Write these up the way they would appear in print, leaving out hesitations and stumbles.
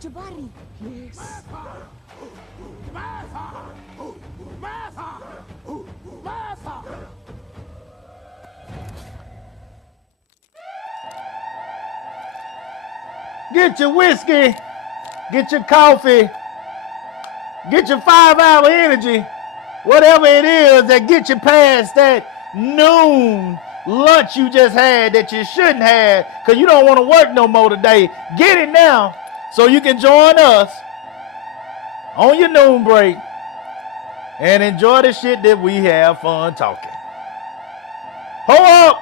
Jabari. Yes. Get your whiskey, get your coffee, get your 5-hour energy, whatever it is that get you past that noon lunch you just had that you shouldn't have because you don't want to work no more today. Get it now so you can join us on your noon break and enjoy the shit that we have fun talking. Hold up!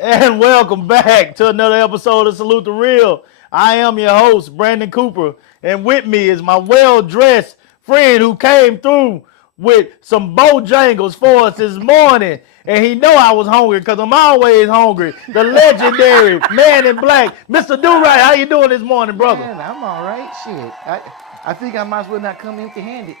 And welcome back to another episode of Salute the Real. I am your host, Brandon Cooper, and with me is my well-dressed friend who came through with some Bojangles for us this morning. And he know I was hungry because I'm always hungry. The legendary man in black, Mr. Do-Right. How you doing this morning, brother? Man, I'm all right. Shit. I think I might as well not come empty-handed.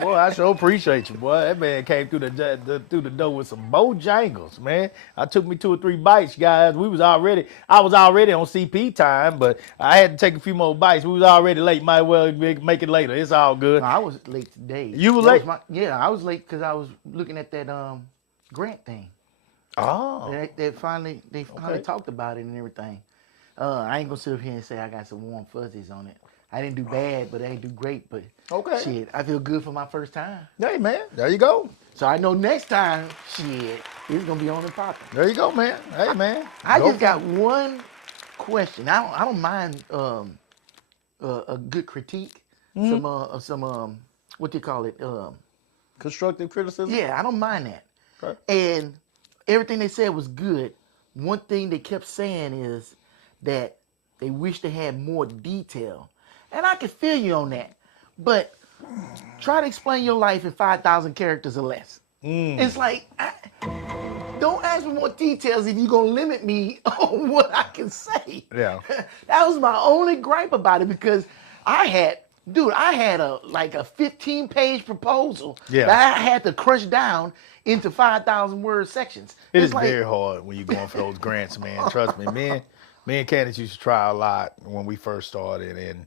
Boy, I sure appreciate you, boy. That man came through the door with some Bojangles, man. I took me 2 or 3 bites, guys. I was already on CP time, but I had to take a few more bites. We was already late. Might well make it later. It's all good. No, I was late today. You were late? I was late because I was looking at that grant thing. Oh. They finally talked about it and everything. I ain't gonna sit up here and say I got some warm fuzzies on it. I didn't do bad, but I didn't do great. But okay, shit, I feel good for my first time. Hey, man, there you go. So I know next time, shit, it's gonna be on and popping. There you go, man. Hey, man. I just got one question. I don't mind a good critique, some what do you call it? Constructive criticism. Yeah, I don't mind that. Okay. And everything they said was good. One thing they kept saying is that they wish they had more detail. And I can feel you on that. But try to explain your life in 5,000 characters or less. It's like, don't ask for more details if you're going to limit me on what I can say. Yeah. That was my only gripe about it because I had a 15-page proposal that I had to crunch down into 5,000 word sections. It's like, very hard when you're going for those grants, man. Trust me, me and Candace used to try a lot when we first started, and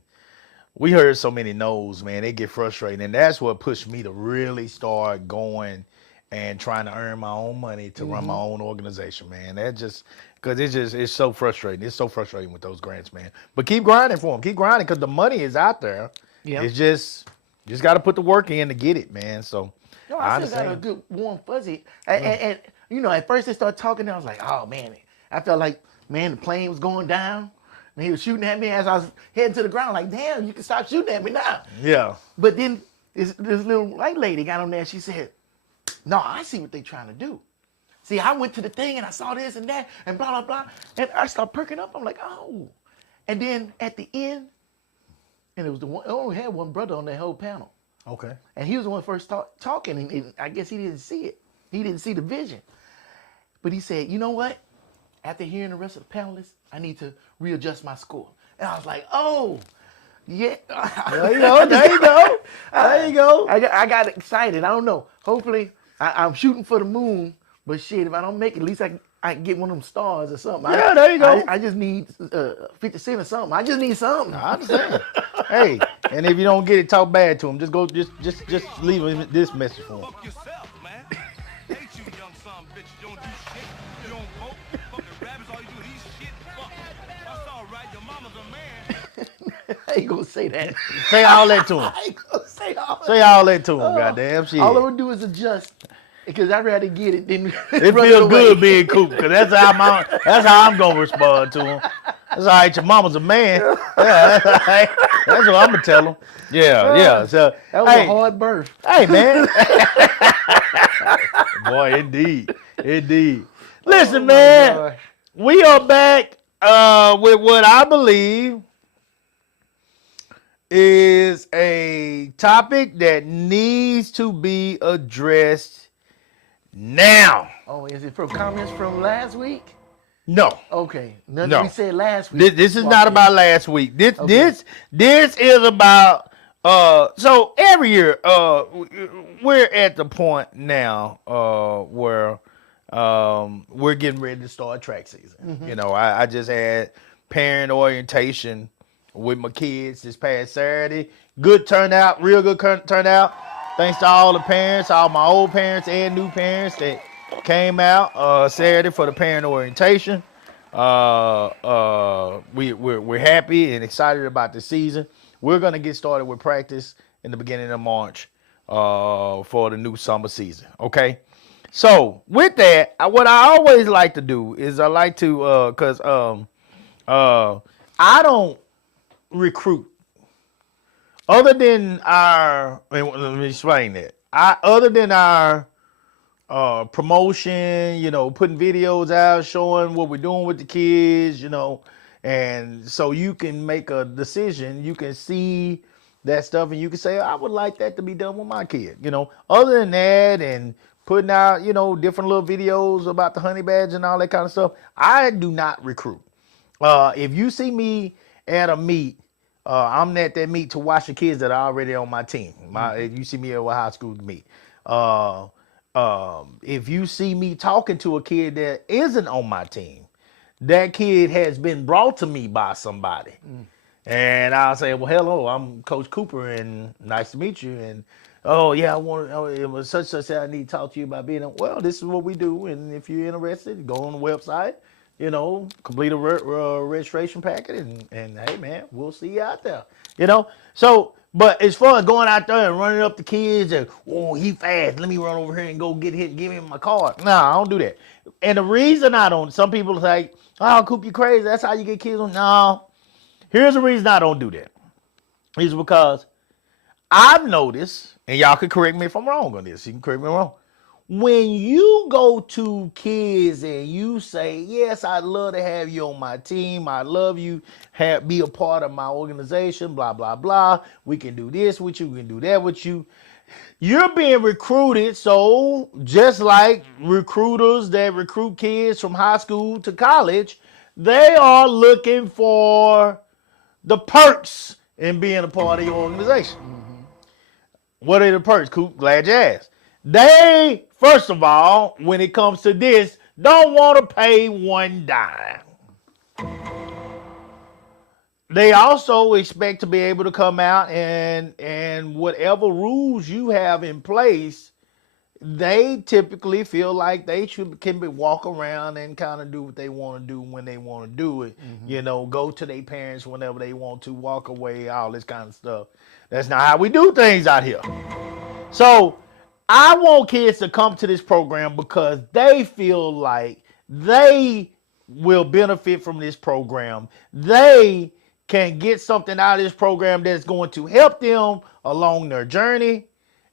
we heard so many no's, man. They get frustrating, and that's what pushed me to really start going and trying to earn my own money to run my own organization, man. That just because it's so frustrating. It's so frustrating with those grants, man. But keep grinding for them. Keep grinding because the money is out there. Yeah. It's just got to put the work in to get it, man. So I still got a good warm fuzzy. And you know, at first they started talking, and I was like, oh man, I felt like, man, the plane was going down. And he was shooting at me as I was heading to the ground. Like, damn, you can stop shooting at me now. Yeah. But then this little white lady got on there. She said, no, I see what they're trying to do. See, I went to the thing and I saw this and that and blah, blah, blah. And I started perking up. I'm like, oh. And then at the end, and it was I only had one brother on that whole panel. Okay. And he was the one first talking. And I guess he didn't see it. He didn't see the vision. But he said, you know what? After hearing the rest of the panelists, I need to readjust my score. And I was like, oh, yeah. There you go. There you go. There you go. I got excited. I don't know. Hopefully, I'm shooting for the moon. But shit, if I don't make it, at least I can get one of them stars or something. Yeah, there you go. I just need 50 cents or something. I just need something. I understand. Hey, and if you don't get it, talk bad to him. Just go, just leave him this message for him. Fuck yourself, man. Hate you, young son, bitch. You don't do shit. You don't vote. Fuck the rappers, all you do is shit. Fuck. That's all right. Your mama's a man. I ain't gonna say that. Say all that to him. I ain't gonna say all that. Say all that to him, goddamn shit. All I'm gonna do is adjust. Because I'd rather get it than it feels good being cool, because that's how I'm gonna respond to him. That's all right, your mama's a man. Yeah, that's all right. That's what I'm gonna tell him. Yeah. So that was a hard birth. Hey, man. Boy, indeed. Listen, man, gosh. We are back with what I believe is a topic that needs to be addressed now. Oh, is it from comments from last week? No, Okay, nothing we no. said last week. This is Walk not in. about last week. This Okay. this is about so every year we're at the point now where we're getting ready to start track season. You know, I just had parent orientation with my kids this past Saturday. Good turnout, real good turnout. Thanks to all the parents, all my old parents and new parents that came out Saturday for the parent orientation. We're happy and excited about the season. We're gonna get started with practice in the beginning of March for the new summer season. Okay. So with that, what I always like to do is I like to cause I don't recruit other than our. Let me explain that. Other than our promotion, you know, putting videos out, showing what we're doing with the kids, you know, and so you can make a decision. You can see that stuff, and you can say, I would like that to be done with my kid. You know, other than that, and putting out, you know, different little videos about the honey badge and all that kind of stuff, I do not recruit. If you see me at a meet, I'm at that meet to watch the kids that are already on my team. If you see me at a high school meet. If you see me talking to a kid that isn't on my team, that kid has been brought to me by somebody. And I'll say, well, hello, I'm Coach Cooper, and nice to meet you. And, oh, yeah, it was such I need to talk to you about being, well, this is what we do. And if you're interested, go on the website, you know, complete a registration packet, and hey, man, we'll see you out there, you know. So, but as far as going out there and running up the kids and, oh, he fast, let me run over here and go get hit, give him my card. No, I don't do that. And the reason I don't, some people say, oh, Coop, you crazy. That's how you get kids on. No. Here's the reason I don't do that. Is because I've noticed, and y'all can correct me if I'm wrong on this. You can correct me if I'm wrong. When you go to kids and you say, yes, I'd love to have you on my team. I love you, be a part of my organization, blah, blah, blah. We can do this with you. We can do that with you. You're being recruited. So just like recruiters that recruit kids from high school to college, they are looking for the perks in being a part of your organization. What are the perks? Coop, glad you asked. They, first of all, when it comes to this, don't want to pay one dime. They also expect to be able to come out and whatever rules you have in place, they typically feel like they can walk around and kind of do what they want to do when they want to do it. You know, go to their parents whenever they want to, walk away, all this kind of stuff. That's not how we do things out here. So I want kids to come to this program because they feel like they will benefit from this program. They can get something out of this program that's going to help them along their journey,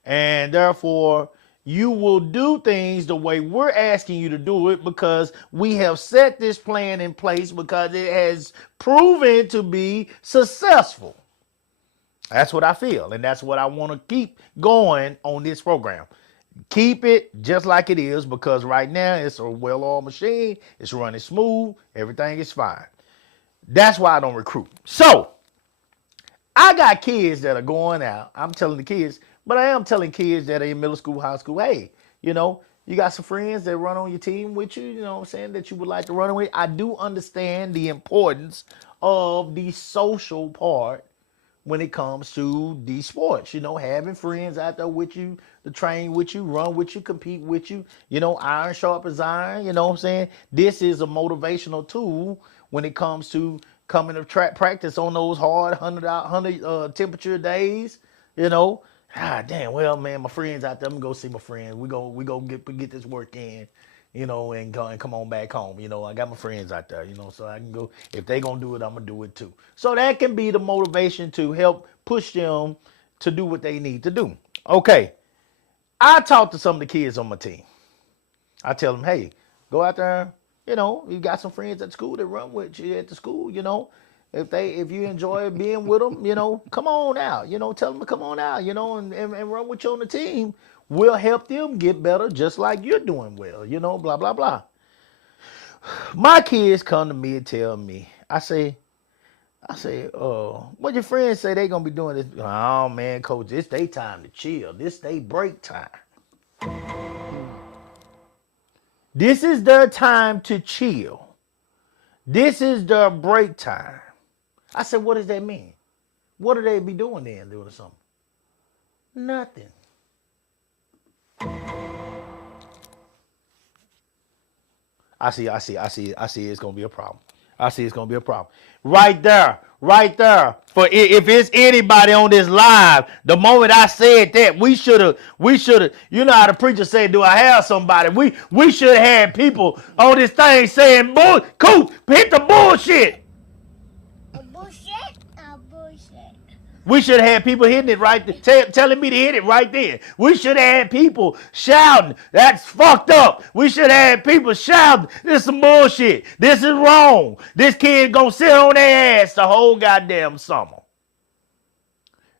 and therefore you will do things the way we're asking you to do it because we have set this plan in place because it has proven to be successful. That's what I feel, and that's what I want to keep going on this program. Keep it just like it is because right now it's a well-oiled machine. It's running smooth. Everything is fine. That's why I don't recruit. So I got kids that are going out. I'm telling the kids, but I am telling kids that are in middle school, high school, hey, you know, you got some friends that run on your team with you, you know what I'm saying, that you would like to run with. I do understand the importance of the social part when it comes to these sports, you know, having friends out there with you to train with you, run with you, compete with you, you know, iron sharpens iron, you know what I'm saying? This is a motivational tool when it comes to coming to track practice on those hard 100 temperature days, you know. Damn, well, man, my friends out there, I'm gonna go see my friends. We go get this work in, you know, and go and come on back home. You know, I got my friends out there, you know, so I can go. If they gonna do it, I'm gonna do it too. So that can be the motivation to help push them to do what they need to do. Okay, I talk to some of the kids on my team. I tell them, hey, go out there. You know, you got some friends at school that run with you at the school. You know, If you enjoy being with them, come on out. Tell them to come on out. And run with you on the team. We'll help them get better, just like you're doing well. Blah blah blah. My kids come to me and tell me, I say, what your friends say they gonna be doing this? Oh man, coach, this they time to chill. This they break time. This is their time to chill. This is their break time. I said, what does that mean? What do they be doing then doing something? Nothing. I see it's gonna be a problem. I see it's gonna be a problem. Right there. For if it's anybody on this live, the moment I said that, we should have, you know how the preacher said, do I have somebody? We should have had people on this thing saying, cool, hit the bullshit. We should have had people hitting it right there, telling me to hit it right there. We should have had people shouting, that's fucked up. We should have had people shouting, this is some bullshit. This is wrong. This kid gonna sit on their ass the whole goddamn summer.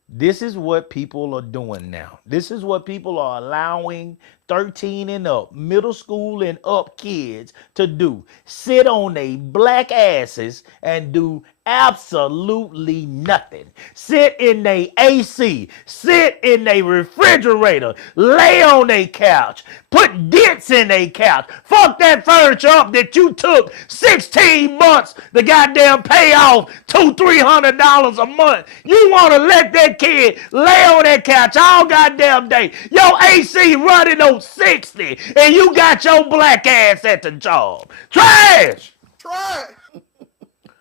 This is what people are doing now. This is what people are allowing 13 and up, middle school and up kids to do. Sit on their black asses and do absolutely nothing. Sit in their AC, sit in their refrigerator, lay on their couch, put dents in their couch. Fuck that furniture up that you took 16 months to goddamn pay off $200-300 a month. You want to let that kid lay on that couch all goddamn day. Your AC running on 60 and you got your black ass at the job. Trash!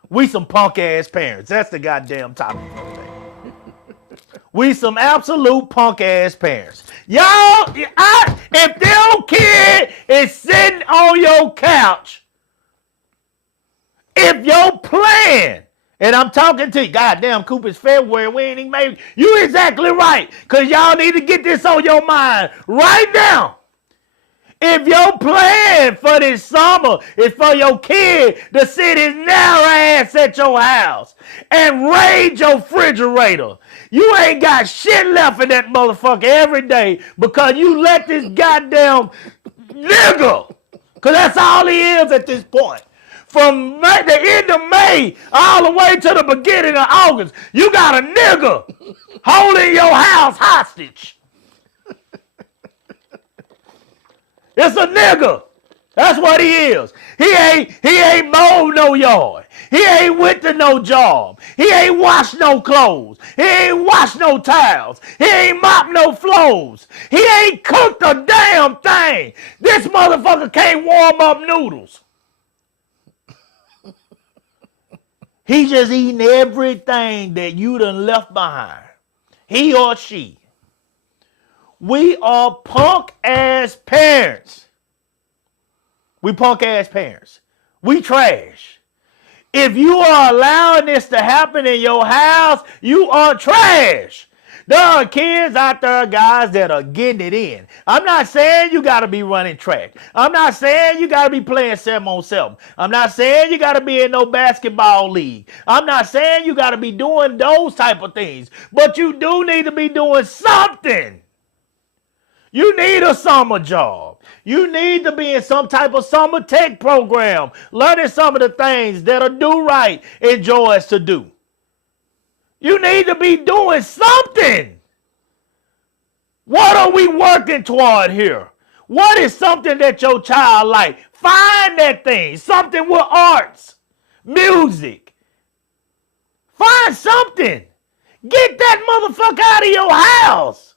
We some punk ass parents. That's the goddamn topic for today. We some absolute punk ass parents. Y'all, if your kid is sitting on your couch, if your plan, and I'm talking to you, goddamn, Coop, it's February, we ain't even made, you exactly right, because y'all need to get this on your mind right now. If your plan for this summer is for your kid to sit his narrow ass at your house and raid your refrigerator, you ain't got shit left in that motherfucker every day because you let this goddamn nigga, because that's all he is at this point. From the end of May all the way to the beginning of August, you got a nigga holding your house hostage. It's a nigga. That's what he is. He ain't mowed no yard. He ain't went to no job. He ain't washed no clothes. He ain't washed no towels. He ain't mopped no floors. He ain't cooked a damn thing. This motherfucker can't warm up noodles. He just eating everything that you done left behind. He or she. We are punk ass parents. We punk ass parents. We trash. If you are allowing this to happen in your house, you are trash. There are kids out there, guys, that are getting it in. I'm not saying you got to be running track. I'm not saying you got to be playing 7-on-7. I'm not saying you got to be in no basketball league. I'm not saying you got to be doing those type of things. But you do need to be doing something. You need a summer job. You need to be in some type of summer tech program, learning some of the things that a Do Right enjoys to do. You need to be doing something. What are we working toward here? What is something that your child like? Find that thing. Something with arts, music. Find something. Get that motherfucker out of your house.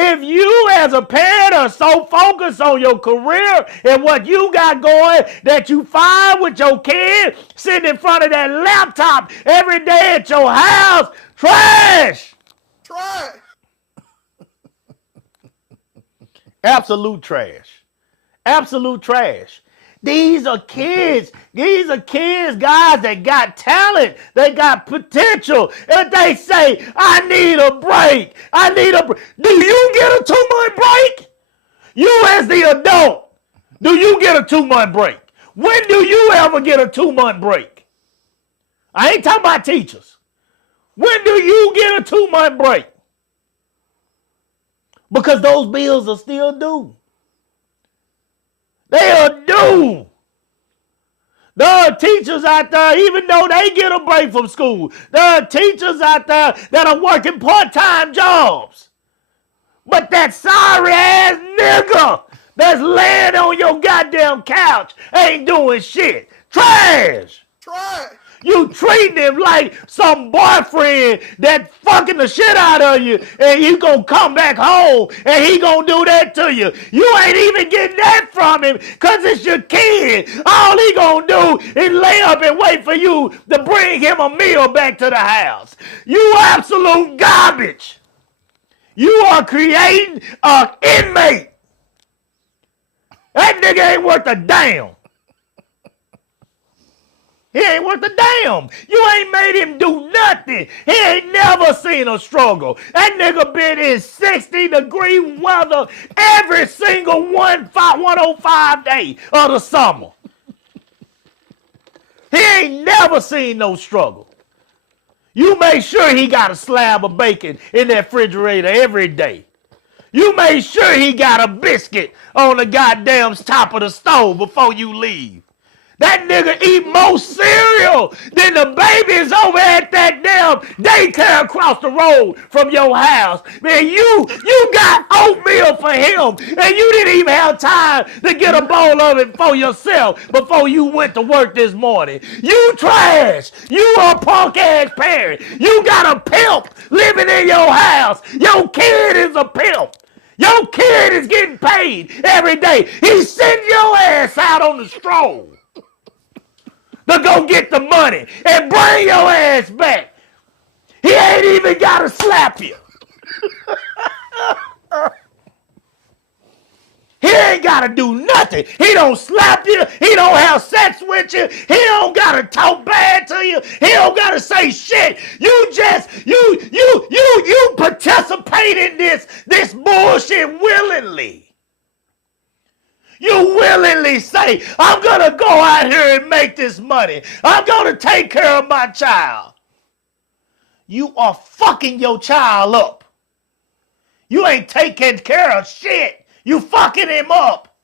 If you as a parent are so focused on your career and what you got going that you find with your kid sitting in front of that laptop every day at your house, trash. Absolute trash. Absolute trash. These are kids. These are kids, guys, that got talent. They got potential. And they say, I need a break. I need a break. Do you get a 2-month break? You as the adult, do you get a 2-month break? When do you ever get a 2-month break? I ain't talking about teachers. When do you get a 2-month break? Because those bills are still due. They are due. There are teachers out there, even though they get a break from school, there are teachers out there that are working part-time jobs. But that sorry ass nigga that's laying on your goddamn couch ain't doing shit. Trash. Try. You treating him like some boyfriend that fucking the shit out of you, and you gonna come back home and he gonna do that to you. You ain't even getting that from him because it's your kid. All he gonna do is lay up and wait for you to bring him a meal back to the house. You absolute garbage. You are creating an inmate. That nigga ain't worth a damn. He ain't worth a damn. You ain't made him do nothing. He ain't never seen a struggle. That nigga been in 60-degree weather every single 105 day of the summer. He ain't never seen no struggle. You make sure he got a slab of bacon in that refrigerator every day. You make sure he got a biscuit on the goddamn top of the stove before you leave. That nigga eat more cereal than the babies over at that damn daycare across the road from your house. Man, you got oatmeal for him, and you didn't even have time to get a bowl of it for yourself before you went to work this morning. You trash. You a punk-ass parent. You got a pimp living in your house. Your kid is a pimp. Your kid is getting paid every day. He sends your ass out on the stroll to go get the money and bring your ass back. He ain't even got to slap you. He ain't got to do nothing. He don't slap you. He don't have sex with you. He don't got to talk bad to you. He don't got to say shit. You just, you participate in this bullshit willingly. You willingly say, I'm going to go out here and make this money. I'm going to take care of my child. You are fucking your child up. You ain't taking care of shit. You fucking him up.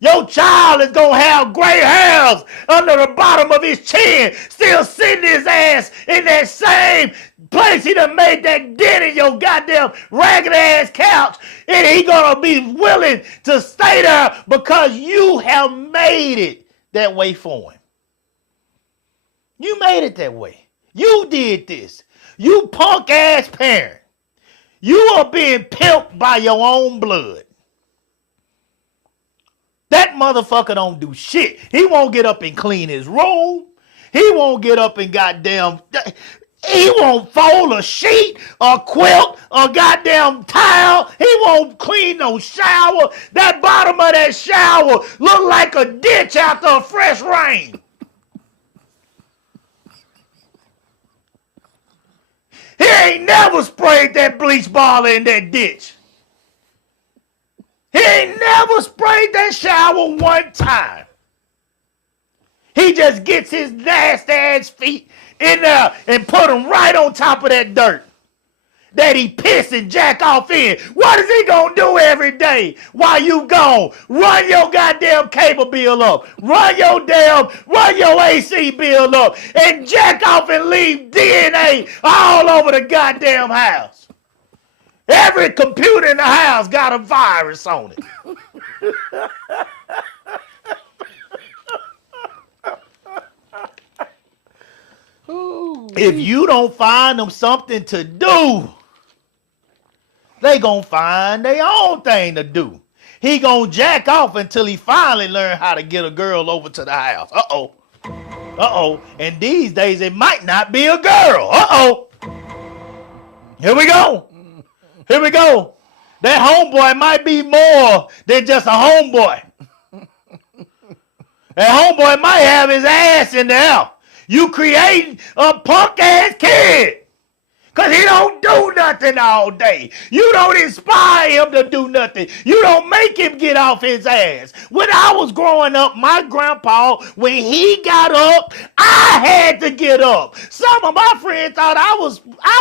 Your child is going to have gray hairs under the bottom of his chin, still sitting his ass in that same place he done made that dent in your goddamn ragged ass couch, and he gonna be willing to stay there because you have made it that way for him. You made it that way. You did this. You punk ass parent. You are being pimped by your own blood. That motherfucker don't do shit. He won't get up and clean his room. He won't get up and goddamn... He won't fold a sheet, a quilt, a goddamn towel. He won't clean no shower. That bottom of that shower look like a ditch after a fresh rain. He ain't never sprayed that bleach ball in that ditch. He ain't never sprayed that shower one time. He just gets his nasty ass feet in there and put them right on top of that dirt that he piss and jack off in. What is he gonna do every day while you gone? Run your goddamn cable bill up. Run your AC bill up and jack off and leave DNA all over the goddamn house. Every computer in the house got a virus on it. If you don't find them something to do, they gonna find their own thing to do. He gonna jack off until he finally learn how to get a girl over to the house. Uh-oh. Uh-oh. And these days it might not be a girl. Uh-oh. Here we go. Here we go. That homeboy might be more than just a homeboy. That homeboy might have his ass in there. You creating a punk ass kid. Because he don't do nothing all day. You don't inspire him to do nothing. You don't make him get off his ass. When I was growing up, my grandpa, when he got up, I had to get up. Some of my friends thought I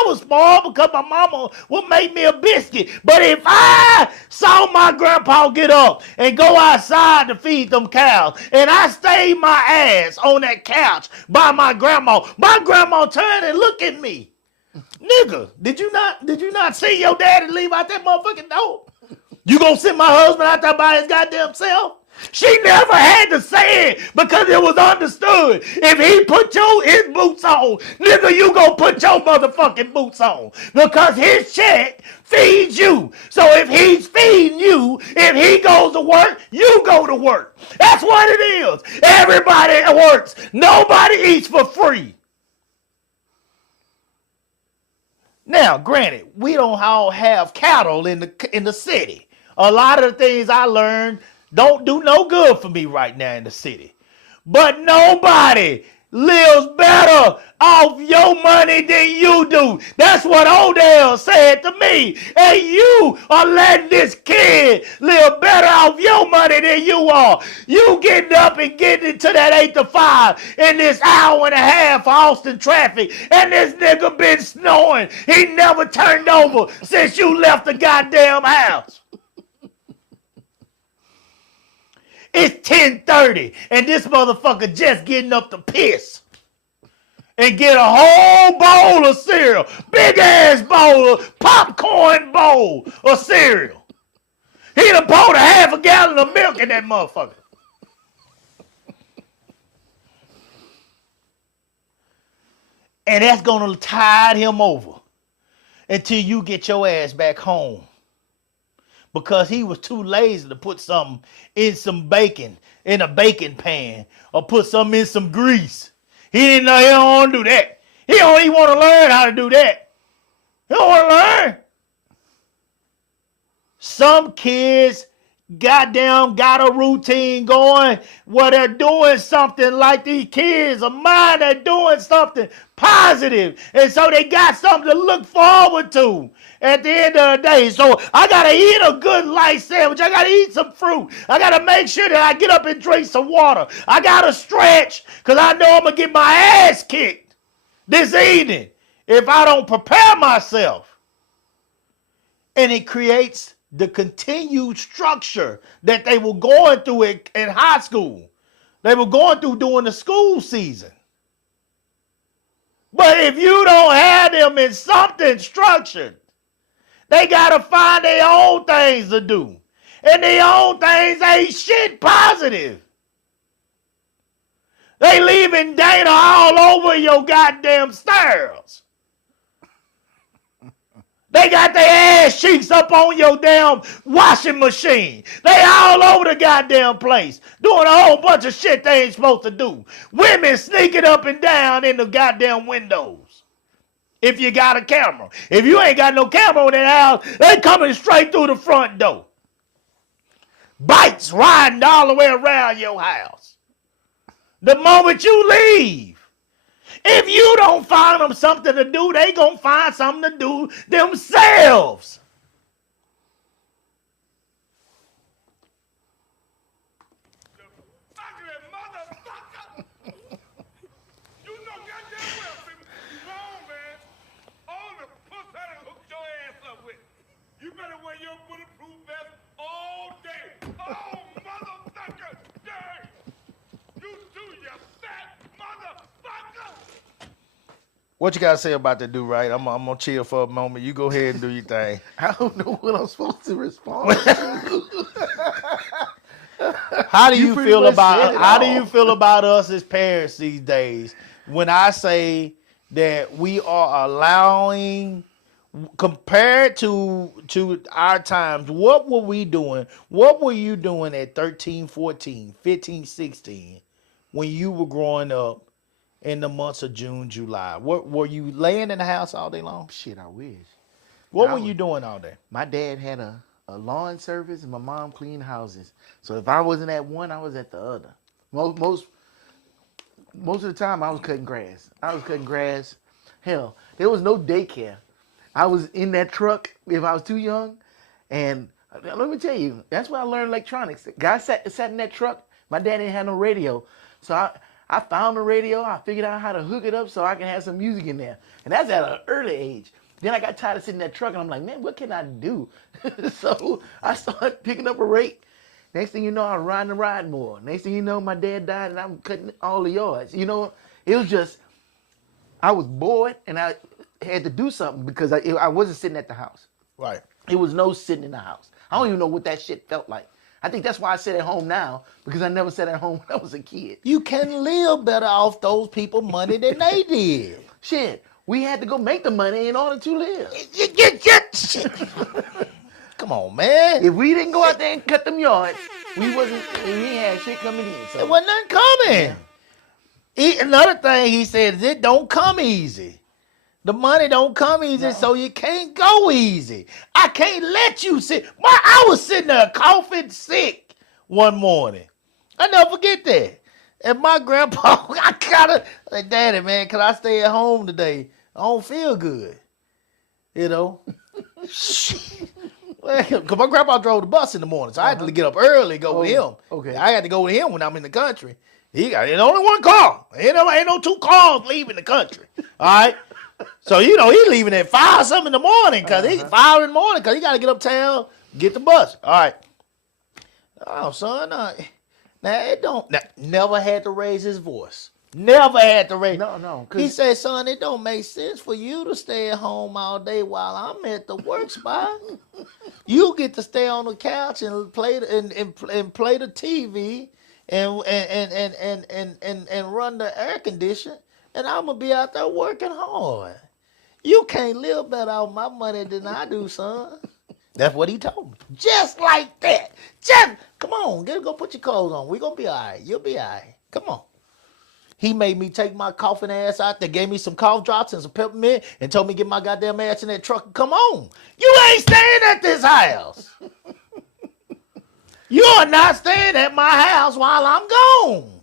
was spoiled because my mama would make me a biscuit. But if I saw my grandpa get up and go outside to feed them cows, and I stayed my ass on that couch by my grandma turned and looked at me. Nigga, did you not see your daddy leave out that motherfucking door? You gonna send my husband out there by his goddamn self? She never had to say it because it was understood. If he put his boots on, nigga, you gonna put your motherfucking boots on because his check feeds you. So if he's feeding you, if he goes to work, you go to work. That's what it is. Everybody works. Nobody eats for free. Now, granted, we don't all have cattle in the city. A lot of the things I learned don't do no good for me right now in the city. But nobody lives better off your money than you do. That's what Odell said to me. And you are letting this kid live better off your money than you are. You getting up and getting into that 8 to 5 in this hour and a half for Austin traffic. And this nigga been snoring. He never turned over since you left the goddamn house. It's 10:30 and this motherfucker just getting up to piss and get a whole bowl of cereal, big ass bowl of popcorn bowl of cereal. He done poured a half a gallon of milk in that motherfucker. And that's gonna tide him over until you get your ass back home. Because he was too lazy to put something in some bacon, in a baking pan, or put something in some grease. He didn't know he don't want to do that. He don't even want to learn how to do that. He don't want to learn. Some kids goddamn got a routine going where they're doing something like these kids of mine, they're doing something positive. And so they got something to look forward to at the end of the day. So I got to eat a good light sandwich. I got to eat some fruit. I got to make sure that I get up and drink some water. I got to stretch because I know I'm going to get my ass kicked this evening if I don't prepare myself. And it creates the continued structure that they were going through in high school. They were going through during the school season. But if you don't have them in something structured, they got to find their own things to do. And their own things ain't shit positive. They leaving data all over your goddamn stairs. They got their ass cheeks up on your damn washing machine. They all over the goddamn place doing a whole bunch of shit they ain't supposed to do. Women sneaking up and down in the goddamn windows. If you got a camera. If you ain't got no camera in that house, they coming straight through the front door. Bikes riding all the way around your house. The moment you leave. If you don't find them something to do, they gonna find something to do themselves. Ugly motherfucker! You know goddamn well, baby. You wrong, man. All the puss I done hooked your ass up with. You better wear your bulletproof vest all day. Oh, motherfucker! Dang! You do, you fat motherfucker! What you got to say about that dude, right? I'm going to chill for a moment. You go ahead and do your thing. I don't know what I'm supposed to respond to. How do You you pretty feel much about said it how do all. you feel about us as parents these days when I say that we are allowing compared to our times, what were we doing? What were you doing at 13, 14, 15, 16 when you were growing up in the months of June, July? What were you laying in the house all day long? Shit, I wish. What I were was- you doing all day? My dad had a lawn service and my mom cleaned houses. So if I wasn't at one, I was at the other. Most of the time I was cutting grass. Hell, there was no daycare I was in that truck if I was too young. And let me tell you, that's where I learned electronics. Guy sat in that truck. My dad didn't have no radio. So I found the radio. I figured out how to hook it up so I can have some music in there. And that's at an early age. Then I got tired of sitting in that truck and I'm like, man, what can I do? So I started picking up a rake. Next thing you know, I'm riding the ride more. Next thing you know, my dad died and I'm cutting all the yards. You know, it was just, I was bored and I had to do something because I wasn't sitting at the house. Right. It was no sitting in the house. I don't even know what that shit felt like. I think that's why I sit at home now, because I never sat at home when I was a kid. You can live better off those people money than they did. Shit, we had to go make the money in order to live. Shit. Come on, man. If we didn't go out there and cut them yards, we ain't had shit coming in. So. There wasn't nothing coming. Another thing he said is it don't come easy. The money don't come easy, so you can't go easy. I can't let you sit. I was sitting there coughing sick one morning. I never forget that. And my grandpa, I gotta like, Daddy, man, can I stay at home today? I don't feel good. You know? Shit. Because my grandpa drove the bus in the morning, so I had to get up early, go with him. Okay. I had to go with him when I'm in the country. He got only one car. Ain't no two cars leaving the country. All right? So, he leaving at 5 something in the morning, because he 5 in the morning, because he got to get uptown, get the bus. All right. Oh, son, never had to raise his voice. Never had to raise. No. He said, son, it don't make sense for you to stay at home all day while I'm at the work spot. You get to stay on the couch and play play the TV and run the air conditioner, and I'm gonna be out there working hard. You can't live better off my money than I do, son. That's what he told me. Just like that. Come on, go put your clothes on. We're gonna be all right. You'll be all right. Come on. He made me take my coughing ass out there, gave me some cough drops and some peppermint, and told me to get my goddamn ass in that truck and come on. You ain't staying at this house. You are not staying at my house while I'm gone.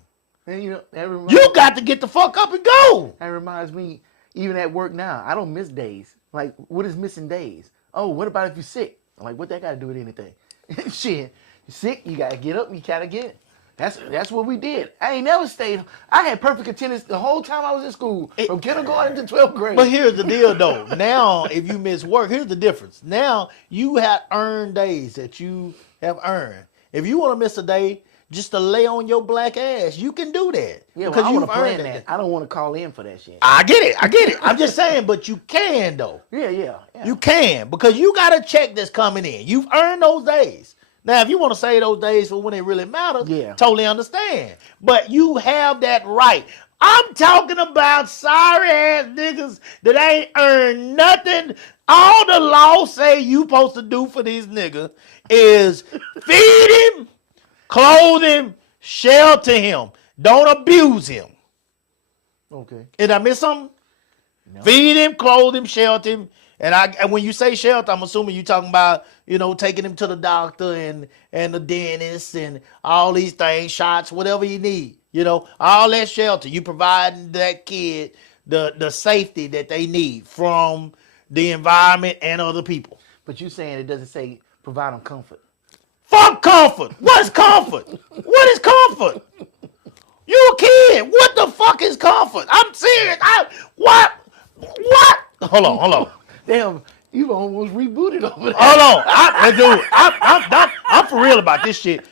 And You got to get the fuck up and go. That reminds me, even at work now, I don't miss days. Like, what is missing days? Oh, what about if you're sick? I'm like, what that got to do with anything? Shit, you're sick, you got to get up, you got to get it. That's what we did. I ain't never stayed. I had perfect attendance the whole time I was in school, from kindergarten to 12th grade. But here's the deal, though. Now, if you miss work, here's the difference. Now, you have earned days that you have earned. If you want to miss a day just to lay on your black ass, you can do that. Yeah, because I you've want to plan earned that. I don't want to call in for that shit. I get it. I'm just saying, but you can, though. Yeah. You can, because you got a check that's coming in. You've earned those days. Now, if you want to save those days for when it really matters, totally understand. But you have that right. I'm talking about sorry ass niggas that ain't earned nothing. All the law say you supposed to do for these niggas is feed him, clothe him, shelter him. Don't abuse him. Okay. Did I miss something? No. Feed him, clothe him, shelter him. And when you say shelter, I'm assuming you're talking about, taking him to the doctor and the dentist and all these things, shots, whatever you need. All that shelter. You providing that kid the safety that they need from the environment and other people. But you saying it doesn't say provide them comfort. Fuck comfort. What's comfort? What is comfort? You a kid. What the fuck is comfort? I'm serious. What? Hold on. Damn, you almost rebooted over there. Hold on, I'm for real about this shit.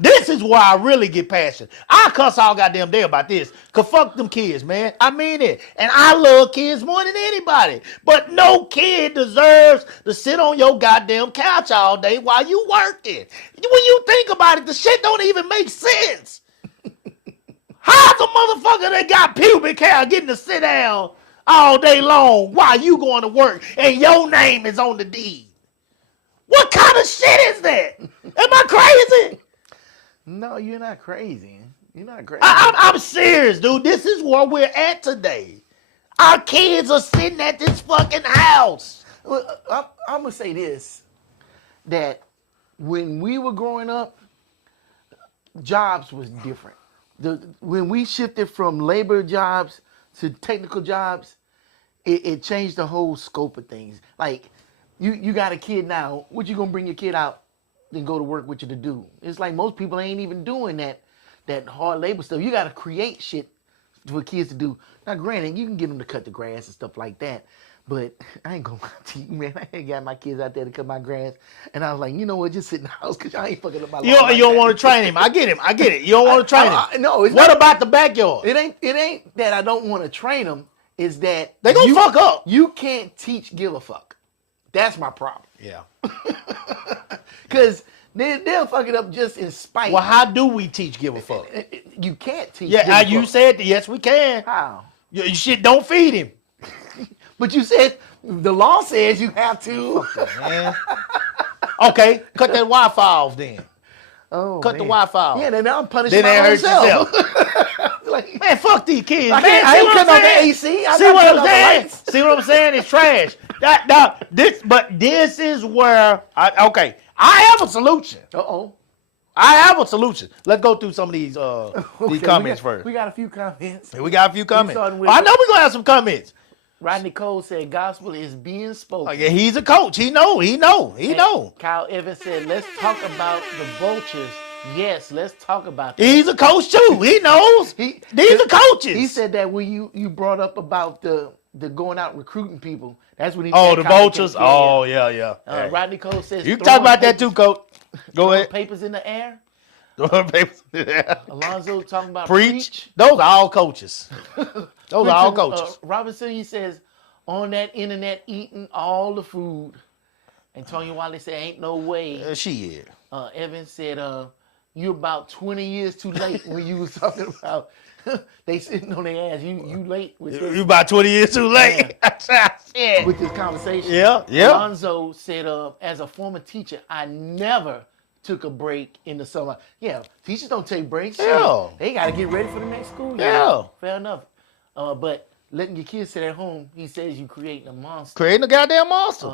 This is why I really get passionate. I cuss all goddamn day about this. Cause fuck them kids, man. I mean it. And I love kids more than anybody. But no kid deserves to sit on your goddamn couch all day while you working. When you think about it, the shit don't even make sense. How's a motherfucker that got pubic hair getting to sit down all day long while you going to work and your name is on the deed? What kind of shit is that? Am I crazy? No, you're not crazy. You're not crazy. I'm serious, dude. This is where we're at today. Our kids are sitting at this fucking house. Well, I'm going to say this, that when we were growing up, jobs was different. When we shifted from labor jobs to technical jobs, it changed the whole scope of things. Like, you got a kid now. What you gonna bring your kid out and go to work with you to do? It's like most people ain't even doing that hard labor stuff. You got to create shit for kids to do. Now, granted, you can get them to cut the grass and stuff like that. But I ain't gonna lie to you, man. I ain't got my kids out there to cut my grass, and I was like, you know what? Just sit in the house because I ain't fucking up my lawn. You don't want to train him. I get him. I get it. You don't want to train him. No, it's what not, about the backyard? It ain't that I don't want to train them. It's that They gonna fuck up. You can't teach give a fuck. That's my problem. Yeah. Because they'll fuck it up just in spite. Well, how do we teach give a fuck? You can't teach. Yeah, give a you fuck. said that. Yes, we can. How? You shit, don't feed him. But you said the law says you have to. Man. Okay, cut that Wi-Fi off then. Oh, Cut man. the Wi-Fi off. Yeah, then I'm punishing Then my they own hurt self. yourself. Like, Man, fuck these kids. I man. ain't See what cutting I'm off the saying? AC. I See not what I'm cutting off the saying? lights. See what I'm saying? It's trash. This is where I have a solution. Uh-oh. I have a solution. Let's go through some of these Okay, comments we first. got a few comments. We got a few comments. starting with- I know we're gonna have some comments. Rodney Cole said gospel is being spoken. Oh, yeah, he's a coach. He know. And Kyle Evans said, let's talk about the vultures. Yes, let's talk about that. He's a coach too. He knows. These are coaches. He said that when you brought up about the going out recruiting people, that's when he Oh, that the comment vultures. came- Oh, yeah. Hey. Rodney Cole says You can talk about that too, coach. Go throwing ahead. papers in the air. Preach. Alonzo talking about preach. Those are all coaches. Those are all Richard, coaches. Robinson, he says, on that internet eating all the food. Antonio Wiley said, ain't no way. Shit. Evans said, you about 20 years too late when you was talking about they sitting on their ass. You late with You this, about 20 years too late. Shit. with this conversation. Yeah. Alonzo said, as a former teacher, I never took a break in the summer. Yeah, teachers don't take breaks. Yeah. They got to get ready for the next school year. Yeah. Fair enough. But letting your kids sit at home, he says you creating a monster. Creating a goddamn monster.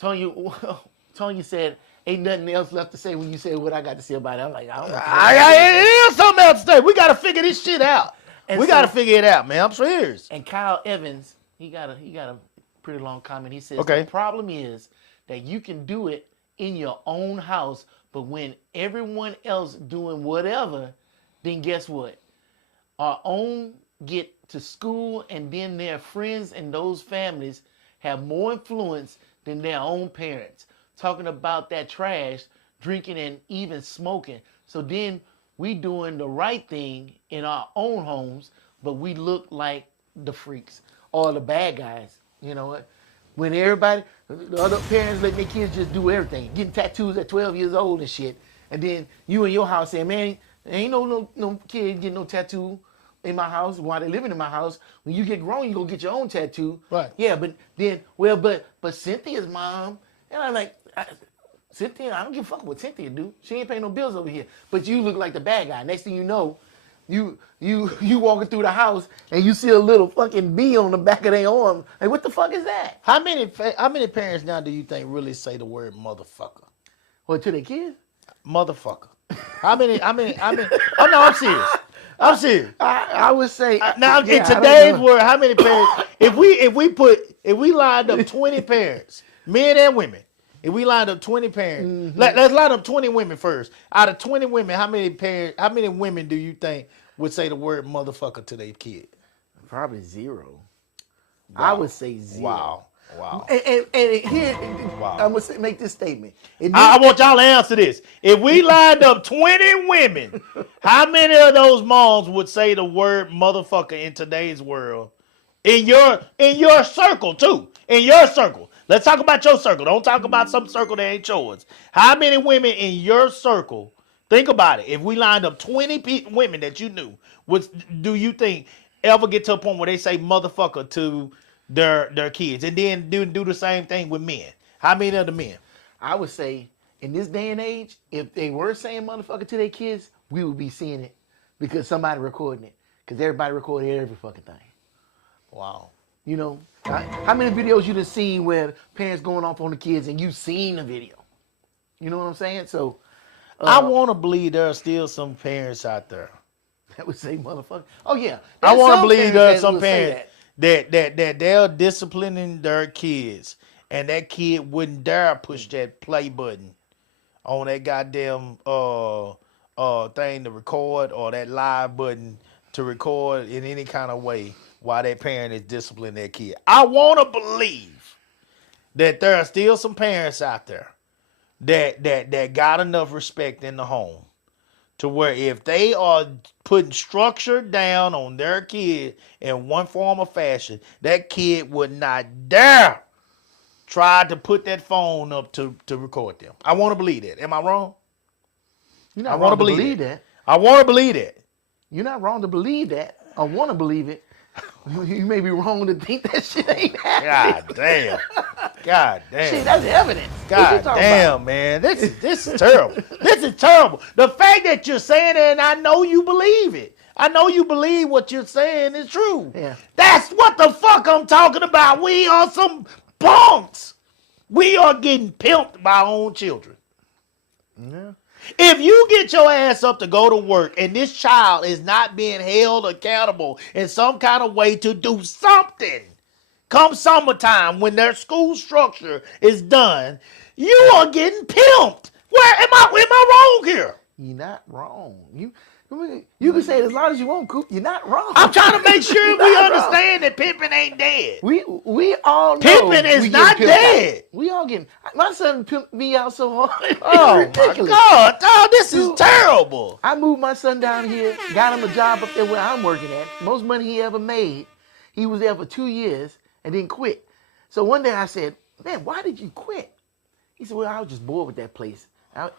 Tonya said, ain't nothing else left to say when you said what I got to say about it. I'm like, I don't know. It is something else to say. We got to figure this shit out. And We so- got to figure it out, man. I'm serious. And Kyle Evans, he got a pretty long comment. He says Okay. the problem is that you can do it in your own house, but when everyone else doing whatever, then guess what? Our own get to school, and then their friends and those families have more influence than their own parents. Talking about that trash, drinking, and even smoking. So then we doing the right thing in our own homes, but we look like the freaks or the bad guys. You know what? When everybody, the other parents letting their kids just do everything, getting tattoos at 12 years old and shit, and then you in your house saying, man, ain't no kid getting no tattoo in my house while they living in my house. When you get grown, you go get your own tattoo. Right. Yeah, but then, but Cynthia's mom, and I'm like, Cynthia, I don't give a fuck what Cynthia do. She ain't paying no bills over here. But you look like the bad guy. Next thing you know, you walking through the house and you see a little fucking bee on the back of their arm. Like, what the fuck is that? How many parents now do you think really say the word motherfucker? What, to their kids? Motherfucker. How many? Oh no, I'm serious. I'm serious. I would say Now yeah, in I don't today's know. world, how many parents? If we lined up 20 parents, men and women, if we lined up 20 parents, let's line up 20 women first. Out of 20 women, how many women do you think would say the word motherfucker to their kid? Probably zero. I would say zero. Wow. And here, I'm gonna make this statement. I want y'all to answer this. If we lined up 20 women, how many of those moms would say the word motherfucker in today's world? In your circle too. In your circle. Let's talk about your circle. Don't talk about some circle that ain't yours. How many women in your circle, think about it, if we lined up 20 women that you knew, do you think ever get to a point where they say motherfucker to their kids, and then do the same thing with men? How many of the men? I would say in this day and age, if they were saying motherfucker to their kids, we would be seeing it because somebody recording it. Because everybody recorded every fucking thing. Wow. You know, how many videos you done seen where parents going off on the kids and you seen the video? You know what I'm saying? So I want to believe there are still some parents out there. that would say motherfucker. Oh yeah, I want to There's believe some there are parents some that will say parents that they're disciplining their kids, and that kid wouldn't dare push that play button on that goddamn thing to record, or that live button to record in any kind of way while that parent is disciplining their kid. I want to believe that there are still some parents out there that got enough respect in the home to where if they are putting structure down on their kid in one form or fashion, that kid would not dare try to put that phone up to record them. I want to believe that. Am I wrong? You're I not want wrong to to believe believe that. I want to believe that. You're not wrong to believe that. I want to believe it. You may be wrong to think that shit ain't happening. God damn. God damn. Shit, that's evidence. What you God talking damn, about? man. This is terrible. This is terrible. The fact that you're saying it, and I know you believe it. I know you believe what you're saying is true. Yeah. That's what the fuck I'm talking about. We are some punks. We are getting pimped by our own children. Yeah. If you get your ass up to go to work and this child is not being held accountable in some kind of way to do something, come summertime when their school structure is done, you are getting pimped. Where am I wrong here? You're not wrong. You can say it as loud as you want, Coop. You're not wrong. I'm trying to make sure You're we not wrong. understand that pimping ain't dead. We all know Pimping is we getting not pimped dead. out. We all getting. My son pimped me out so hard. It's Oh my ridiculous. God, oh, this is Dude. terrible. I moved my son down here, got him a job up there where I'm working at. Most money he ever made. He was there for 2 years and then quit. So one day I said, "Man, why did you quit?" He said, "Well, I was just bored with that place.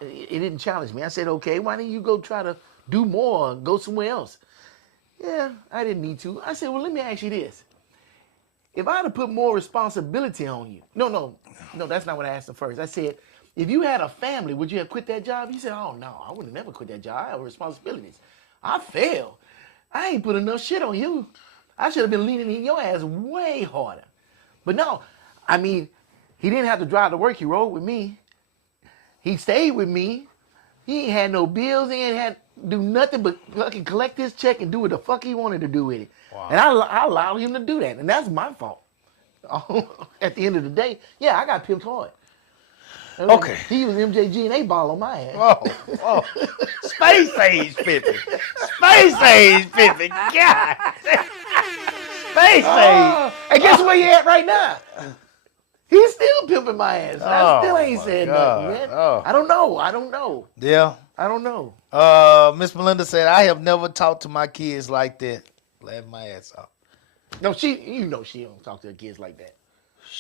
It didn't challenge me." I said, "Okay, why didn't you go try to do more and go somewhere else?" "Yeah, I didn't need to." I said, "Well, let me ask you this. If I had to put more responsibility on you," no, that's not what I asked him first. I said, "If you had a family, would you have quit that job?" He said, "Oh, no, I would have never quit that job. I have responsibilities. I failed. I ain't put enough shit on you. I should have been leaning in your ass way harder." But no, I mean, he didn't have to drive to work. He rode with me. He stayed with me. He ain't had no bills. He ain't had to do nothing but fucking collect his check and do what the fuck he wanted to do with it. Wow. And I allowed him to do that. And that's my fault. At the end of the day, yeah, I got pimped hard. Okay. He used MJG and 8-Ball on my ass. Oh. Space age Pippin. Space age Pippin. God. Space age. And guess where he at right now? He's still pimping my ass. And I Oh, still ain't my said God. nothing, man. Oh. I don't know. Yeah. I don't know. Miss Melinda said, I have never talked to my kids like that. Laugh my ass off. No, she don't talk to her kids like that.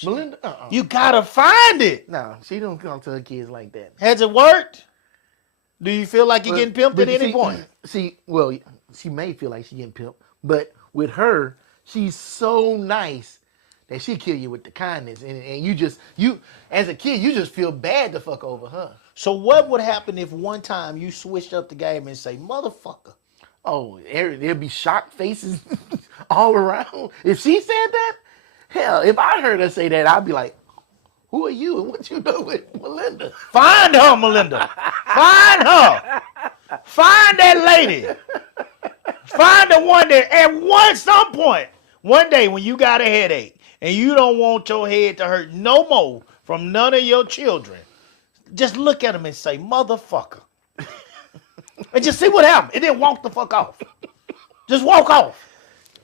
Melinda, You gotta find it. no, she don't talk to her kids like that. Has it worked? Do you feel like you're getting pimped But at any see- point? See, well, she may feel like she getting pimped, but with her, she's so nice that she kill you with the kindness, and you as a kid, you just feel bad to fuck over her. So what would happen if one time you switched up the game and say, motherfucker? Oh, there'd be shocked faces all around. If she said that, hell, if I heard her say that, I'd be like, "Who are you and what you doing with Melinda?" Find her, Melinda. Find her. Find that lady. Find the one that at some point, one day when you got a headache and you don't want your head to hurt no more from none of your children, just look at them and say, motherfucker. And just see what happens. And then walk the fuck off. Just walk off.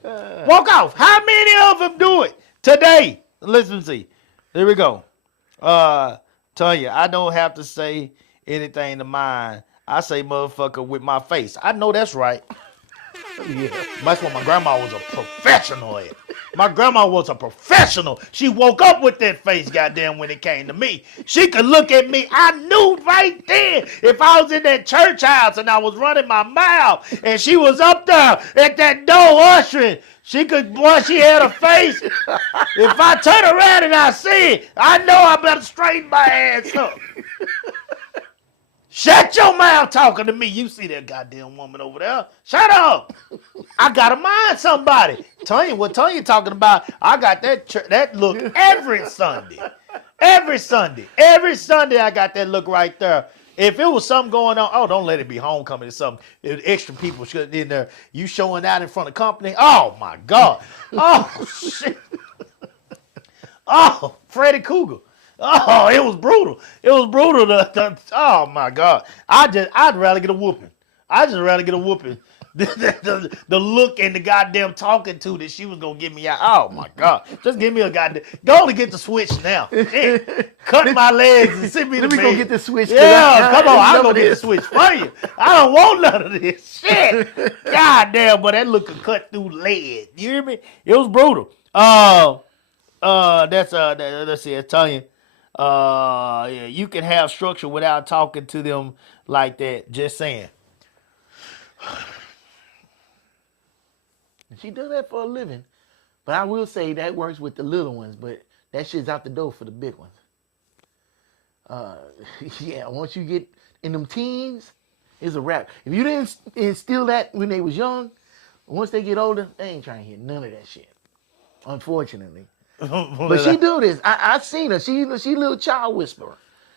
Walk off. How many of them do it today? Listen, see. Here we go. Tanya, I don't have to say anything to mine. I say motherfucker with my face. I know that's right. Yeah. That's what my grandma was a professional at. My grandma was a professional. She woke up with that face, goddamn, when it came to me. She could look at me. I knew right then if I was in that church house and I was running my mouth and she was up there at that door ushering, she had a face. If I turn around and I see it, I know I better straighten my ass up. Shut your mouth talking to me. You see that goddamn woman over there. Shut up. I gotta mind somebody. What Tanya talking about, I got that look every Sunday. Every Sunday I got that look right there. If it was something going on, oh, don't let it be homecoming or something. If extra people should in there, you showing out in front of company. Oh my God. Oh shit. Oh, Freddy Cougar. Oh, it was brutal. It was brutal. Oh my God. I'd rather get a whooping. I'd just rather get a whooping. The look and the goddamn talking to that she was gonna get me out. Oh my God. Just give me a goddamn go to get the switch now. Shit. Cut my legs and send me the Let me bed. go get the switch. Yeah, come on, I'll go get get the switch for you. I don't want none of this shit. God damn, but that look could cut through lead. You hear me? It was brutal. Let's see, it's telling you. Yeah, you can have structure without talking to them like that. Just saying. She does that for a living. But I will say that works with the little ones, but that shit's out the door for the big ones. Yeah, once you get in them teens, it's a wrap. If you didn't instill that when they was young, once they get older, they ain't trying to hear none of that shit. Unfortunately. But she do this. I seen her. She a little child whisperer.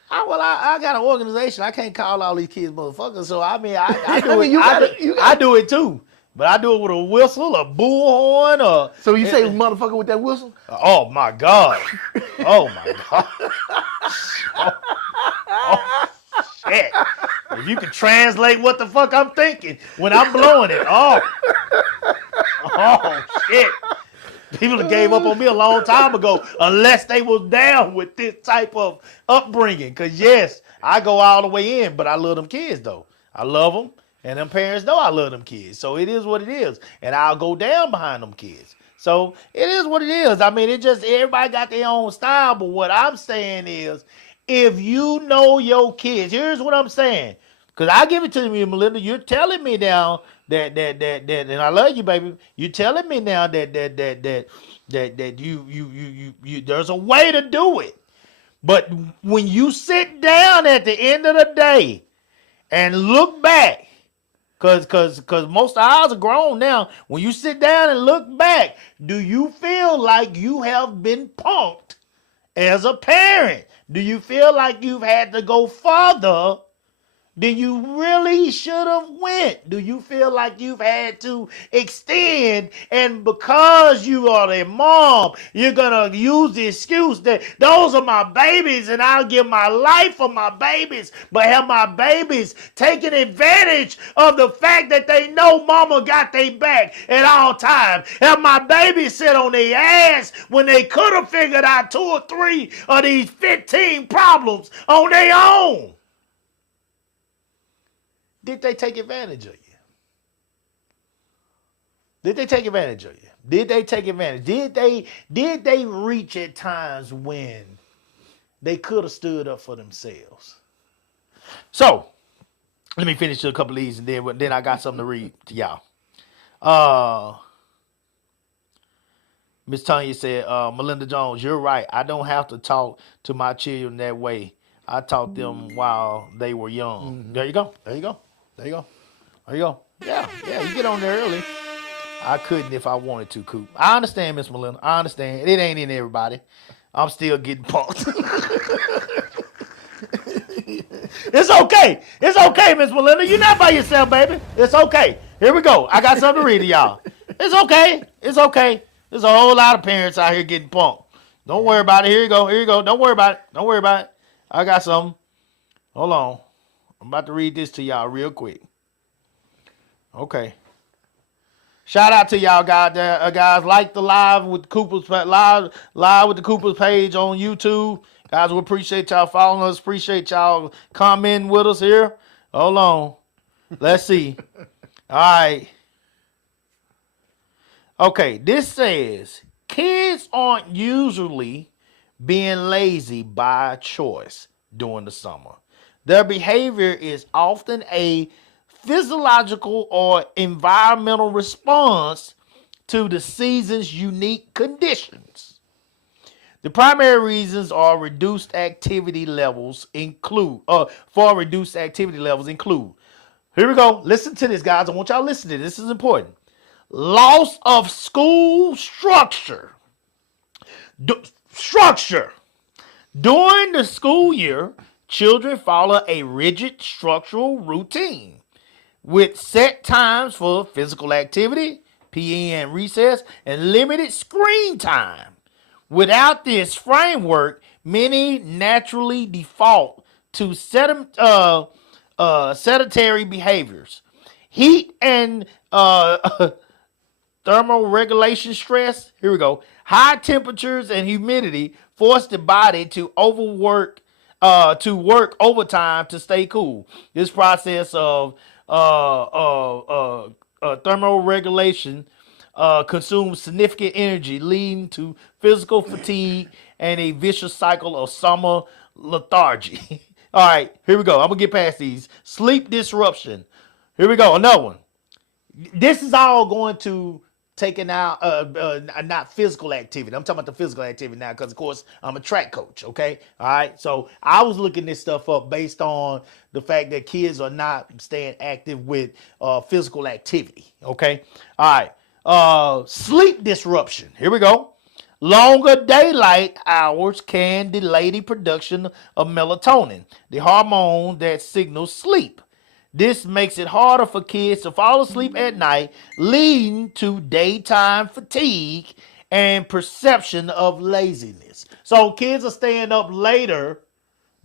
I got an organization. I can't call all these kids motherfuckers. So I mean, I do I mean, it. I do it too. But I do it with a whistle, a bullhorn, or. So you say motherfucker with that whistle? Oh my God! Oh my God! Oh, shit! If you can translate what the fuck I'm thinking when I'm blowing it, oh shit! People that gave up on me a long time ago, unless they was down with this type of upbringing. Cause yes, I go all the way in, but I love them kids though. I love them. And them parents know I love them kids. So it is what it is. And I'll go down behind them kids. So it is what it is. I mean, it just, everybody got their own style. But what I'm saying is, if you know your kids, here's what I'm saying. Because I give it to you, Melinda. You're telling me now that, and I love you, baby. You're telling me now that you there's a way to do it. But when you sit down at the end of the day and look back, Cause most of ours are grown now. When you sit down and look back, do you feel like you have been punked as a parent? Do you feel like you've had to go further than you really should have went? Do you feel like you've had to extend, and because you are a mom, you're gonna use the excuse that those are my babies and I'll give my life for my babies, but have my babies taking advantage of the fact that they know mama got their back at all times? Have my babies sit on their ass when they could have figured out 2 or 3 of these 15 problems on their own? Did they take advantage of you? Did they take advantage of you? Did they take advantage? Did they reach at times when they could have stood up for themselves? So, let me finish a couple of these and then I got something to read to y'all. Miss Tanya said, Melinda Jones, you're right. I don't have to talk to my children that way. I taught them while they were young. Mm-hmm. There you go. There you go. There you go. There you go. Yeah, you get on there early. I couldn't if I wanted to, Coop. I understand, Miss Melinda. I understand. It ain't in everybody. I'm still getting punked. It's okay. It's okay, Miss Melinda. You're not by yourself, baby. It's okay. Here we go. I got something to read to y'all. It's okay. It's okay. There's a whole lot of parents out here getting punked. Don't worry about it. Here you go. Here you go. Don't worry about it. Don't worry about it. I got something. Hold on. I'm about to read this to y'all real quick. Okay. Shout out to y'all guys. Like the live with Cooper's live with the Cooper's page on YouTube. Guys, we appreciate y'all following us. Appreciate y'all commenting with us here. Hold on. Let's see. All right. Okay, this says kids aren't usually being lazy by choice during the summer. Their behavior is often a physiological or environmental response to the season's unique conditions. The primary reasons are reduced activity levels include, here we go. Listen to this, guys. I want y'all to listen to this. This is important. Loss of school structure. During the school year, children follow a rigid structural routine with set times for physical activity, PE and recess, and limited screen time. Without this framework, many naturally default to sedentary behaviors. Heat and thermoregulation stress. Here we go. High temperatures and humidity force the body to work overtime to stay cool. This process of thermoregulation consumes significant energy, leading to physical fatigue and a vicious cycle of summer lethargy. All right, here we go. I'm gonna get past these. Sleep disruption. Here we go. Another one. This is all going to taking out not physical activity. I'm talking about the physical activity now because of course I'm a track coach. Okay, all right. So I was looking this stuff up based on the fact that kids are not staying active with physical activity. Okay, all right. Sleep disruption. Here we go. Longer daylight hours can delay the production of melatonin, the hormone that signals sleep. This makes it harder for kids to fall asleep at night, leading to daytime fatigue and perception of laziness. So kids are staying up later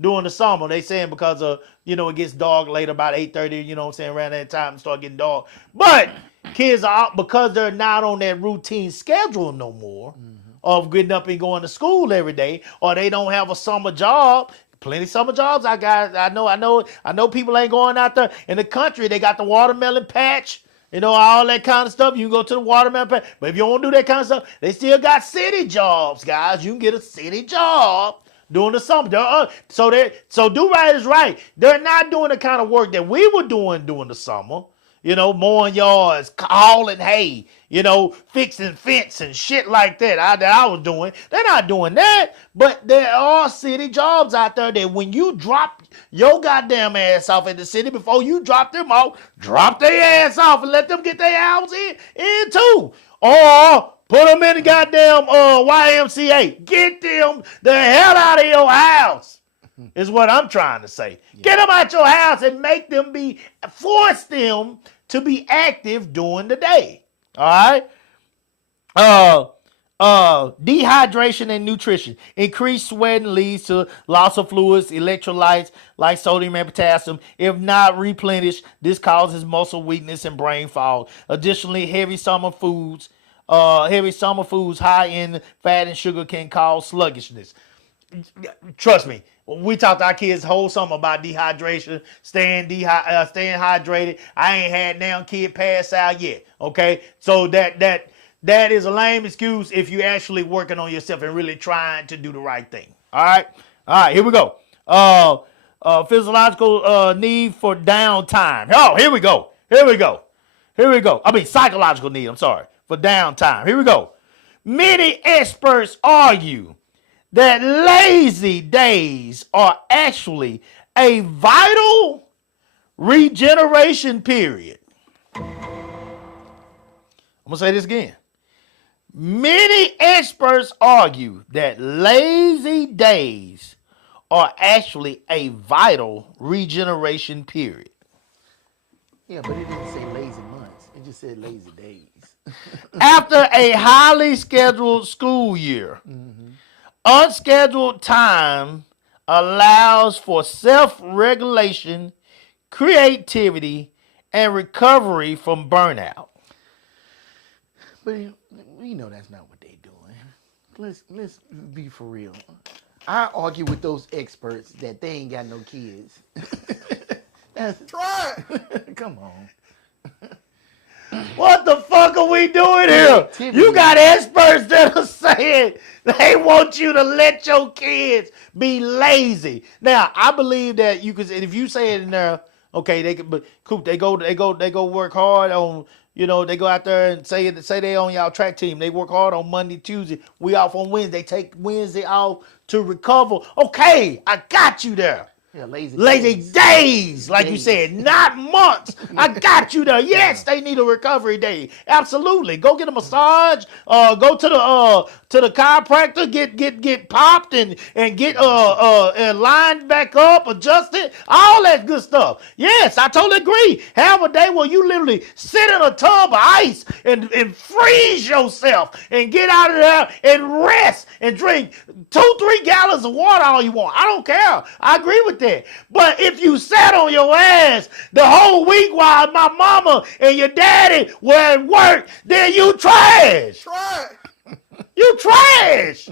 during the summer. They saying because of, it gets dark later, about 8:30, around that time it start getting dark. But kids are out because they're not on that routine schedule no more of getting up and going to school every day, or they don't have a summer job. Plenty of summer jobs I got. I know people ain't going out there in the country. They got the watermelon patch, all that kind of stuff. You can go to the watermelon patch. But if you don't do that kind of stuff, they still got city jobs, guys. You can get a city job during the summer. So Do Right is right. They're not doing the kind of work that we were doing during the summer. Mowing yards, hauling hay, fixing fence and shit like that I was doing. They're not doing that, but there are city jobs out there that when you drop your goddamn ass off in the city before you drop them off, drop their ass off and let them get their hours in too. Or put them in the goddamn YMCA. Get them the hell out of your house. Is what I'm trying to say. Yeah. Get them out your house and force them to be active during the day. All right. Dehydration and nutrition. Increased sweating leads to loss of fluids, electrolytes like sodium and potassium. If not replenished, this causes muscle weakness and brain fog. Additionally, heavy summer foods high in fat and sugar can cause sluggishness. Trust me, we talked to our kids whole summer about dehydration, staying hydrated. I ain't had damn kid pass out yet. Okay, so that is a lame excuse if you're actually working on yourself and really trying to do the right thing. All right, here we go. Physiological need for downtime. Oh, here we go. I mean, psychological need. I'm sorry, for downtime. Here we go. Many experts argue that lazy days are actually a vital regeneration period. I'm going to say this again. Many experts argue that lazy days are actually a vital regeneration period. Yeah, but it didn't say lazy months. It just said lazy days. After a highly scheduled school year, unscheduled time allows for self-regulation, creativity, and recovery from burnout. But we know that's not what they're doing. Let's be for real. I argue with those experts that they ain't got no kids. Try. Come on. What the fuck are we doing here? You got experts that are saying they want you to let your kids be lazy. Now, I believe that you could, if you say it in there, okay, they could, but Coop, they go work hard on, they go out there and say they on y'all track team. They work hard on Monday, Tuesday. We off on Wednesday. Take Wednesday off to recover. Okay, I got you there. Yeah, lazy Lazy days, like you Days. said, not months. I got you there. Yes, they need a recovery day. Absolutely. Go get a massage. Go to the chiropractor. Get popped and get lined back up, adjusted. All that good stuff. Yes, I totally agree. Have a day where you literally sit in a tub of ice and freeze yourself and get out of there and rest and drink 2-3 gallons of water all you want. I don't care. I agree with that. But if you sat on your ass the whole week while my mama and your daddy were at work, then you trash. You trash.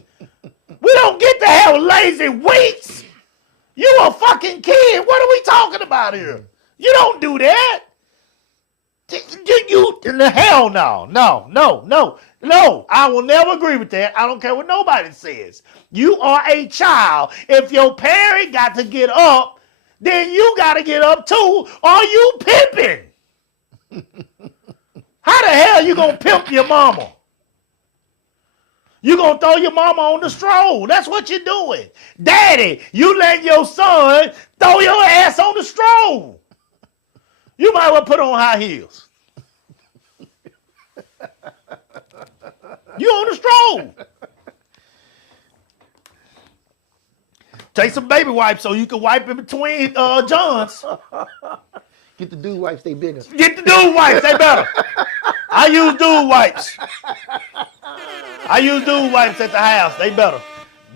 We don't get to have lazy weeks. You a fucking kid. What are we talking about here? You don't do that. Hell no. No, I will never agree with that. I don't care what nobody says. You are a child. If your parent got to get up, then you got to get up too. Are you pimping? How the hell you going to pimp your mama? You going to throw your mama on the stroll. That's what you're doing. Daddy, you let your son throw your ass on the stroll. You might well put on high heels. You on the stroll. Take some baby wipes so you can wipe in between Johns. Get the dude wipes, they bigger. Get the dude wipes, they better. I use dude wipes. I use dude wipes at the house, they better.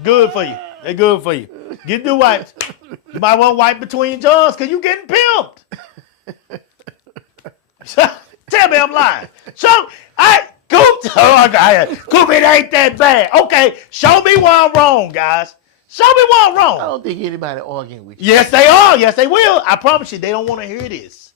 Good for you. They good for you. Get dude wipes. You might want to wipe between Johns because you getting pimped. Tell me I'm lying. Coop, it ain't that bad. Okay, show me where I'm wrong, guys. Show me where I'm wrong. I don't think anybody arguing with you. Yes, they are. Yes, they will. I promise you, they don't want to hear this.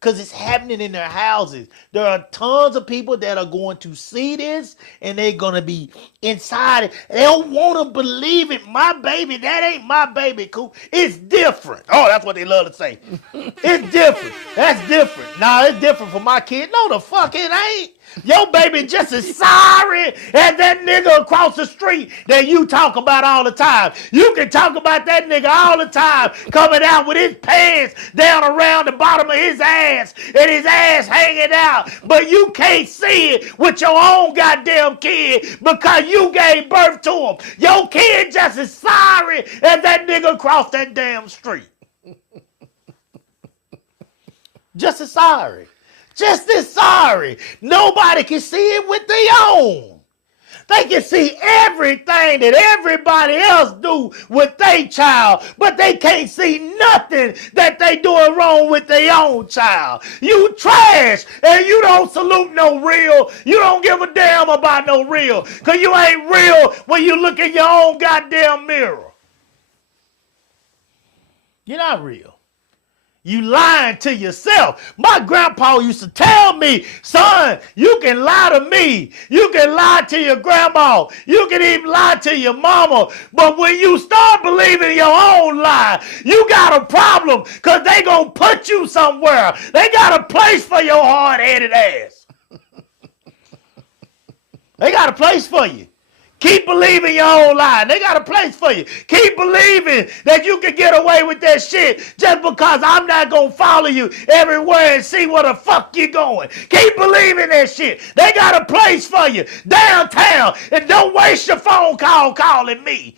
Because it's happening in their houses. There are tons of people that are going to see this and they're going to be inside it. They don't want to believe it. My baby, that ain't my baby, Coop. It's different. Oh, that's what they love to say. It's different. That's different. Nah, it's different for my kid. No, the fuck it ain't. Your baby just as sorry as that nigga across the street that you talk about all the time. You can talk about that nigga all the time coming out with his pants down around the bottom of his ass and his ass hanging out. But you can't see it with your own goddamn kid because you gave birth to him. Your kid just as sorry as that nigga across that damn street. Just as sorry. Just as sorry. Nobody can see it with their own. They can see everything that everybody else do with their child, but they can't see nothing that they doing wrong with their own child. You trash, and you don't salute no real. You don't give a damn about no real, because you ain't real when you look in your own goddamn mirror. You're not real. You lying to yourself. My grandpa used to tell me, son, you can lie to me. You can lie to your grandma. You can even lie to your mama. But when you start believing your own lie, you got a problem because they going to put you somewhere. They got a place for your hard-headed ass. They got a place for you. Keep believing your own lie. They got a place for you. Keep believing that you can get away with that shit just because I'm not going to follow you everywhere and see where the fuck you going. Keep believing that shit. They got a place for you downtown. And don't waste your phone call calling me.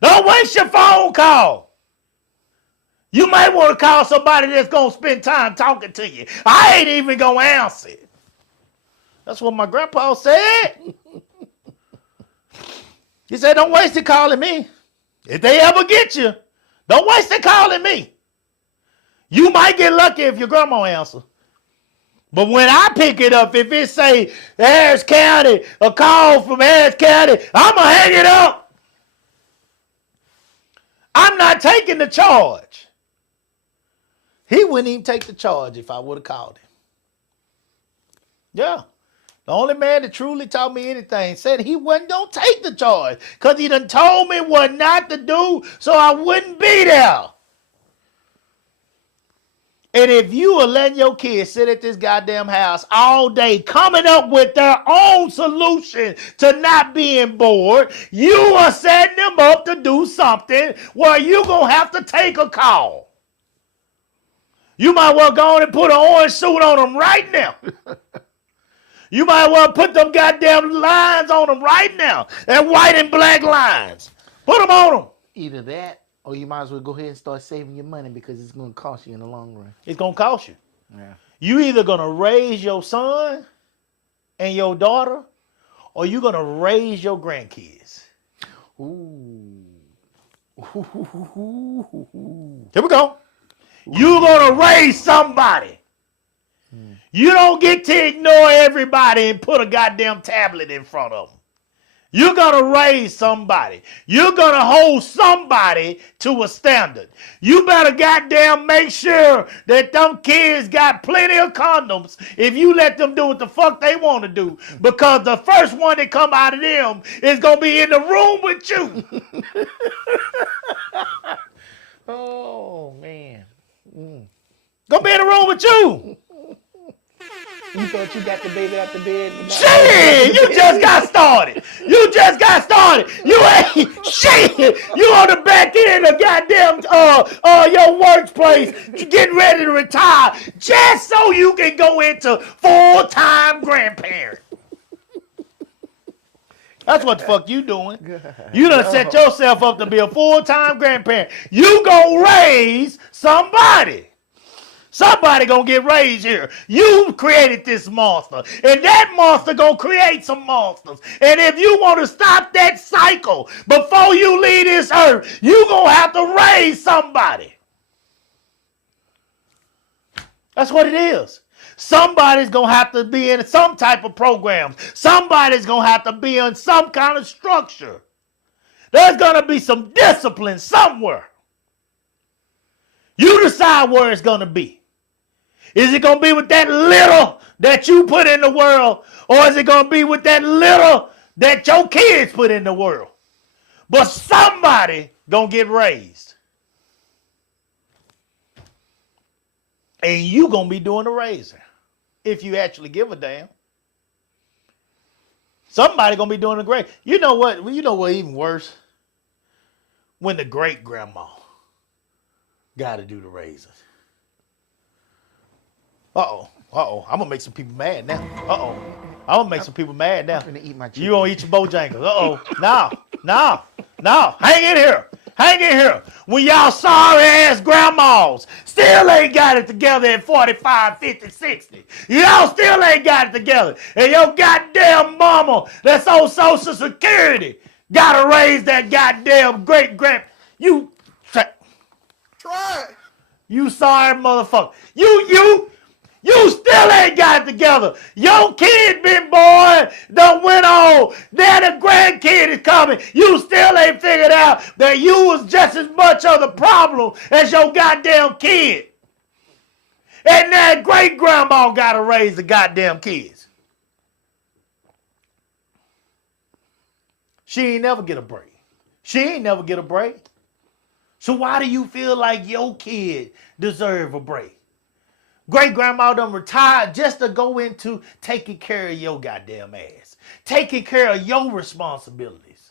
Don't waste your phone call. You might want to call somebody that's going to spend time talking to you. I ain't even going to answer it. That's what my grandpa said. He said, don't waste it calling me. If they ever get you, don't waste it calling me. You might get lucky if your grandma answers. But when I pick it up, if it say Harris County, a call from Harris County, I'm going to hang it up. I'm not taking the charge. He wouldn't even take the charge if I would have called him. Yeah. The only man that truly taught me anything said he wasn't going to take the charge because he done told me what not to do so I wouldn't be there. And if you are letting your kids sit at this goddamn house all day coming up with their own solution to not being bored, you are setting them up to do something where you're going to have to take a call. You might well go on and put an orange suit on them right now. You might well put them goddamn lines on them right now. That white and black lines. Put them on them. Either that, or you might as well go ahead and start saving your money because it's going to cost you in the long run. It's going to cost you. Yeah. You either going to raise your son and your daughter, or you're going to raise your grandkids. Ooh. Here we go. You're going to raise somebody. You don't get to ignore everybody and put a goddamn tablet in front of them. You're going to raise somebody. You're going to hold somebody to a standard. You better goddamn make sure that them kids got plenty of condoms if you let them do what the fuck they want to do. Because the first one that come out of them is going to be in the room with you. Oh, man. Going to be in the room with you. You thought you got the baby out the bed? Shit, you just got started. You just got started. You ain't shit. You on the back end of goddamn your workplace, getting ready to retire, just so you can go into full-time grandparent. That's what the fuck you doing. You done set yourself up to be a full-time grandparent. You gonna raise somebody. Somebody gonna get raised here. You created this monster. And that monster gonna create some monsters. And if you want to stop that cycle before you leave this earth, you gonna have to raise somebody. That's what it is. Somebody's gonna have to be in some type of program. Somebody's gonna have to be in some kind of structure. There's gonna be some discipline somewhere. You decide where it's gonna be. Is it going to be with that little that you put in the world? Or is it going to be with that little that your kids put in the world? But somebody going to get raised. And you going to be doing the raising. If you actually give a damn. Somebody going to be doing the great. You know what? You know what even worse? When the great grandma got to do the raising. Uh-oh. I'm going to make some people mad now. I'm going to make some people mad now. I'm going to eat my chicken. You going to eat your Bojangles. No. Hang in here. When y'all sorry-ass grandmas still ain't got it together at 45, 50, 60. Y'all still ain't got it together. And your goddamn mama that's on Social Security got to raise that goddamn great-grand... You sorry motherfucker. You still ain't got it together. Your kid been born, done went on. Now the grandkid is coming. You still ain't figured out that you was just as much of the problem as your goddamn kid. And that great grandma got to raise the goddamn kids. She ain't never get a break. So why do you feel like your kid deserve a break? Great grandma done retired just to go into taking care of your goddamn ass. Taking care of your responsibilities.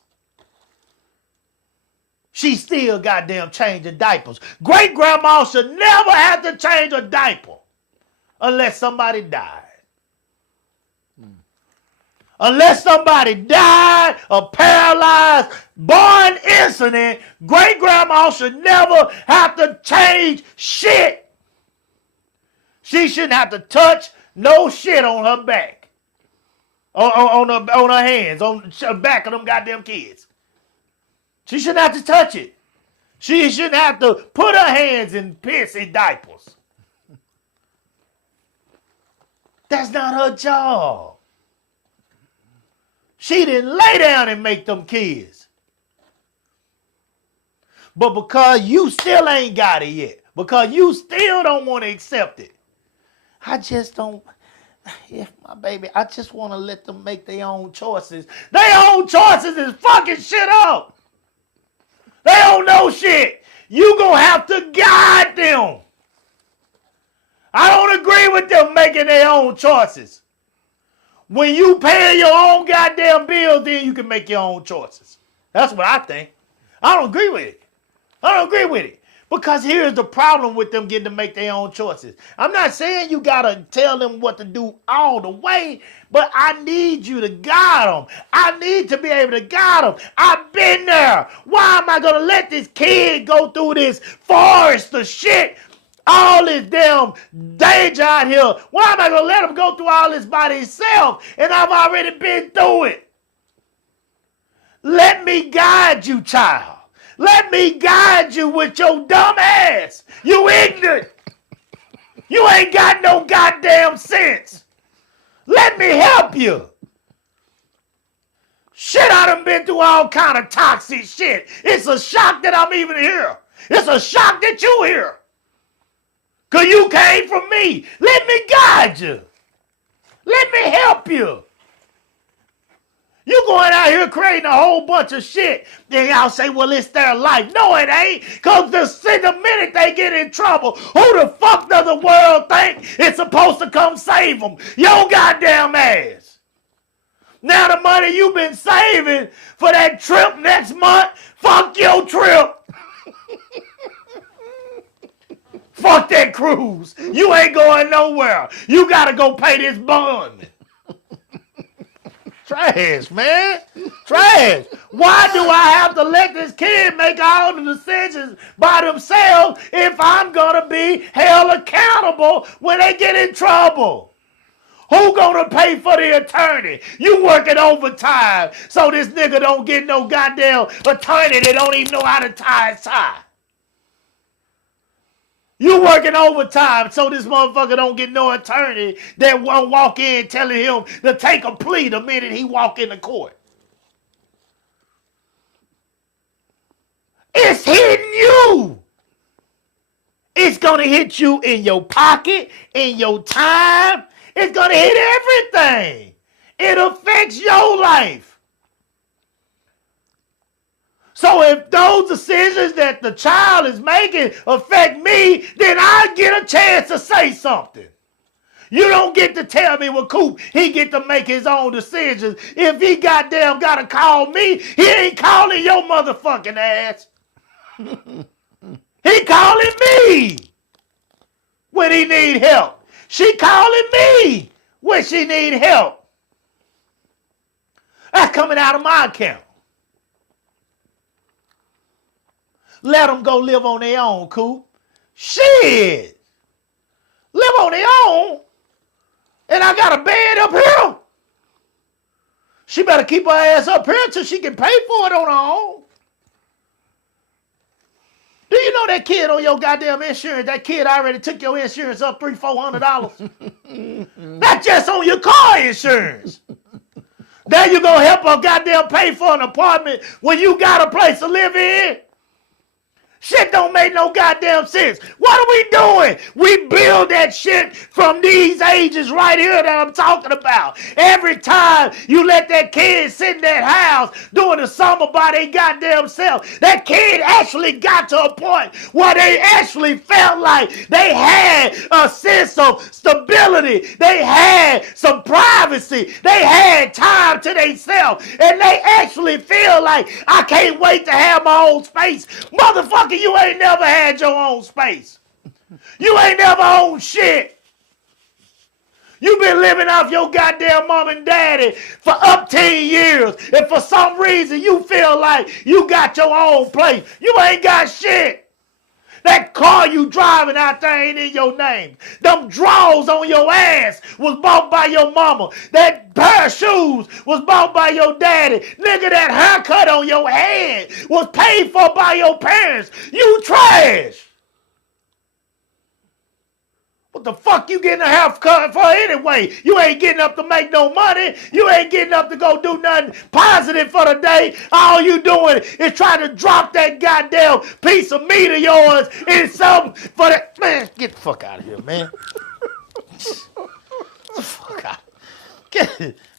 She still goddamn changing diapers. Great grandma should never have to change a diaper unless somebody died. Unless somebody died or paralyzed, born incident, great grandma should never have to change shit. She shouldn't have to touch no shit on her back. On her hands, on the back of them goddamn kids. She shouldn't have to touch it. She shouldn't have to put her hands in piss in diapers. That's not her job. She didn't lay down and make them kids. But because you still ain't got it yet, because you still don't want to accept it, I just don't, if my baby, I just want to let them make their own choices. Their own choices is fucking shit up. They don't know shit. You gonna have to guide them. I don't agree with them making their own choices. When you pay your own goddamn bills, then you can make your own choices. That's what I think. I don't agree with it. I don't agree with it. Because here's the problem with them getting to make their own choices. I'm not saying you gotta tell them what to do all the way, but I need you to guide them. I need to be able to guide them. I've been there. Why am I gonna let this kid go through this forest of shit? All this damn danger out here. Why am I gonna let him go through all this by himself? And I've already been through it. Let me guide you, child. Let me guide you with your dumb ass. You ignorant. You ain't got no goddamn sense. Let me help you. Shit, I done been through all kind of toxic shit. It's a shock that I'm even here. It's a shock that you here. Because you came from me. Let me guide you. Let me help you. You going out here creating a whole bunch of shit. Then y'all say, well, it's their life. No, it ain't. Because the minute they get in trouble, who the fuck does the world think it's supposed to come save them? Your goddamn ass. Now the money you've been saving for that trip next month, fuck your trip. Fuck that cruise. You ain't going nowhere. You got to go pay this bond. Trash, man. Trash. Why do I have to let this kid make all the decisions by themselves if I'm going to be held accountable when they get in trouble? Who going to pay for the attorney? You working overtime so this nigga don't get no goddamn attorney that don't even know how to tie a tie. You working overtime so this motherfucker don't get no attorney that won't walk in telling him to take a plea the minute he walk in the court. It's hitting you. It's going to hit you in your pocket, in your time. It's going to hit everything. It affects your life. So if those decisions that the child is making affect me, then I get a chance to say something. You don't get to tell me, well, Coop, he get to make his own decisions. If he goddamn got to call me, he ain't calling your motherfucking ass. He calling me when he need help. She calling me when she need help. That's coming out of my account. Let them go live on their own, Coop. Shit. Live on their own? And I got a bed up here? She better keep her ass up here until she can pay for it on her own. Do you know that kid on your goddamn insurance, that kid already took your insurance up $300-400? That's just on your car insurance. Now you gonna help her goddamn pay for an apartment when you got a place to live in? Shit don't make no goddamn sense. What are we doing? We build that shit from these ages right here that I'm talking about. Every time you let that kid sit in that house doing the summer by their goddamn self, that kid actually got to a point where they actually felt like they had a sense of stability. They had some privacy. They had time to themselves. And they actually feel like, I can't wait to have my own space. Motherfucker, you ain't never had your own space. You ain't never owned shit. You been living off your goddamn mom and daddy for up 10 years. And for some reason you feel like you got your own place. You ain't got shit. That car you driving out there ain't in your name. Them drawers on your ass was bought by your mama. That pair of shoes was bought by your daddy. Nigga, that haircut on your head was paid for by your parents. You trash. What the fuck you getting a haircut for anyway? You ain't getting up to make no money. You ain't getting up to go do nothing positive for the day. All you doing is trying to drop that goddamn piece of meat of yours in something for that. Man, get the fuck out of here, man. Get the fuck out.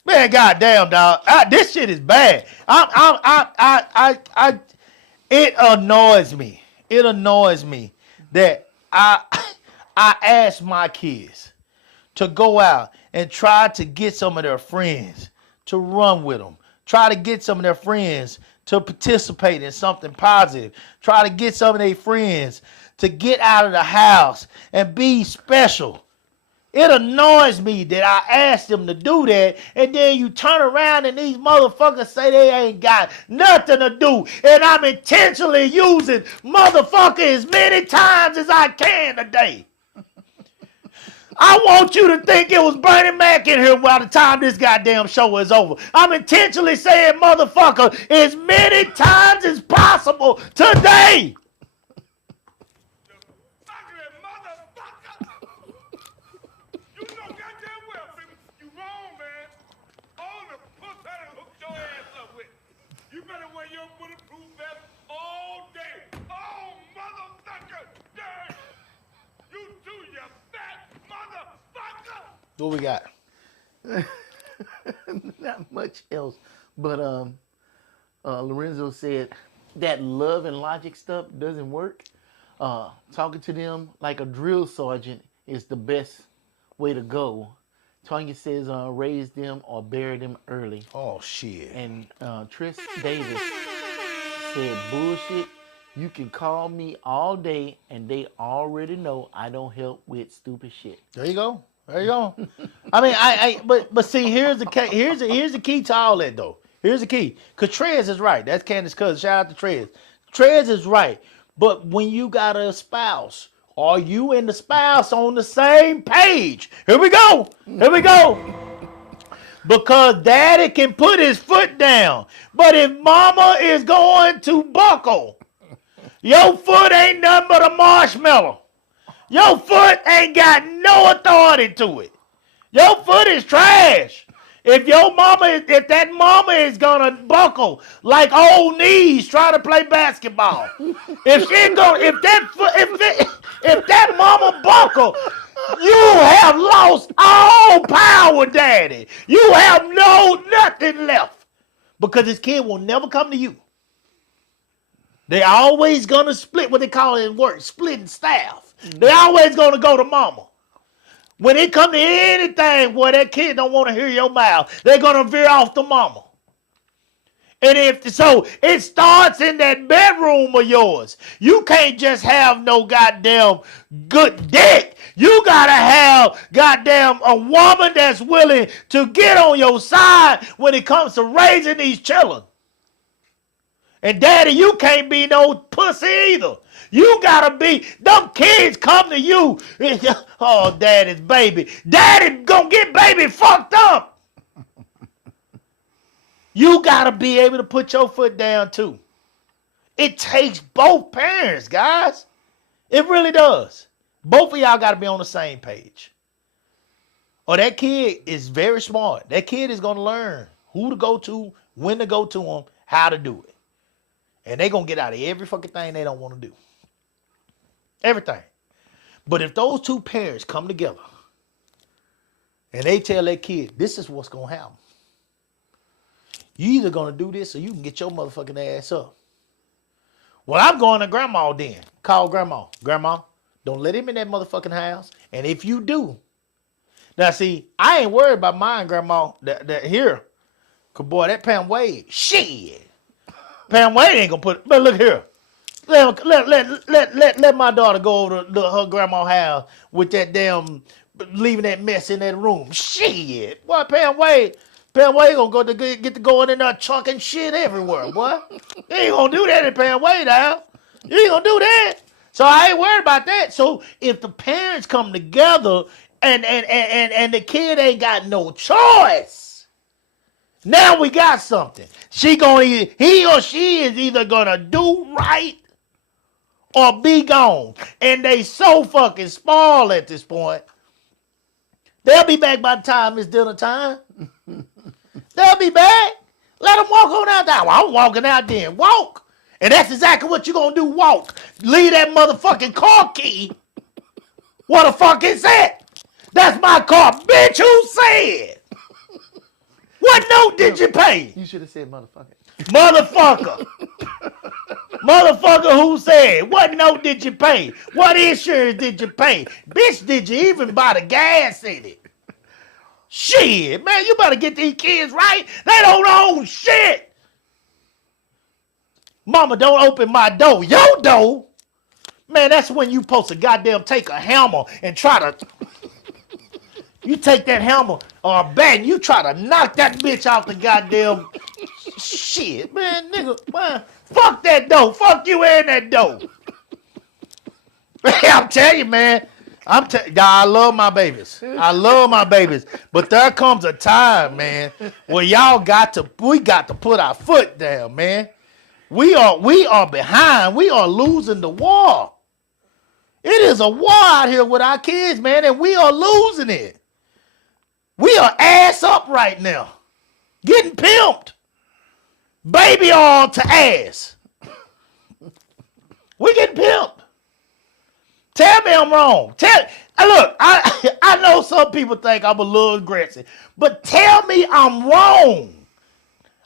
Man, goddamn, dog. This shit is bad. It annoys me. It annoys me that I ask my kids to go out and try to get some of their friends to run with them. Try to get some of their friends to participate in something positive. Try to get some of their friends to get out of the house and be special. It annoys me that I asked them to do that, and then you turn around and these motherfuckers say they ain't got nothing to do, and I'm intentionally using motherfucker as many times as I can today. I want you to think it was Bernie Mac in here by the time this goddamn show is over. I'm intentionally saying motherfucker as many times as possible today. Ugly motherfucker! You know goddamn well, baby, you wrong, man. All the pussy I done hooked your ass up with. You better wear your bulletproof vest all day. Oh, motherfucker! Dang! You do, you fat motherfucker! What we got? Not much else, but Lorenzo said that love and logic stuff doesn't work. Talking to them like a drill sergeant is the best way to go. Tanya says raise them or bury them early. Oh, shit. And Tris Davis said bullshit. You can call me all day and they already know I don't help with stupid shit. There you go. There you go. I mean, but see, here's the key to all that though. Here's the key, cause Trez is right. That's Candace's cousin. Shout out to Trez. Trez is right. But when you got a spouse, are you and the spouse on the same page? Here we go. Here we go. Because daddy can put his foot down, but if mama is going to buckle, your foot ain't nothing but a marshmallow. Your foot ain't got no authority to it. Your foot is trash. If that mama is gonna buckle like old knees trying to play basketball, if that mama buckle, you have lost all power, daddy. You have nothing left because this kid will never come to you. They always gonna split what they call it in work, splitting staff. They always gonna go to mama. When it come to anything where that kid don't want to hear your mouth, they're gonna veer off the mama. And if so, it starts in that bedroom of yours. You can't just have no goddamn good dick. You gotta have goddamn a woman that's willing to get on your side when it comes to raising these children. And daddy, you can't be no pussy either. You gotta be, them kids come to you. Oh, daddy's baby. Daddy gonna get baby fucked up. You gotta be able to put your foot down too. It takes both parents, guys. It really does. Both of y'all gotta be on the same page. Or that kid is very smart. That kid is gonna learn who to go to, when to go to them, how to do it. And they going to get out of every fucking thing they don't want to do. Everything. But if those two parents come together and they tell their kid, this is what's going to happen. You either going to do this or you can get your motherfucking ass up. Well, I'm going to grandma then. Call grandma. Grandma, don't let him in that motherfucking house. And if you do, now see, I ain't worried about mine, grandma, that here. Cause boy, that Pam Wade, shit. Pam Wade ain't gonna put. But look here, let my daughter go over to her grandma's house with that damn leaving that mess in that room. Shit, boy, Pam Wade gonna go to get to going in there chunking shit everywhere, boy. You ain't gonna do that in Pam Wade house. You ain't gonna do that. So I ain't worried about that. So if the parents come together and the kid ain't got no choice. Now we got something. He or she is either gonna do right or be gone. And they so fucking spoiled at this point. They'll be back by the time it's dinner time. They'll be back. Let them walk on out there. Well, I'm walking out there. Walk. And that's exactly what you're gonna do. Walk. Leave that motherfucking car key. What the fuck is that? That's my car. Bitch, who said? What note did you pay? You should have said motherfucker. Motherfucker. Motherfucker who said, what note did you pay? What insurance did you pay? Bitch, did you even buy the gas in it? Shit, man, you better get these kids right. They don't own shit. Mama, don't open my door. Your door? Man, that's when you supposed to goddamn take a hammer and try to... You take that hammer or a bat and you try to knock that bitch out the goddamn... Shit, man, nigga, man. Fuck that door. Fuck you and that door. I'm telling you, man. I love my babies. I love my babies. But there comes a time, man, where we got to put our foot down, man. We are behind. We are losing the war. It is a war out here with our kids, man, and we are losing it. We are ass up right now. Getting pimped. Baby all to ass. We getting pimped. Tell me I'm wrong. Look, I know some people think I'm a little aggressive, but tell me I'm wrong.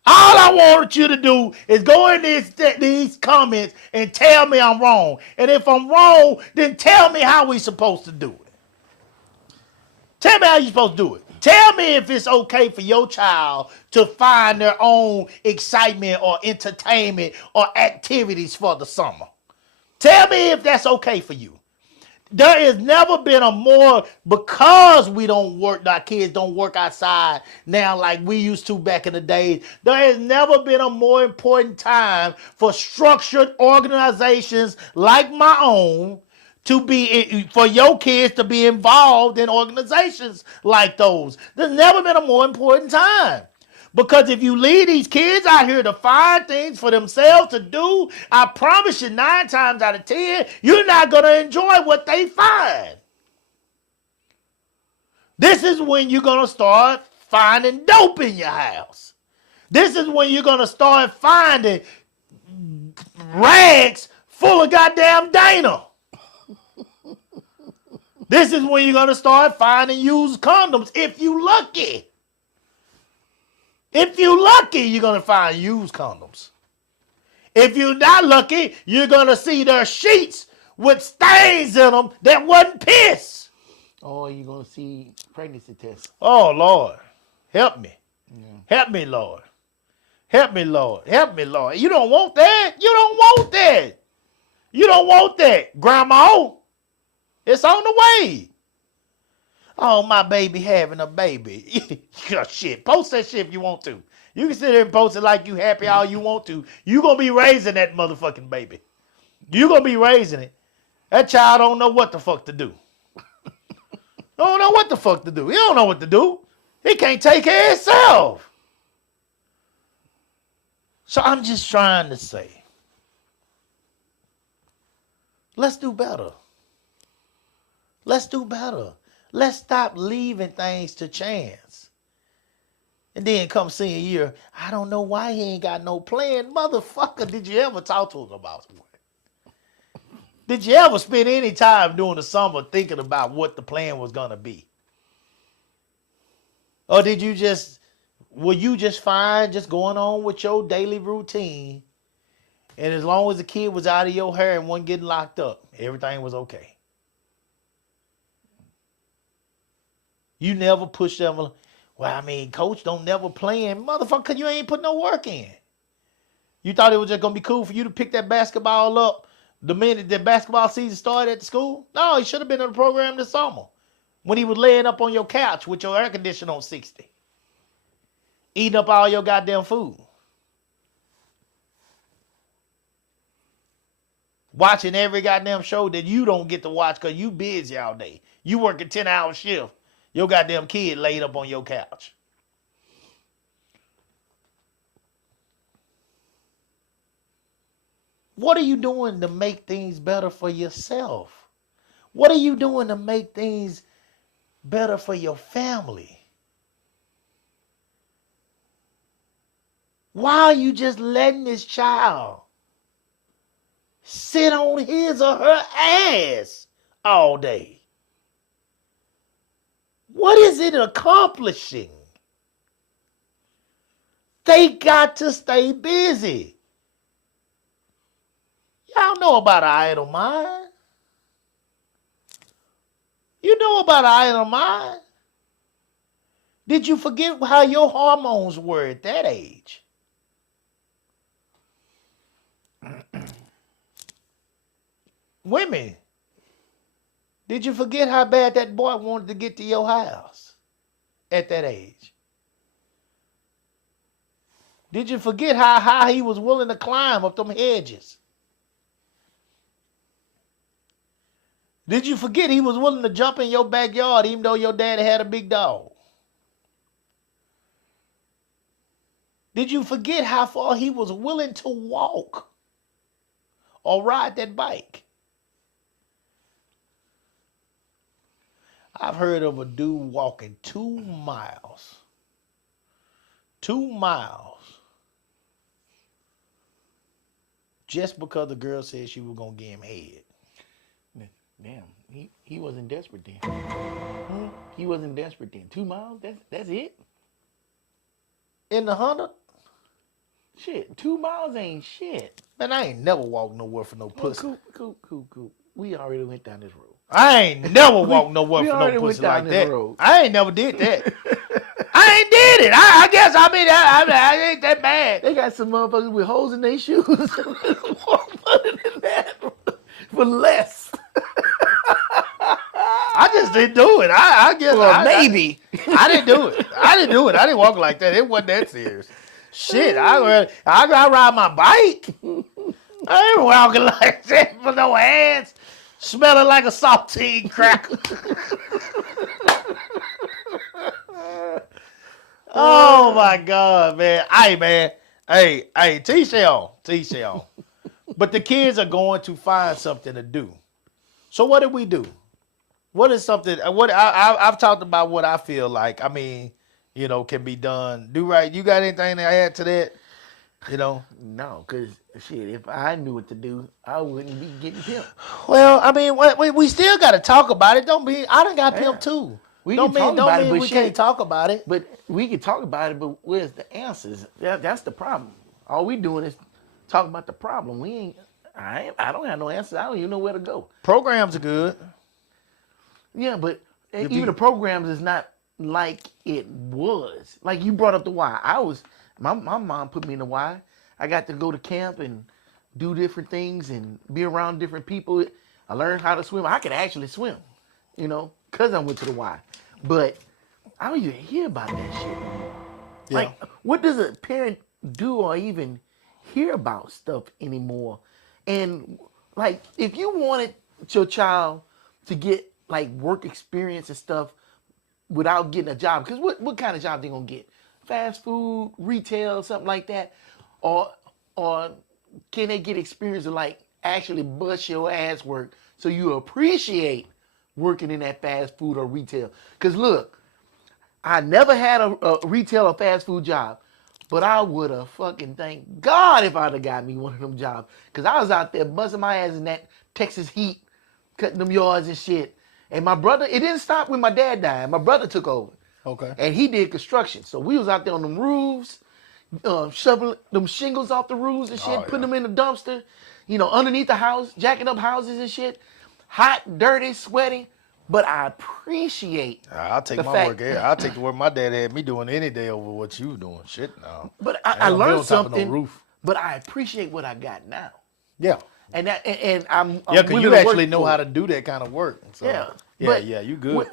All I want you to do is go in these comments and tell me I'm wrong. And if I'm wrong, then tell me how we supposed to do it. Tell me how you supposed to do it. Tell me if it's okay for your child to find their own excitement or entertainment or activities for the summer. Tell me if that's okay for you. There has never been a more, because we don't work, our kids don't work outside now like we used to back in the days. There has never been a more important time for structured organizations like my own for your kids to be involved in organizations like those. There's never been a more important time. Because if you leave these kids out here to find things for themselves to do, I promise you 9 times out of 10, you're not going to enjoy what they find. This is when you're going to start finding dope in your house. This is when you're going to start finding rags full of goddamn Dana. This is when you're going to start finding used condoms if you lucky. If you're lucky, you're going to find used condoms. If you're not lucky, you're going to see their sheets with stains in them that wasn't piss. Or you're going to see pregnancy tests. Oh, Lord. Help me. Yeah. Help me, Lord. Help me, Lord. Help me, Lord. You don't want that. You don't want that. You don't want that, Grandma. It's on the way. Oh, my baby having a baby. Shit, post that shit if you want to. You can sit there and post it like you happy all you want to. You gonna be raising that motherfucking baby. You gonna be raising it. That child don't know what the fuck to do. Don't know what the fuck to do. He don't know what to do. He can't take care of himself. So I'm just trying to say, let's do better. Let's do better. Let's stop leaving things to chance. And then come senior year, I don't know why he ain't got no plan. Motherfucker, did you ever talk to him about it? Did you ever spend any time during the summer thinking about what the plan was going to be? Or were you just fine just going on with your daily routine? And as long as the kid was out of your hair and wasn't getting locked up, everything was okay. You never push them. Well, I mean, coach don't never plan. Motherfucker, you ain't put no work in. You thought it was just going to be cool for you to pick that basketball up the minute the basketball season started at the school? No, he should have been in the program this summer when he was laying up on your couch with your air conditioner on 60. Eating up all your goddamn food. Watching every goddamn show that you don't get to watch because you busy all day. You work a 10-hour shift. Your goddamn kid laid up on your couch. What are you doing to make things better for yourself? What are you doing to make things better for your family? Why are you just letting this child sit on his or her ass all day? What is it accomplishing? They got to stay busy. Y'all know about an idle mind. You know about an idle mind. Did you forget how your hormones were at that age? Women, did you forget how bad that boy wanted to get to your house at that age? Did you forget how high he was willing to climb up them hedges? Did you forget he was willing to jump in your backyard even though your daddy had a big dog? Did you forget how far he was willing to walk or ride that bike? I've heard of a dude walking 2 miles. 2 miles. Just because the girl said she was going to give him head. Damn, he wasn't desperate then. He wasn't desperate then. 2 miles, that's it? In the Honda? Shit, 2 miles ain't shit. Man, I ain't never walked nowhere for no pussy. Cool. We already went down this road. I ain't never walked nowhere we for already no went pussy down like this that. road. I ain't never did that. I ain't did it. I guess I ain't that bad. They got some motherfuckers with holes in their shoes. Walk further than that for less. I just didn't do it. I guess Well, maybe. I didn't do it. I didn't walk like that. It wasn't that serious. Shit, I ride my bike. I ain't walking like that for no hands. Smelling like a saltine cracker. Oh my God, man. Hey, T-Shell. But the kids are going to find something to do. So what do we do? What is something? I've talked about what I feel like. I mean, can be done. Do right. You got anything to add to that? No, because shit, if I knew what to do, I wouldn't be getting pimped. Well, I mean, we still got to talk about it. Don't be. I done got pimped too. We don't can talk about it, but we shit, can't talk about it. But we can talk about it, but where's the answers? That's the problem. All we doing is talking about the problem. I don't have no answers. I don't even know where to go. Programs are good. Yeah, but even the programs is not like it was. Like you brought up the Y. My mom put me in the Y. I got to go to camp and do different things and be around different people. I learned how to swim. I could actually swim, because I went to the Y. But I don't even hear about that shit. Yeah. Like, what does a parent do or even hear about stuff anymore? And, like, if you wanted your child to get, like, work experience and stuff without getting a job, because what kind of job they going to get? Fast food, retail, something like that? Or can they get experience to, like, actually bust your ass work so you appreciate working in that fast food or retail? Because, look, I never had a retail or fast food job, but I would have fucking thanked God if I'd have got me one of them jobs. Because I was out there busting my ass in that Texas heat, cutting them yards and shit. And my brother, it didn't stop when my dad died. My brother took over. Okay. And he did construction. So we was out there on them roofs, shoveling them shingles off the roofs and shit, putting them in the dumpster, underneath the house, jacking up houses and shit. Hot, dirty, sweaty. But I appreciate I'll take the my fact- work. I'll take the work my dad had me doing any day over what you doing. Shit, no. But Ain't I no learned on top of no something. roof. But I appreciate what I got now. Yeah. And I'm Because willing you to actually work know for how it. to do that kind of work. So, Yeah. Yeah, But you good.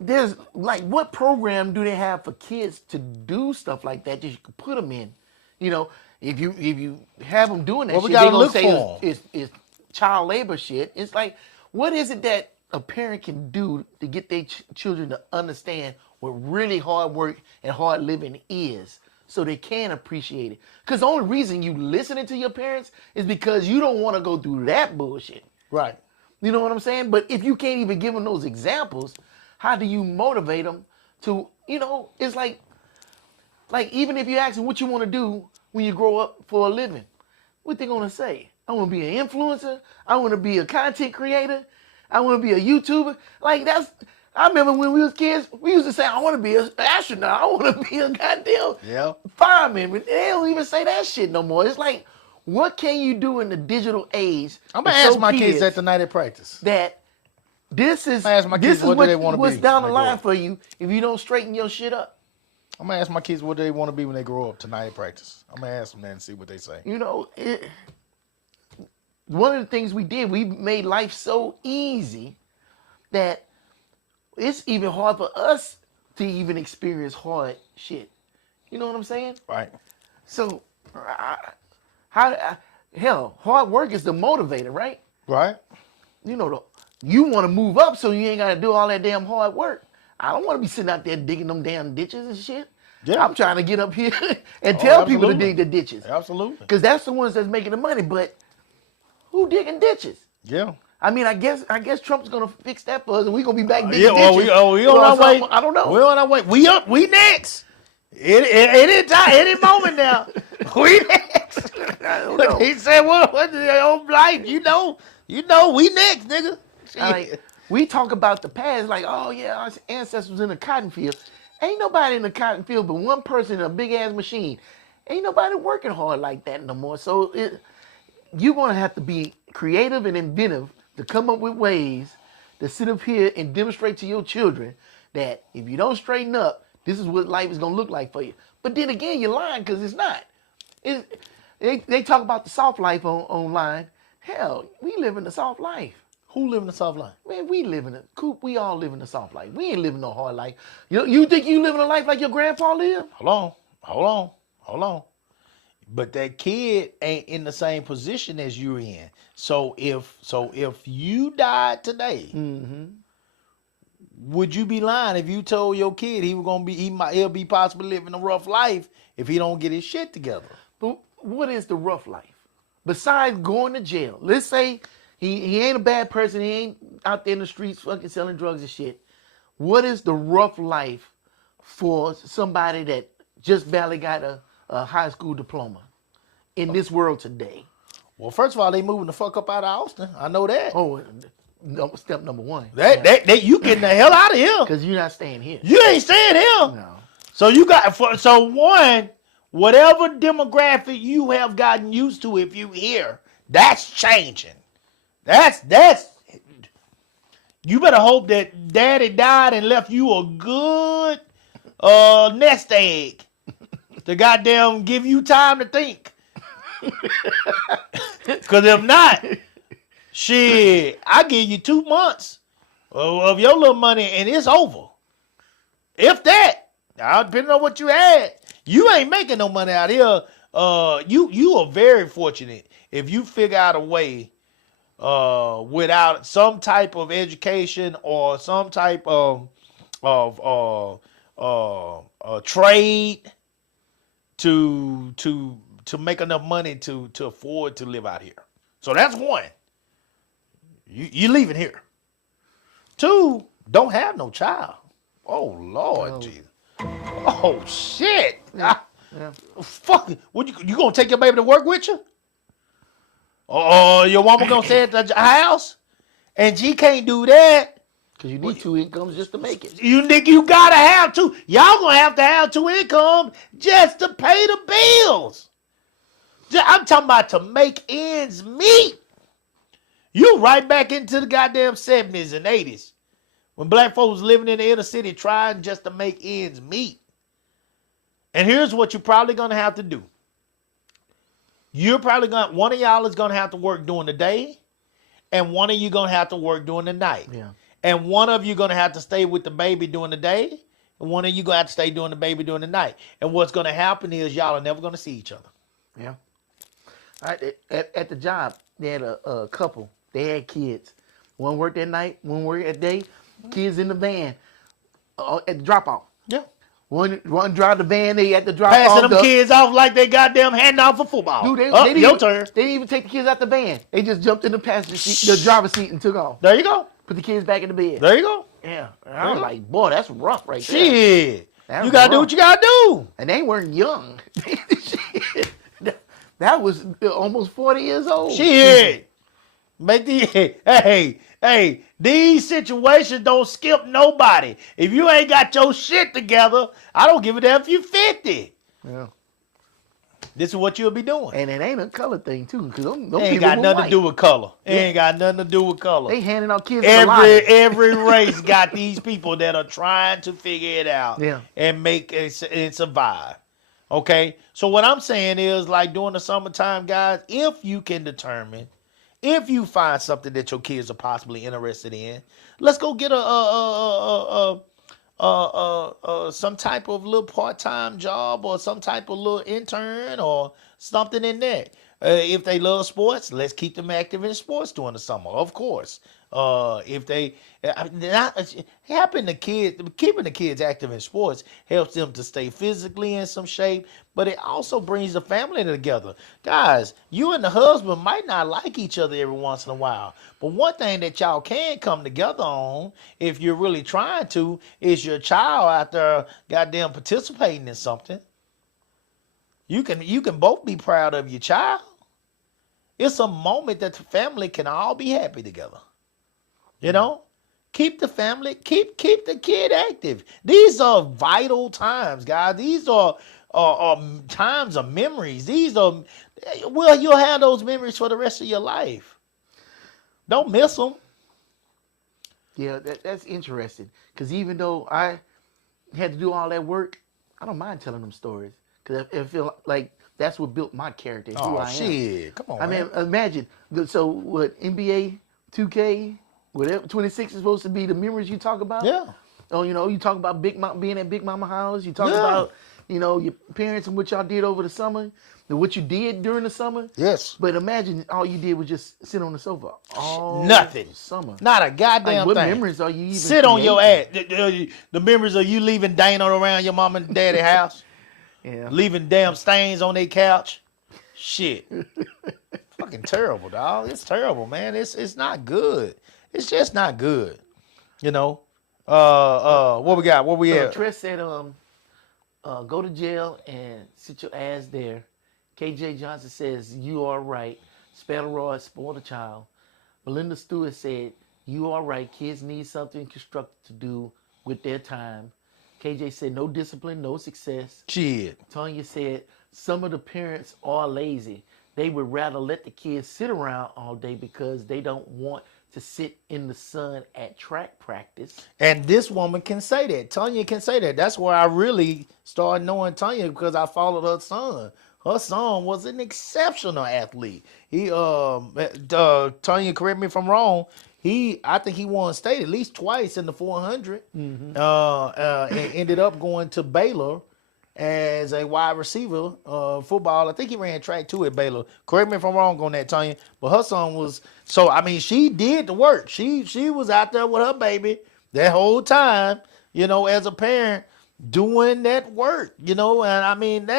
There's like, what program do they have for kids to do stuff like that you can put them in? If you have them doing that Well, we shit, gotta they gonna look say for 'em. it's child labor shit. It's like, what is it that a parent can do to get their children to understand what really hard work and hard living is, so they can appreciate it? Because the only reason you listening to your parents is because you don't want to go through that bullshit. Right. You know what I'm saying? But if you can't even give them those examples, how do you motivate them to, it's like even if you ask them what you want to do when you grow up for a living, what they going to say? I want to be an influencer. I want to be a content creator. I want to be a YouTuber. I remember when we was kids, we used to say, I want to be an astronaut. I want to be a goddamn Yeah. fireman. But they don't even say that shit no more. It's like, What can you do in the digital age? I'm gonna to ask show my kids at the night at practice. that this is I'm gonna ask my kids what do they wanna what's be down when the they grow line up. for you if you don't straighten your shit up. I'm gonna ask my kids what they want to be when they grow up tonight at practice. I'm gonna ask them that and see what they say. You know, one of the things we did, we made life so easy that it's even hard for us to even experience hard shit. You know what I'm saying? Right. So, hell, hard work is the motivator, right? Right. You know, you want to move up so you ain't got to do all that damn hard work. I don't want to be sitting out there digging them damn ditches and shit. Yeah. I'm trying to get up here and tell people to absolutely. dig the ditches. Absolutely. Because that's the ones that's making the money. But who digging ditches? Yeah. I mean, I guess Trump's gonna fix that for us, and we're gonna be back digging Yeah. ditches. We on Or our way. something. I don't know. We on our way. We up. We next. Any time, any moment now. We next. I don't know. He said, "What the old life? You know, we next, nigga." Like, we talk about the past, like, oh yeah, our ancestors was in the cotton field. Ain't nobody in the cotton field but one person in a big ass machine. Ain't nobody working hard like that no more. So you're gonna have to be creative and inventive to come up with ways to sit up here and demonstrate to your children that if you don't straighten up, this is what life is gonna look like for you. But then again, you're lying because it's not. They talk about the soft life online. Hell, we live in the soft life. Who live in the soft line? Man, we all live in the soft life. We ain't living no hard life. You think you living a life like your grandpa lived? Hold on. But that kid ain't in the same position as you're in. So if you died today, would you be lying if you told your kid he'll be possibly living a rough life if he don't get his shit together? But what is the rough life? Besides going to jail, let's say he ain't a bad person. He ain't out there in the streets fucking selling drugs and shit. What is the rough life for somebody that just barely got a high school diploma in this world today? Well, first of all, they moving the fuck up out of Austin. I know that. Oh, step number one. You getting the hell out of here. Because you're not staying here. You ain't staying here. No. So one, whatever demographic you have gotten used to, if you here, that's changing. That's you better hope that daddy died and left you a good nest egg to goddamn give you time to think. Because if not, shit, I give you 2 months of your little money and it's over. If that, now depending on what you had, you ain't making no money out here. You are very fortunate if you figure out a way without some type of education or some type of trade to make enough money to afford to live out here. So that's one. You leaving here. Two, don't have no child. Oh Lord, Jesus. Oh shit. Yeah. Fuck. What you gonna take your baby to work with you? Or your mama gonna stay at the house? And she can't do that. Because you need 2 incomes just to make it. You think you gotta have two. Y'all gonna have to have 2 incomes just to pay the bills. I'm talking about to make ends meet. You right back into the goddamn 70s and 80s when black folks living in the inner city trying just to make ends meet. And here's what you're probably gonna have to do. One of y'all is gonna have to work during the day, and one of you gonna have to work during the night. Yeah. And one of you gonna have to stay with the baby during the day, and one of you gonna have to stay during the baby during the night. And what's gonna happen is y'all are never gonna see each other. Yeah. At the job, they had a couple. They had kids. One worked at night, one worked at day. Kids in the van at the drop off. Yeah. One drive the van. They at the drop Passing off. them kids off like they goddamn hand out for football. Dude, Your turn. They didn't even take the kids out the van. They just jumped in the passenger seat, the driver's seat, and took off. There you go. Put the kids back in the bed. There you go. Yeah. And I was like, boy, that's rough right there. Shit. That You was gotta do rough. what you gotta do. And they weren't young. That was almost 40 years old. Shit. Make the hey, these situations don't skip nobody. If you ain't got your shit together, I don't give a damn if you 50. Yeah. This is what you'll be doing. And it ain't a color thing too, because them It ain't people got were nothing white. to do with color. It Yeah. ain't got nothing to do with color. They handing out kids in the line. Every race got these people that are trying to figure it out Yeah. and make it and survive. Okay, so what I'm saying is, like during the summertime, guys, if you can determine, if you find something that your kids are possibly interested in, let's go get some type of little part-time job or some type of little intern or something in that. If they love sports, let's keep them active in sports during the summer, of course. If they keeping the kids active in sports helps them to stay physically in some shape, but it also brings the family together. Guys, you and the husband might not like each other every once in a while, but one thing that y'all can come together on, if you're really trying to, is your child out there goddamn participating in something. You can both be proud of your child. It's a moment that the family can all be happy together. You know? Keep the family, keep the kid active. These are vital times, guys. These are times of memories. You'll have those memories for the rest of your life. Don't miss them. Yeah, that's interesting. Because even though I had to do all that work, I don't mind telling them stories. Because I feel like that's what built my character and who I am. Shit. Come on, I man. mean, imagine. So what, NBA 2K, whatever, 26 is supposed to be the memories you talk about? Yeah. Oh, you talk about being at Big Mama house. You talk Yeah. about, your parents and what y'all did over the summer, and what you did during the summer. Yes. But imagine all you did was just sit on the sofa all Nothing. summer. Not a goddamn Like, what thing. memories are you even Sit on your ass. creating? The memories of you leaving Dana around your mom and daddy house. Yeah. Leaving damn stains on their couch. Shit. Fucking terrible, dog. It's terrible, man. It's not good. It's just not good. You know? What we got? What we So at? Tress said, go to jail and sit your ass there. KJ Johnson says, you are right. Spell Roy, spoil the child. Belinda Stewart said, you are right. Kids need something constructive to do with their time. KJ said, no discipline, no success. Shit. Tanya said, some of the parents are lazy. They would rather let the kids sit around all day because they don't want to sit in the sun at track practice. And this woman can say that. Tanya can say that. That's where I really started knowing Tanya, because I followed her son. Her son was an exceptional athlete. He Tanya, correct me if I'm wrong. I think he won state at least twice in the 400. And ended up going to Baylor as a wide receiver, football. I think he ran track too at Baylor. Correct me if I'm wrong on that, Tanya. But her son was, so I mean, she did the work. She was out there with her baby that whole time, as a parent, doing that work, and I mean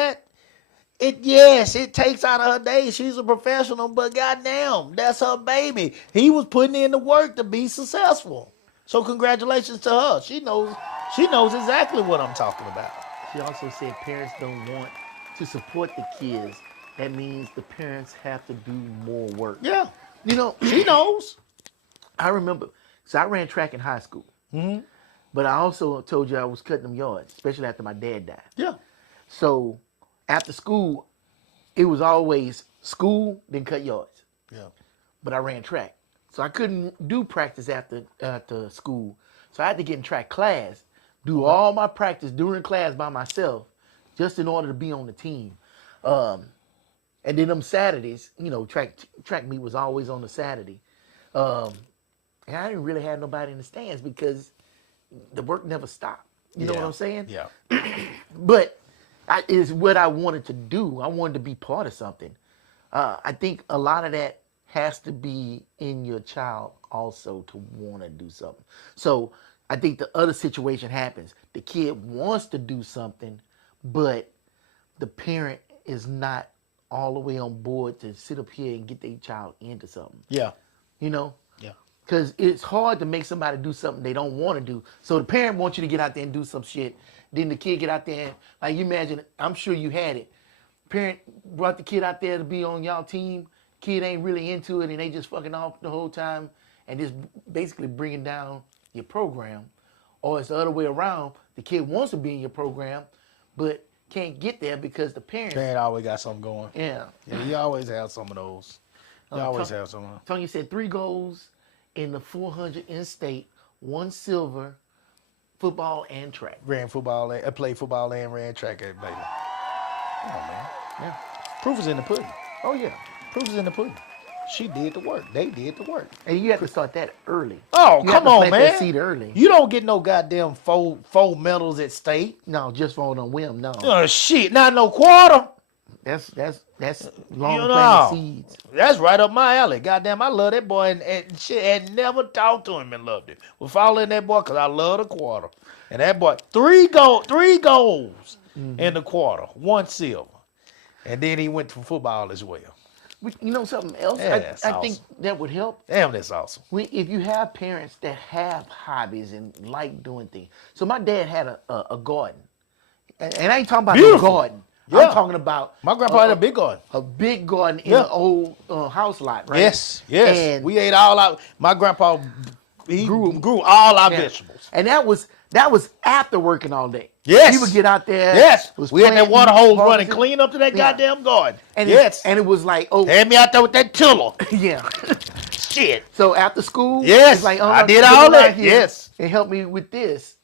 it takes out of her day. She's a professional, but goddamn, that's her baby. He was putting in the work to be successful. So congratulations to her. She knows exactly what I'm talking about. She also said parents don't want to support the kids. That means the parents have to do more work. Yeah. She knows. I remember, so I ran track in high school. Mm-hmm. But I also told you I was cutting them yards, especially after my dad died. Yeah. So after school, it was always school, then cut yards. Yeah. But I ran track. So I couldn't do practice after school. So I had to get in track class, do all my practice during class by myself, just in order to be on the team. And then them Saturdays, track meet was always on a Saturday. And I didn't really have nobody in the stands because the work never stopped. You know what I'm saying? Yeah. But it's what I wanted to do. I wanted to be part of something. I think a lot of that has to be in your child also to want to do something. So I think the other situation happens. The kid wants to do something, but the parent is not all the way on board to sit up here and get their child into something. Yeah. Yeah. Because it's hard to make somebody do something they don't want to do. So the parent wants you to get out there and do some shit. Then the kid get out there and, like, you imagine, I'm sure you had it. Parent brought the kid out there to be on y'all team. Kid ain't really into it and they just fucking off the whole time and just basically bringing down your program. Or it's the other way around. The kid wants to be in your program, but can't get there because the parents. Parent always got something going. Yeah. Yeah, you always have some of those. You always have some. Tony said 3 goals in the 400 in state, 1 silver, football and track. Ran football, played football and ran track at baby. Come on, man. Yeah. Proof is in the pudding. Oh yeah. Proof is in the pudding. She did the work. They did the work. And you have to start that early. Oh, You have come to on, plant man. that seed early. You don't get no goddamn four medals at state. No, just for on a whim. No, Oh, shit. Not no quarter. that's long You planted know. seeds. That's right up my alley. Goddamn, I love that boy. And shit, had never talked to him and loved him. We're following that boy because I love the quarter. And that boy, 3 goals in the quarter, 1 silver. And then he went to football as well. You know something else? Yeah, that's I think that would help. Damn, that's awesome. If you have parents that have hobbies and like doing things. So my dad had a garden. And I ain't talking about Beautiful. a garden. Yeah. I'm talking about My grandpa had a big garden. a big garden in Yeah. an old house lot, right? Yes. And We ate all out. My grandpa, he Grew- grew all our Yeah. vegetables. And that was after working all day. Yes. He would get out there. Yes. was We had that planting, water hose running harvesting. clean up to that Yeah. goddamn garden. And yes. and it was like, oh, Had me out there with that tiller. yeah. Shit. So after school, Yes, it's like, I did come all around that, here yes. and help me with this,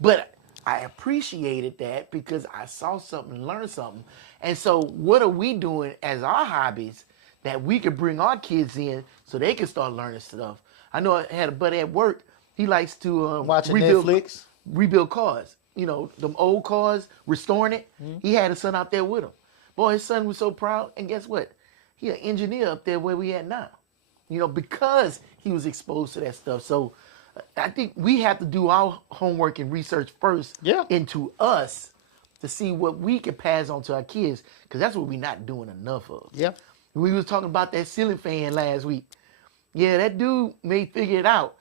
But I appreciated that because I saw something, learned something, and so what are we doing as our hobbies that we could bring our kids in so they can start learning stuff? I know I had a buddy at work. He likes to Watching rebuild Netflix. rebuild cars. Them old cars, restoring it. Mm-hmm. He had his son out there with him. Boy, his son was so proud. And guess what? He an engineer up there where we at now. Because he was exposed to that stuff. So I think we have to do our homework and research first Yeah. into us to see what we can pass on to our kids, because that's what we're not doing enough of. Yeah. We was talking about that ceiling fan last week. Yeah, that dude may figure it out,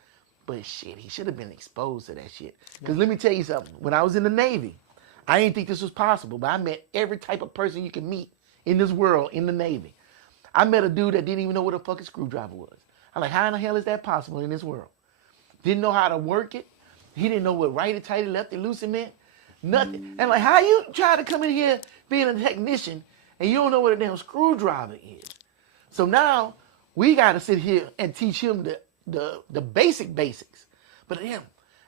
but shit, he should have been exposed to that shit. Because let me tell you something. When I was in the Navy, I didn't think this was possible, but I met every type of person you can meet in this world in the Navy. I met a dude that didn't even know what a fucking screwdriver was. I'm like, how in the hell is that possible in this world? Didn't know how to work it. He didn't know what righty tighty, lefty loosey meant. Nothing. And like, how you try to come in here being a technician and you don't know what a damn screwdriver is? So now we got to sit here and teach him the basics. But him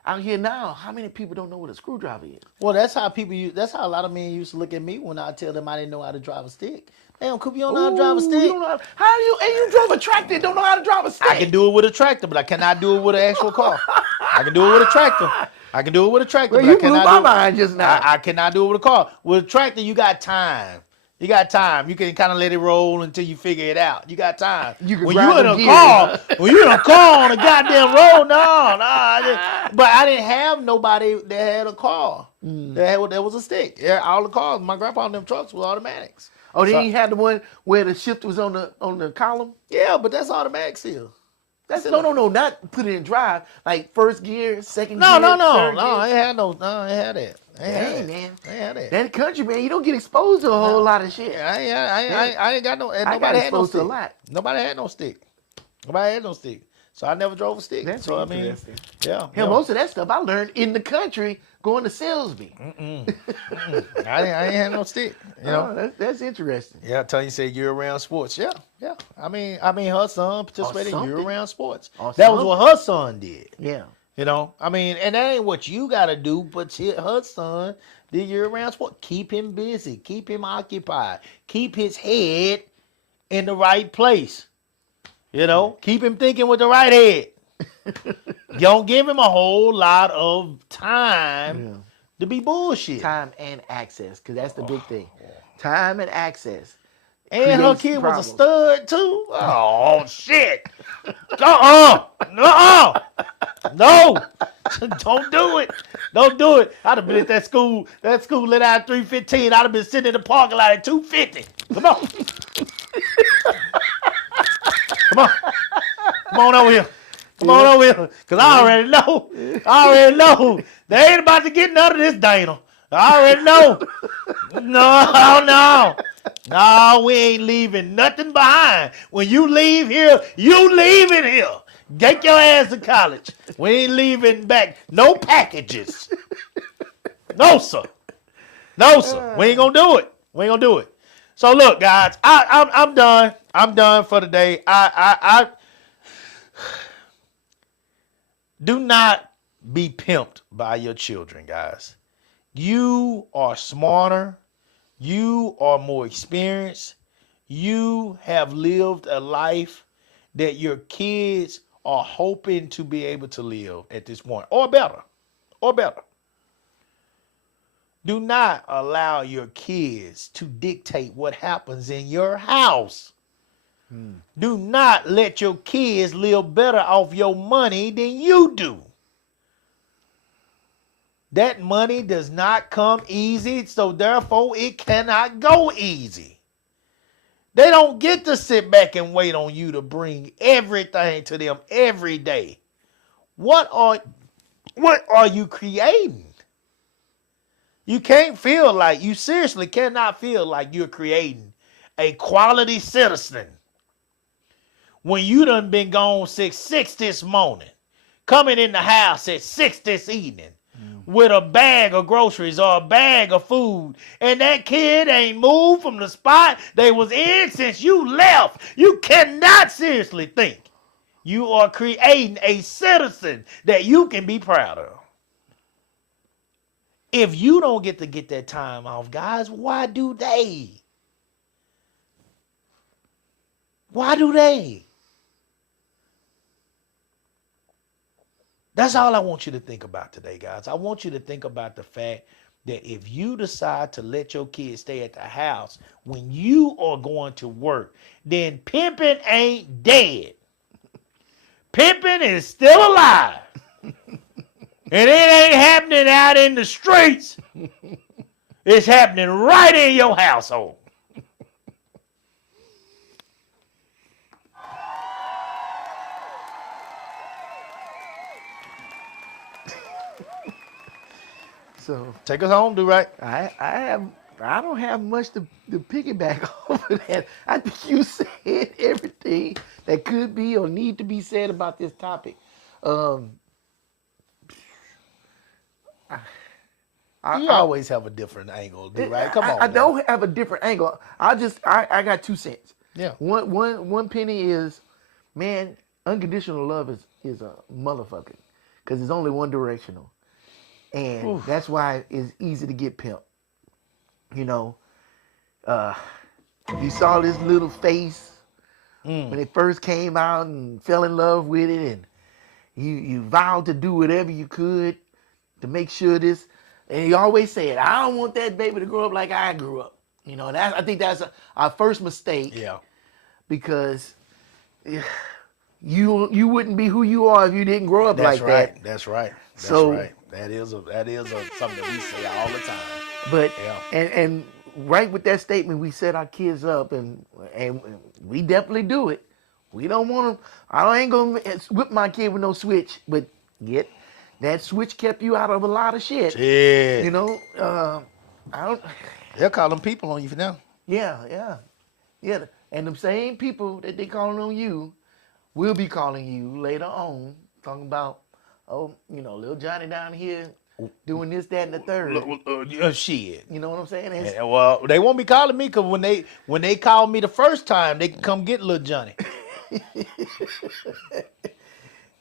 out here now, how many people don't know what a screwdriver is? Well, that's how people use. That's how a lot of men used to look at me when I tell them I didn't know how to drive a stick. Damn, Coop, you don't know how to drive a Ooh, stick. you don't know how do you? And you drove a tractor and don't know how to drive a stick. I can do it with a tractor, but I cannot do it with an actual car. I can do it with a tractor. I can do it with a tractor, Well, but you I blew cannot my do it. mind just now. I cannot do it with a car. With a tractor, you got time. You got time. You can kind of let it roll until you figure it out. You got time. You can when grind you in the a gears. car, when you in a car on a goddamn road, no. But I didn't have nobody that had a car. That was a stick. Yeah, all the cars. My grandpa and them trucks were automatics. Oh, then So- you had the one where the shift was on the column. Yeah, but that's automatic still. That's no, not put it in drive. Like first gear, second No, gear. no. third I gear. ain't had no. No, I ain't had that. I ain't had Dang, that. man. I ain't had that. That country, man, you don't get exposed to a whole lot of shit. I ain't got no. And I nobody got had no exposed to a stick. lot. Nobody had no stick. Nobody had no stick. So I never drove a stick. That's so I mean, interesting. yeah. Hell, yeah. most of that stuff I learned in the country going to Salisbury. I ain't had no stick. You know. Oh, that's interesting. Yeah, Tony said year-round sports. Yeah. I mean, her son participated in something. year-round sports. Or That was what her son did. Yeah. You know, I mean, and that ain't what you got to do, but her son did year-round sport. Keep him busy. Keep him occupied. Keep his head in the right place. You know, keep him thinking with the right head. Don't give him a whole lot of time to be bullshit. Time and access, because that's the big thing. Time and access. And her creates kid problems. was a stud too. Oh shit! No, don't do it. Don't do it. I'd have been at that school. That school let out 3:15. I'd have been sitting in the parking lot at 2:50. Come on, come on over here. Come on over here, cause I already know. They ain't about to get none of this, Dana. I already know. No, we ain't leaving nothing behind. When you leave here, you leaving here. Get your ass to college. We ain't leaving back no packages. No, sir. No, sir. We ain't gonna do it. We ain't gonna do it. So look, guys, I'm done. I'm done for the day. I do not be pimped by your children, guys. You are smarter. You are more experienced. You have lived a life that your kids are hoping to be able to live at this point, or better, or better. Do not allow your kids to dictate what happens in your house. Do not let your kids live better off your money than you do. That money does not come easy, so therefore it cannot go easy. They don't get to sit back and wait on you to bring everything to them every day. What are you creating? You can't feel like, you seriously cannot feel like you're creating a quality citizen when you done been gone since 6 this morning, coming in the house at 6 this evening with a bag of groceries or a bag of food, and that kid ain't moved from the spot they was in since you left. You cannot seriously think you are creating a citizen that you can be proud of. If you don't get to get that time off, guys, why do they? Why do they? That's all I want you to think about today, guys. I want you to think about the fact that if you decide to let your kids stay at the house when you are going to work, then pimping ain't dead. Pimping is still alive. And it ain't happening out in the streets. It's happening right in your household. So Take us home, do right. I don't have much to piggyback off of that. I think you said everything that could be or need to be said about this topic. You always have a different angle, do right. Come on. I man. don't have a different angle. I got 2 cents. Yeah. One penny is, man, unconditional love is a motherfucker, because it's only one directional, and that's why it's easy to get pimped. You know, you saw this little face when it first came out and fell in love with it, and you vowed to do whatever you could to make sure this. And you always said, I don't want that baby to grow up like I grew up. You know, I think that's our first mistake. Yeah. Because you wouldn't be who you are if you didn't grow up That's like right. that. That's right. That's So- right. That is something that we say all the time. But Yeah. and right with that statement, we set our kids up, and we definitely do it. We don't want them. I ain't gonna whip my kid with no switch, but yet that switch kept you out of a lot of shit. Yeah. You know, I don't. They'll call them people on you for now. Yeah. And them same people that they calling on you will be calling you later on, talking about, oh, you know, little Johnny down here doing this, that, and the third. Shit. You know what I'm saying? It's- Yeah, well, they won't be calling me because when they called me the first time, they can come get little Johnny.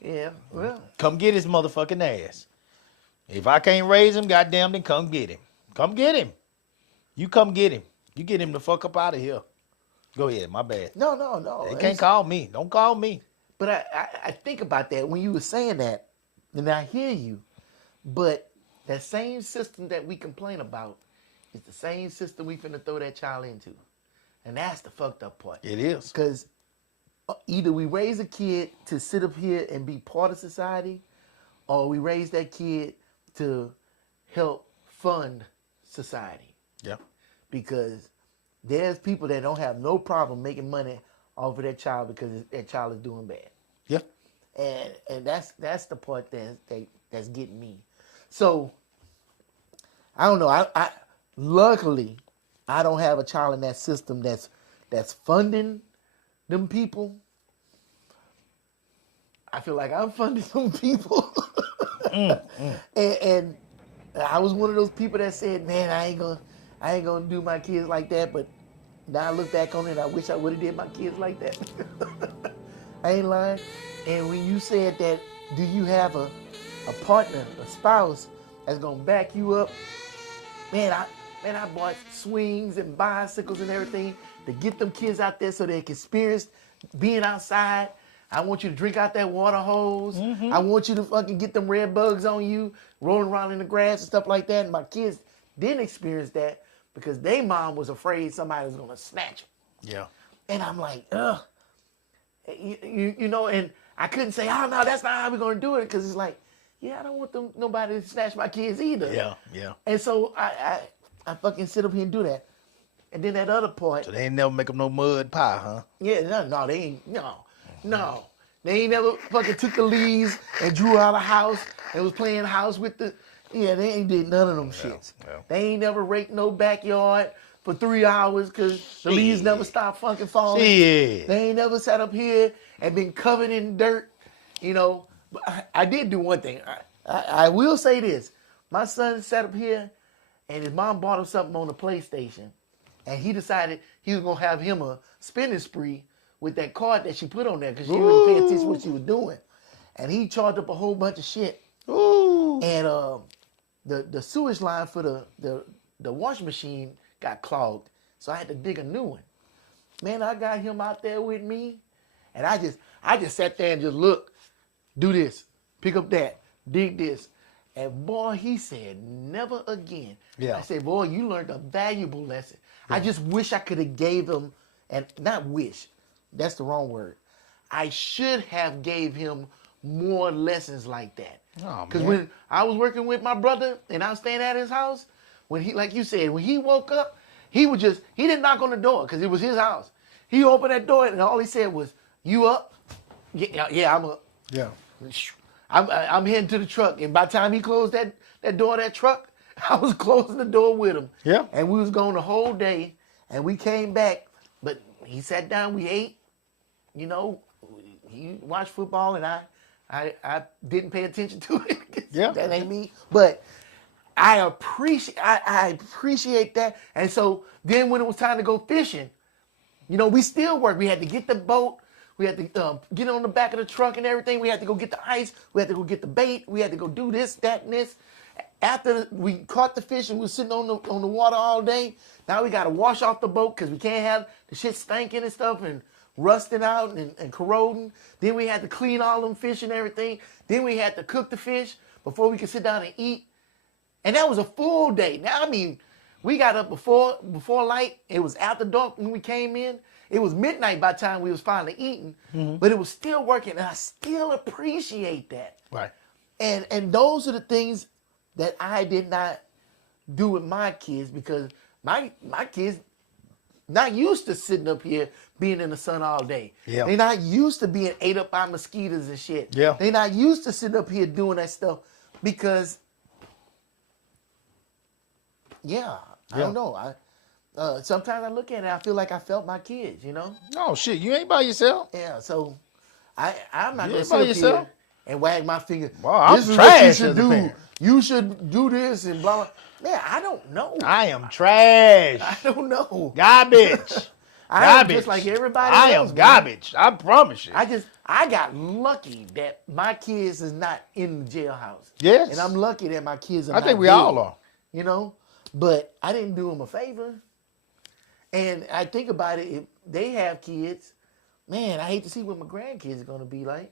yeah, well, Come get his motherfucking ass. If I can't raise him, goddamn, then come get him. Come get him. You come get him. You get him the fuck up out of here. Go ahead, my bad. no. They It's- can't call me. Don't call me. But I think about that when you were saying that, and I hear you. But that same system that we complain about is the same system we finna throw that child into. And that's the fucked up part. It is. Because either we raise a kid to sit up here and be part of society, or we raise that kid to help fund society. Yeah. Because there's people that don't have no problem making money off of that child because that child is doing bad. Yeah. And that's the part that's getting me. So I don't know. I luckily I don't have a child in that system that's funding them people. I feel like I'm funding some people, and I was one of those people that said, man, I ain't gonna do my kids like that. But now I look back on it, I wish I would have did my kids like that. I ain't lying. And when you said that, do you have a partner, a spouse that's gonna back you up? Man, I bought swings and bicycles and everything to get them kids out there so they can experience being outside. I want you to drink out that water hose. I want you to fucking get them red bugs on you, rolling around in the grass and stuff like that. And my kids didn't experience that because their mom was afraid somebody was gonna snatch them. Yeah. And I'm like, ugh. You know, and I couldn't say, oh no, that's not how we're gonna do it, because it's like, yeah, I don't want nobody to snatch my kids either. Yeah, yeah. And so I fucking sit up here and do that. And then that other part, So they ain't never make them no mud pie, huh? yeah, no, they ain't, no. They ain't never fucking took the leaves and drew out a house and was playing house with the, yeah, they ain't did none of them shits. yeah. They ain't never raked no backyard for 3 hours because the leaves never stopped fucking falling. Shit. They ain't never sat up here and been covered in dirt, you know. But I did do one thing. I will say this. My son sat up here and his mom bought him something on the PlayStation. And he decided he was going to have him a spending spree with that card that she put on there because she wouldn't pay attention to what she was doing. And he charged up a whole bunch of shit. Ooh. And the sewage line for the washing machine got clogged. So I had to dig a new one. Man, I got him out there with me. And I just sat there and just look, do this, pick up that, dig this. And boy, he said, never again. Yeah. I said, boy, you learned a valuable lesson. Yeah. I just wish I could have gave him, and not wish, that's the wrong word. I should have gave him more lessons like that. Oh, Because man. when I was working with my brother and I was staying at his house, when he, like you said, when he woke up, he didn't knock on the door because it was his house. He opened that door and all he said was, you up? Yeah, I'm up. Yeah. I'm heading to the truck. And by the time he closed that door of that truck, I was closing the door with him. Yeah. And we was gone the whole day. And we came back. But he sat down, we ate. You know, he watched football and I didn't pay attention to it. Yeah. That ain't me. But I appreciate that. And so then when it was time to go fishing, you know, we still worked. We had to get the boat. We had to get on the back of the truck and everything. We had to go get the ice. We had to go get the bait. We had to go do this, that, and this. After we caught the fish and we were sitting on the water all day, now we got to wash off the boat because we can't have the shit stinking and stuff and rusting out and corroding. Then we had to clean all them fish and everything. Then we had to cook the fish before we could sit down and eat. And that was a full day. Now, I mean, we got up before light. It was after dark when we came in. It was midnight by the time we was finally eating, but it was still working, and I still appreciate that. Right. And those are the things that I did not do with my kids because my kids not used to sitting up here being in the sun all day. Yeah. They're not used to being ate up by mosquitoes and shit. Yeah. They're not used to sitting up here doing that stuff because, I don't know. Sometimes I look at it, I feel like I felt my kids, you know? Oh shit, you ain't by yourself. Yeah, so I'm not You going to ain't sit by up yourself. here and wag my finger. Wow, This I'm is what you trash should as a do. parent. You should do this and blah, blah. Man, I don't know. I am trash. I don't know. Garbage. I am just like everybody I else, am man. garbage. I promise you. I got lucky that my kids is not in the jailhouse. Yes. And I'm lucky that my kids are I not think we dead, all are. You know? But I didn't do them a favor. And I think about it, if they have kids, man, I hate to see what my grandkids are going to be like.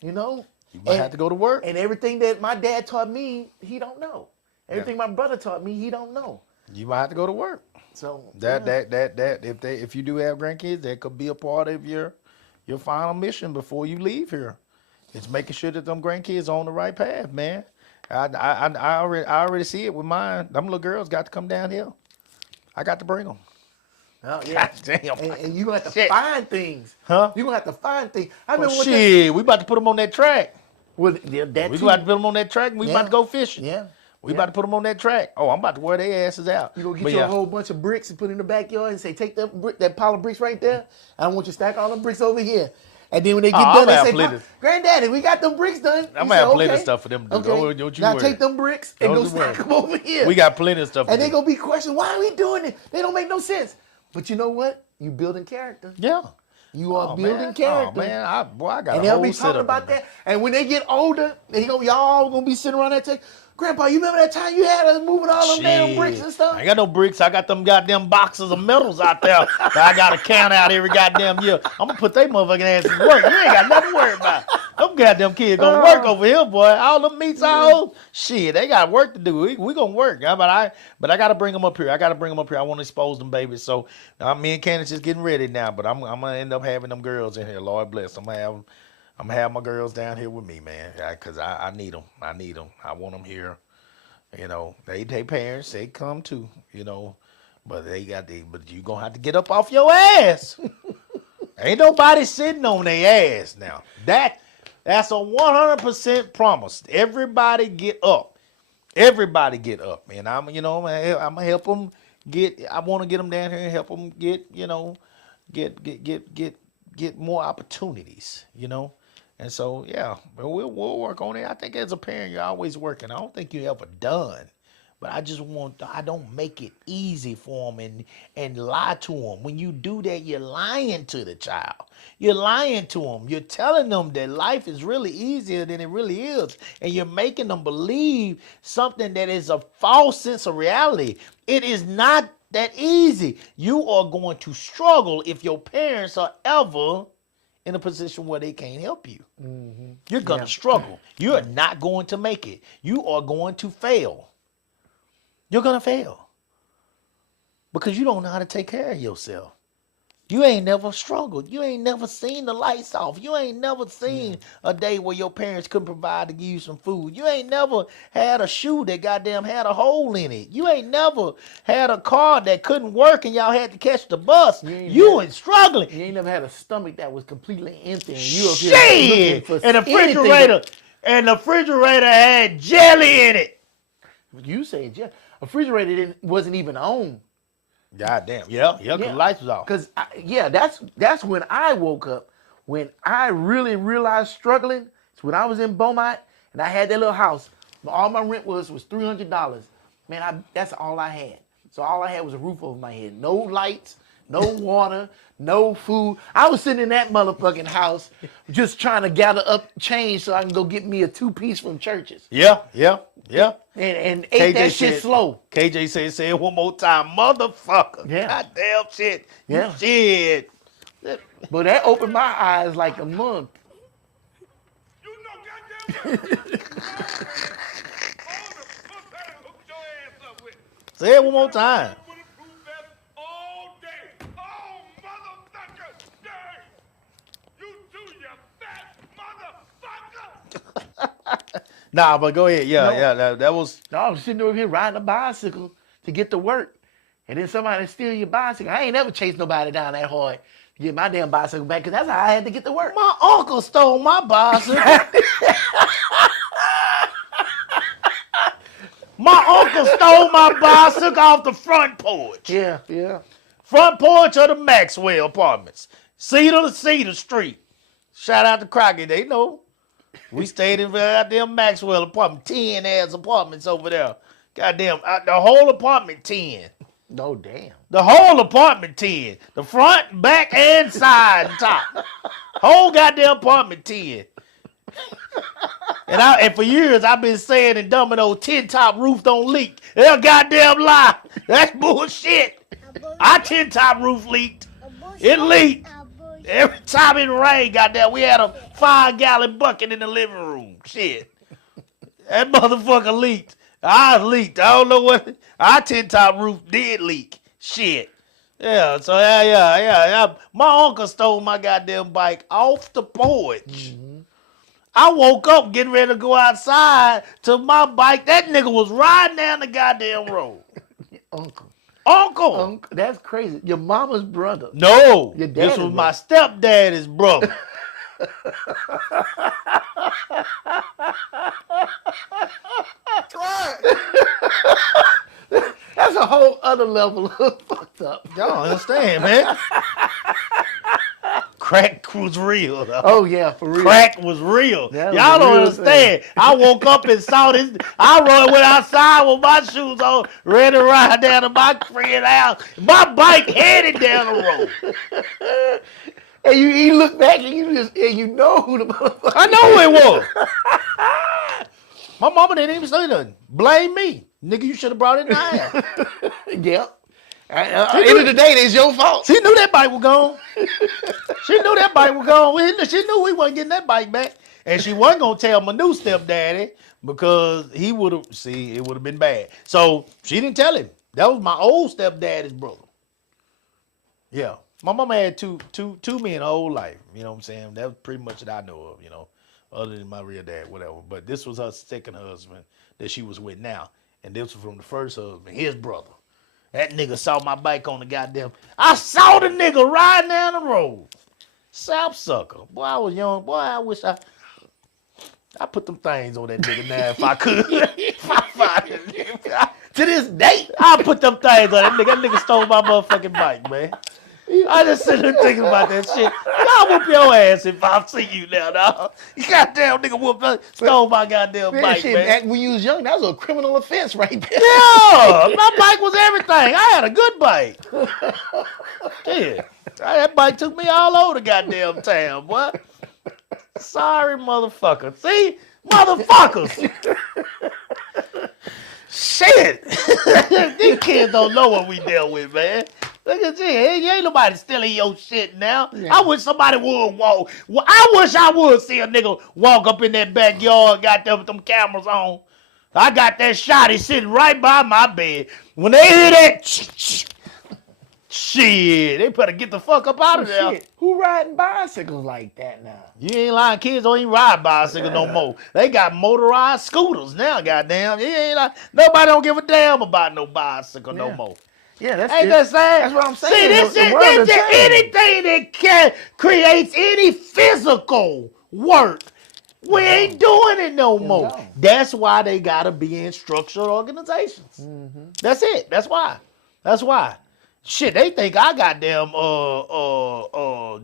You know? You might have to go to work. And everything that my dad taught me, he don't know. Everything my brother taught me, he don't know. You might have to go to work. So That if you do have grandkids, that could be a part of your final mission before you leave here. It's making sure that them grandkids are on the right path, man. I already see it with mine. Them little girls got to come down here. I got to bring them. Oh, yeah. God damn. And you're going to have to Shit. find things. Huh? You're going to have to find things. I Oh, remember shit, we about to put them on that track. Well, that We too. about to put them on that track and we about to go fishing. Yeah. We about to put them on that track. Oh, I'm about to wear their asses out. You gonna get But you yeah. a whole bunch of bricks and put it in the backyard and say, take that pile of bricks right there. I want you to stack all the bricks over here. And then when they get Oh, done, I'ma they have say, plenty. "Granddaddy, we got them bricks done." I'm You gonna have say, plenty of "Okay." stuff for them to do. Okay. Don't you Now worry. take them bricks and Don't go you stack worry. them over here. We got plenty of stuff. And to they do. gonna be questioning, why are we doing it? They don't make no sense. But you know what? You building character. Yeah. You are Oh, building man. character. Oh, man. I got And a they'll whole be talking setup about in there. that. And when they get older, y'all gonna be sitting around that table. Grandpa, you remember that time you had us moving all them damn bricks and stuff? I ain't got no bricks. I got them goddamn boxes of metals out there that I got to count out every goddamn year. I'm going to put they motherfucking asses to work. You ain't got nothing to worry about. Them goddamn kids going to work over here, boy. All them meats, all shit, they got work to do. We going to work. But I got to bring them up here. I want to expose them babies. So me and Candace just getting ready now. But I'm going to end up having them girls in here. Lord bless. I'm going to have my girls down here with me, man, because I need them. I need them. I want them here. You know, they parents, they come too, you know, but but you gonna have to get up off your ass. Ain't nobody sitting on their ass now. That's a 100% promise. Everybody get up. Everybody get up. And I'm gonna help them I want to get them down here and help them get more opportunities, you know. And so, yeah, we'll work on it. I think as a parent, you're always working. I don't think you're ever done. But I don't make it easy for them and lie to them. When you do that, you're lying to the child. You're lying to them. You're telling them that life is really easier than it really is. And you're making them believe something that is a false sense of reality. It is not that easy. You are going to struggle if your parents are ever in a position where they can't help you. Mm-hmm. You're going to struggle. You are not going to make it. You are going to fail. You're going to fail because you don't know how to take care of yourself. You ain't never struggled. You ain't never seen the lights off. You ain't never seen a day where your parents couldn't provide to give you some food. You ain't never had a shoe that goddamn had a hole in it. You ain't never had a car that couldn't work and y'all had to catch the bus. You ain't struggling. You ain't never had a stomach that was completely empty. And you up here Shit! looking for And anything the refrigerator had jelly in it. You say, yeah, a refrigerator wasn't even on. Goddamn. Yeah, because the lights was off. Because, that's when I woke up. When I really realized struggling, it's when I was in Beaumont and I had that little house. All my rent was $300. Man, that's all I had. So all I had was a roof over my head. No lights, no water, no food. I was sitting in that motherfucking house just trying to gather up change so I can go get me a 2-piece from Church's. Yeah. And ate that shit slow. KJ say it one more time, motherfucker. Yeah. Goddamn shit. Yeah. Shit. But that opened my eyes like a month. You know goddamn well. All the puss I done hooked your ass up with. Say it one more time. Bulletproof vest all day. Oh, motherfucker. Dang. You too, you fat motherfucker. Nah, but go ahead. No. That was. No, I was sitting over here riding a bicycle to get to work. And then somebody steal your bicycle. I ain't never chased nobody down that hard to get my damn bicycle back because that's how I had to get to work. My uncle stole my bicycle. My uncle stole my bicycle off the front porch. Yeah. Front porch of the Maxwell Apartments. Cedar to Cedar Street. Shout out to Crockett. They know. We stayed in goddamn Maxwell apartment. 10 ass apartments over there. Goddamn, the whole apartment 10. No, damn. The whole apartment 10. The front, back, and side and top. Whole goddamn apartment 10. And for years I've been saying in Domino, 10 top roof don't leak. They're a goddamn lie. That's bullshit. Our 10 top roof leaked. It leaked. Every time it rained, goddamn, we had a 5-gallon bucket in the living room. Shit. That motherfucker leaked. Ours leaked. I don't know what. Our 10-top roof did leak. Shit. Yeah, so yeah. My uncle stole my goddamn bike off the porch. Mm-hmm. I woke up getting ready to go outside to my bike. That nigga was riding down the goddamn road. Uncle. That's crazy. Your mama's brother. No. Your This was my stepdaddy's brother. That's a whole other level of fucked up. Y'all understand, man. crack was real. Though. Oh yeah, for real. Crack was real. That was Y'all a don't real understand. I woke up and saw this. I went outside with my shoes on, ready to ride down to my friend's house. My bike headed down the road. And you look back and you know who the motherfucker. I know who it was. My mama didn't even say nothing. Blame me. Nigga, you should have brought it in the house. Yep. End of the day, it's your fault. She knew that bike was gone. She knew that bike was gone. She knew we wasn't getting that bike back. And she wasn't going to tell my new stepdaddy because he would have, it would have been bad. So she didn't tell him. That was my old stepdaddy's brother. Yeah. My mama had two men her whole life. You know what I'm saying? That was pretty much what I know of, other than my real dad, whatever. But this was her second husband that she was with now. And this was from the first husband, his brother. That nigga saw my bike on the goddamn. I saw the nigga riding down the road. Sapsucker. Boy, I was young. Boy, I wish I put them things on that nigga now if I could. If I find it. To this day, I put them things on that nigga. That nigga stole my motherfucking bike, man. I just sit there thinking about that shit. Y'all whoop your ass if I see you now, dog. You goddamn nigga stole my goddamn bike, shit, man. when you was young, that was a criminal offense right there. Yeah, my bike was everything. I had a good bike. Yeah, that bike took me all over the goddamn town, boy. Sorry, motherfucker. See, motherfuckers. Shit. These kids don't know what we deal with, man. Look at you. Ain't nobody stealing your shit now. Yeah. I wish somebody would walk. I wish I would see a nigga walk up in that backyard, got there with them cameras on. I got that shot. He's sitting right by my bed. When they hear that, shit, they better get the fuck up out of there. Shit. Who riding bicycles like that now? You ain't lying. Kids don't even ride bicycles no more. They got motorized scooters now, goddamn. You ain't like, nobody don't give a damn about no bicycle no more. Yeah, that's ain't that saying? That's what I'm saying. See, this shit, anything that creates any physical work, we ain't doing it no more. No. That's why they gotta be in structured organizations. Mm-hmm. That's it. That's why. That's why. Shit, they think I goddamn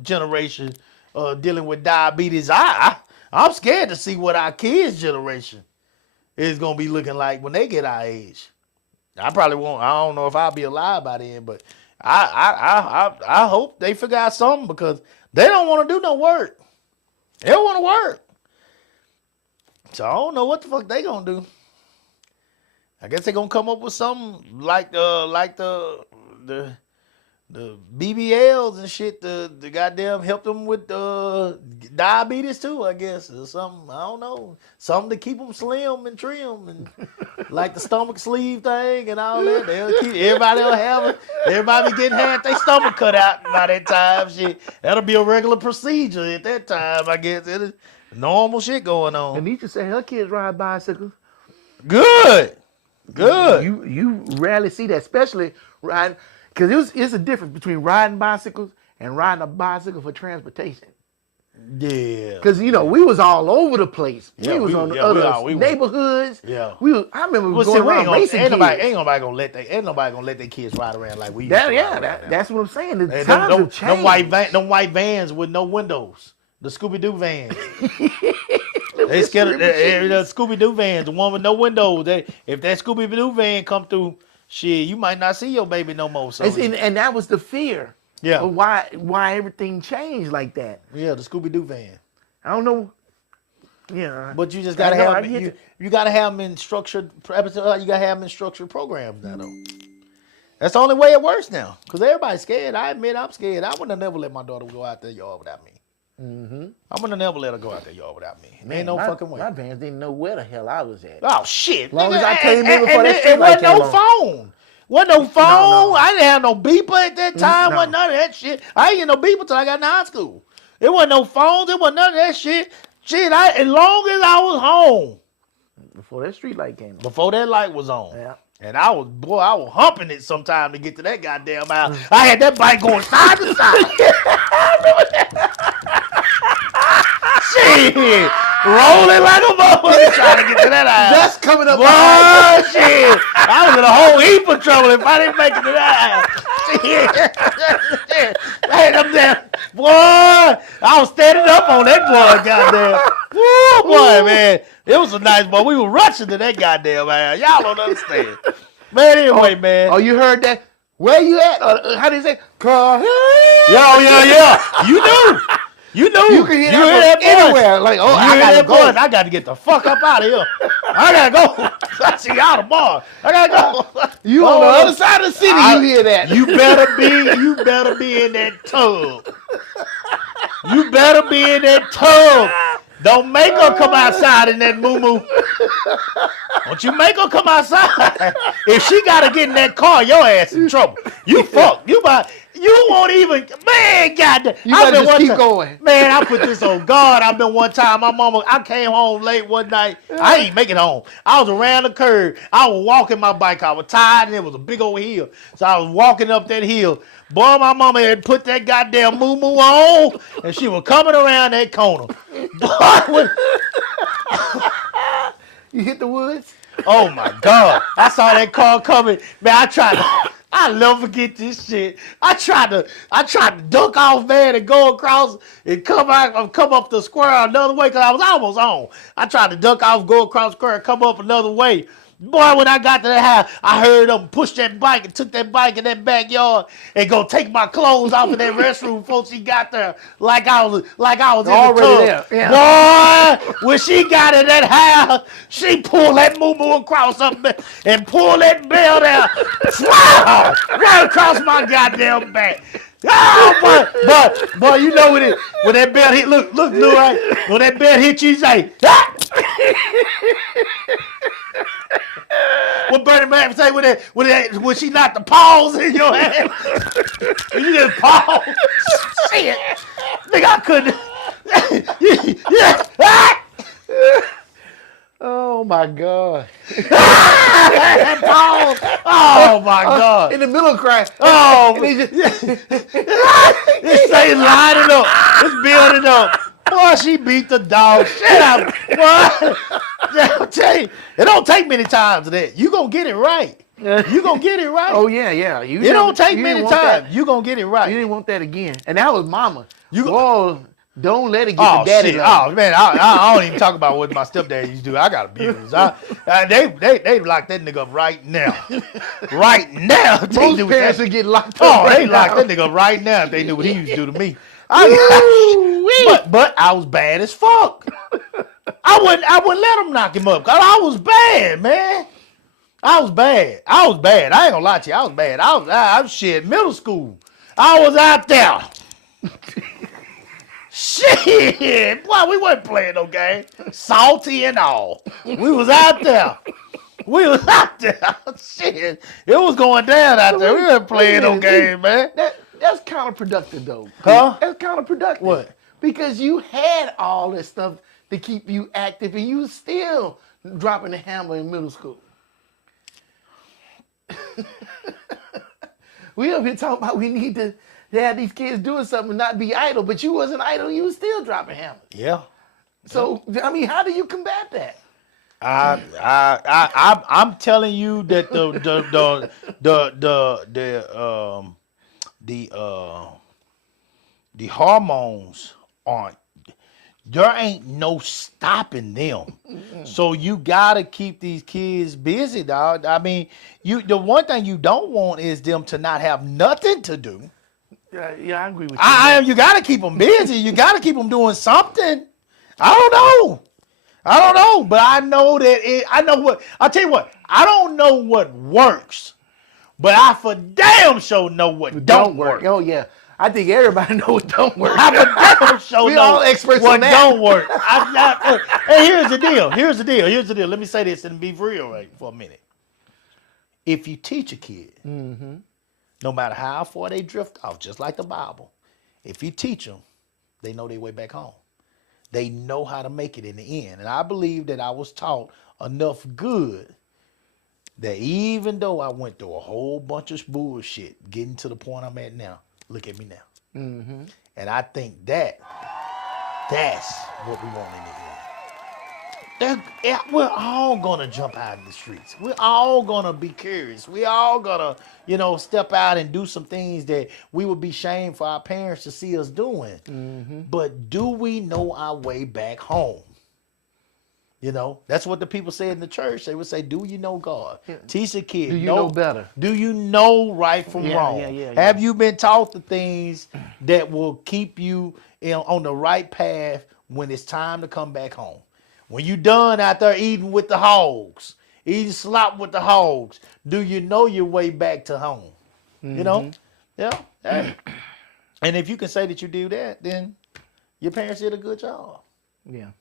generation dealing with diabetes. I'm scared to see what our kids' generation is gonna be looking like when they get our age. I probably won't. I don't know if I'll be alive by then, but I hope they figure out something because they don't want to do no work. They don't want to work. So I don't know what the fuck they gonna do. I guess they gonna come up with something like the BBLs and shit. The goddamn help them with diabetes too. I guess or something. I don't know. Something to keep them slim and trim and like the stomach sleeve thing and all that. They'll keep everybody have it. Everybody be getting had their stomach cut out by that time. Shit, that'll be a regular procedure at that time. I guess it is normal shit going on. Anisha said her kids ride bicycles. Good. You rarely see that, especially riding. Because it's a difference between riding bicycles and riding a bicycle for transportation. Yeah. Because, we was all over the place. Yeah, we was on the other neighborhoods. Yeah. I remember going around racing ain't kids. Ain't nobody gonna let their kids ride around like we used to. That's what I'm saying. The times have changed. Them white vans with no windows. The Scooby-Doo vans. They scared of the Scooby-Doo vans, the one with no windows. If that Scooby-Doo van come through, shit, you might not see your baby no more. So and that was the fear. Yeah. Of why everything changed like that. Yeah, the Scooby-Doo van. I don't know. Yeah. But you just gotta have them. You gotta have them in structured. You gotta have them in structured programs now, though. That's the only way it works now. Cause everybody's scared. I admit I'm scared. I wouldn't have never let my daughter go out there yard without me. Mm-hmm. I wouldn't have never let her go out there yard without me. Man, ain't no fucking way. My parents didn't know where the hell I was at. Oh shit! As long as I came in before that shit it wasn't no phone. Wasn't no phone. No. I didn't have no beeper at that time. No. Wasn't none of that shit. I ain't get no beeper till I got in high school. It wasn't no phones. It wasn't none of that shit. Shit, as long as I was home. Before that street light came on. Before that light was on. Yeah. And I was humping it sometime to get to that goddamn house. I had that bike going side to side. I remember that. Shit. rolling like a motherfucker trying to get to that house. That's coming up behind Boy, shit. I was in a whole heap of trouble if I didn't make it to that house. Shit. Hey, them damn, boy, I was standing up on that boy, goddamn. Woo, boy, man. It was a nice boy. We were rushing to that goddamn house. Y'all don't understand. Man, anyway, man. Oh, you heard that? Where you at? How do you say? Yeah. You knew. You knew. You can hear that voice. anywhere. Like, oh, You I hear gotta that go. voice. I got to get the fuck up out of here. I got to go. I see y'all tomorrow. I got to go. You on the other side of the city, you hear that. You better be in that tub. You better be in that tub. Don't make her come outside in that moo-moo. Don't you make her come outside. If she got to get in that car, your ass in trouble. You fuck. You won't even, man, goddamn. You better just keep going. Man, I put this on God. I've been one time, I came home late one night. I ain't make it home. I was around the curve. I was walking my bike. I was tired and it was a big old hill. So I was walking up that hill. Boy, my mama had put that goddamn moo-moo on and she was coming around that corner. Boy, You hit the woods? oh my God. I saw that car coming. Man, I'll never forget this shit. I tried to duck off, man, and go across and come up the square another way because I was almost on. I tried to duck off, go across the square, come up another way. Boy, when I got to the house, I heard them push that bike and took that bike in that backyard and go take my clothes off in that restroom before she got there, like I was Already in the tub. there, yeah. Boy, when she got in that house, she pulled that moo-moo across up and pulled that belt out, right across my goddamn back. Oh, but you know when that belt hit, look, Lou, right? When that belt hit you say, ah! What Bernie Mac say when she knocked the paws in your hand? You just pause. Shit. Nigga, I couldn't. Yeah. Ah! Oh my God. Pause. Oh my God. In the middle cry. Oh, And they just, this thing lining up. It's building up. Boy, she beat the dog shit out. Boy, I'll tell you, it don't take many times of that. You gonna get it right. You gonna get it right. oh yeah. It don't take many times. You gonna get it right. You didn't want that again. And that was mama. You- Whoa, don't let it get Oh the daddy shit! love. Oh man, I don't even talk about what my stepdad used to do. I got abused. They lock that nigga up right now. Right now, they Most do parents that. would get locked up. Oh, right they lock now. that nigga up right now if they knew what he used to do to me. But I was bad as fuck. I wouldn't let him knock him up because I was bad, man. I was bad. I ain't gonna lie to you. I was bad. I was shit. Middle school. I was out there. Shit, boy, we wasn't playing no game. Salty and all. We was out there. Shit, it was going down out there. We weren't playing no game, man. That's counterproductive though. Huh? That's counterproductive. What? Because you had all this stuff to keep you active and you still dropping the hammer in middle school. We up here talking about we need to have these kids doing something and not be idle, but you wasn't idle, you was still dropping hammers. Yeah. So I mean, how do you combat that? I'm telling you that the hormones aren't. There ain't no stopping them. So you gotta keep these kids busy, dog. I mean, the one thing you don't want is them to not have nothing to do. Yeah, I agree with you. You gotta keep them busy. You gotta keep them doing something. I don't know, but I know that I'll tell you what, I don't know what works, but I for damn sure know what don't work. Oh yeah, I think everybody knows what don't work. I for damn sure We know all experts what on that. don't work. Hey, here's the deal. Let me say this and be real right for a minute. If you teach a kid, no matter how far they drift off, just like the Bible, if you teach them, they know their way back home. They know how to make it in the end. And I believe that I was taught enough good that even though I went through a whole bunch of bullshit, getting to the point I'm at now, look at me now. And I think that's what we want in the end. We're all gonna jump out in the streets. We're all gonna be curious. We're all gonna, step out and do some things that we would be shamed for our parents to see us doing. But do we know our way back home? That's what the people say in the church. They would say, "Do you know God?" Teach a kid. Do you know better? Do you know right from wrong? Have you been taught the things that will keep you on the right path when it's time to come back home? When you done out there eating with the hogs, eating slop with the hogs, do you know your way back to home? Yeah. Hey. And if you can say that you do that, then your parents did a good job. Yeah.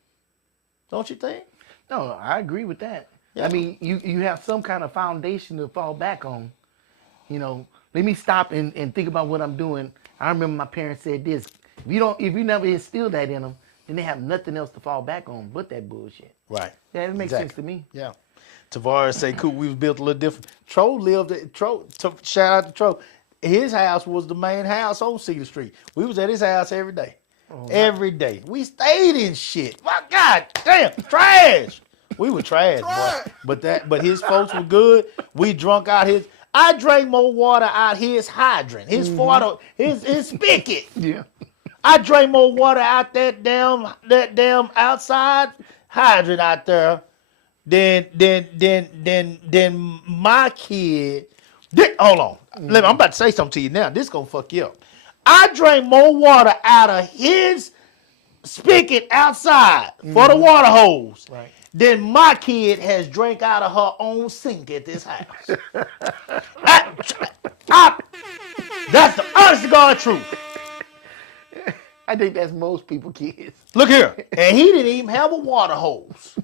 Don't you think? No, I agree with that. Yeah. I mean, you have some kind of foundation to fall back on. Let me stop and think about what I'm doing. I remember my parents said this: if you never instill that in them, then they have nothing else to fall back on but that bullshit. Right. Yeah, it makes sense to me. Yeah. Tavares say, "Cool, we was built a little different." Tro lived at shout out to Tro. His house was the main house on Cedar Street. We was at his house every day. Every day. We stayed in shit. My God damn, trash. We were trash, boy. But his folks were good. We drunk out his. I drank more water out his hydrant, his water, his spigot. Yeah. I drank more water out that damn outside hydrant out there than my kid. Hold on. I'm about to say something to you now. This gonna fuck you up. I drank more water out of his spigot outside for the water hose than my kid has drank out of her own sink at this house. That's the honest to God truth. I think that's most people kids. Look here. And he didn't even have a water hose.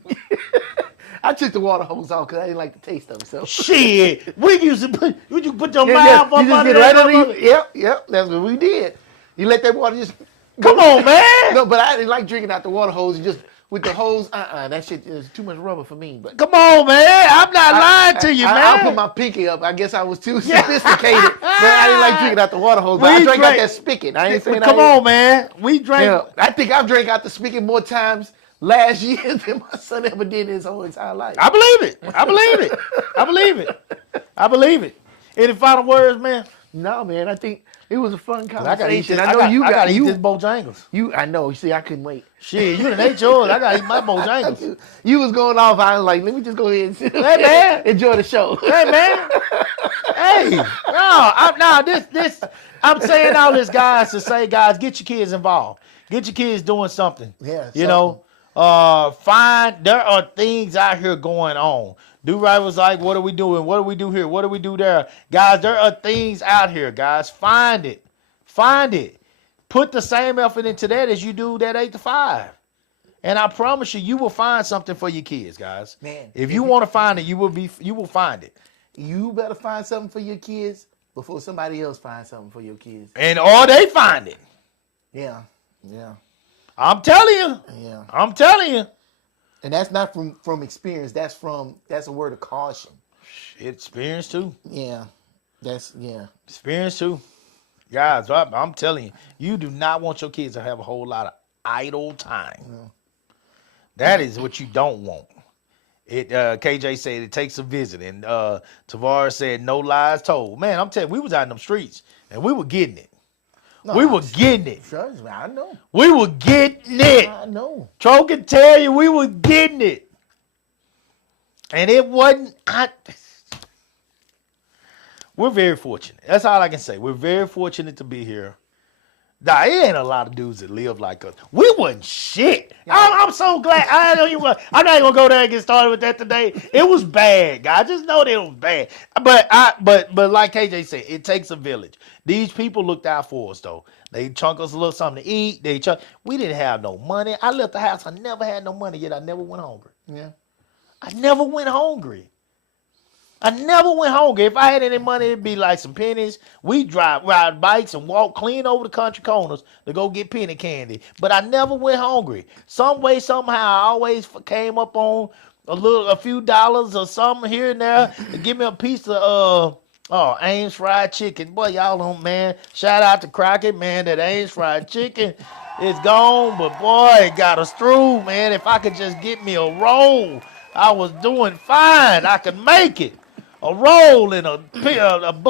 I took the water hose off because I didn't like the taste of it. So shit. We used to put your mouth up under right that. under Yep. That's what we did. You let that water just Come on, man. No, but I didn't like drinking out the water hose. Just with the hose, that shit is too much rubber for me. But come on, man. I'm not lying to you, man. I'll put my pinky up. I guess I was too sophisticated. But I didn't like drinking out the water hose. But I drank out that spigot. I ain't saying come on, man. We drank. Yeah, I think I've drank out the spigot more times last year than my son ever did in his whole entire life. I believe it. I believe it. I believe it. I believe it. Any final words, man? No, man. I think it was a fun conversation. I gotta eat this Bojangles. I know. You see, I couldn't wait. Shit, you done ate yours. I gotta eat my Bojangles. You was going off. I was like, let me just go ahead and sit. Hey, man. Enjoy the show. Hey, man. Hey, this. I'm saying all this, guys, to say, guys, get your kids involved. Get your kids doing something. Yeah. There are things out here going on. Do-Right was like, what are we doing? What do we do here? What do we do there? Guys, there are things out here, guys. Find it. Find it. Put the same effort into that as you do that 8 to 5. And I promise you, you will find something for your kids, guys. Man, if you want to find it, you will find it. You better find something for your kids before somebody else finds something for your kids. Or they find it. Yeah. I'm telling you. Yeah. I'm telling you. And that's not from experience. That's a word of caution. Experience too. Yeah. Experience too. Guys, I'm telling you, you do not want your kids to have a whole lot of idle time. No. That is what you don't want. KJ said it takes a visit, and Tavares said no lies told. Man, I'm telling you, we was out in them streets and we were getting it. No, we were getting it. I know. We were getting it. I know. Tro can tell you we were getting it. And it wasn't. We're very fortunate. That's all I can say. We're very fortunate to be here. Nah, it ain't a lot of dudes that live like us. We wasn't shit. I'm so glad. I'm not even gonna go there and get started with that today. It was bad, guys. Just know that it was bad. But like KJ said, it takes a village. These people looked out for us though. They chunk us a little something to eat. We didn't have no money. I left the house. I never had no money, yet I never went hungry. Yeah. I never went hungry. If I had any money, it'd be like some pennies. We ride bikes and walk clean over the country corners to go get penny candy. But I never went hungry. Some way, somehow, I always came up on a few dollars or something here and there to give me a piece of Ames fried chicken. Boy, y'all don't, man. Shout out to Crockett, man, that Ames fried chicken. It's gone, but boy, it got us through, man. If I could just get me a roll, I was doing fine. I could make it. A roll and a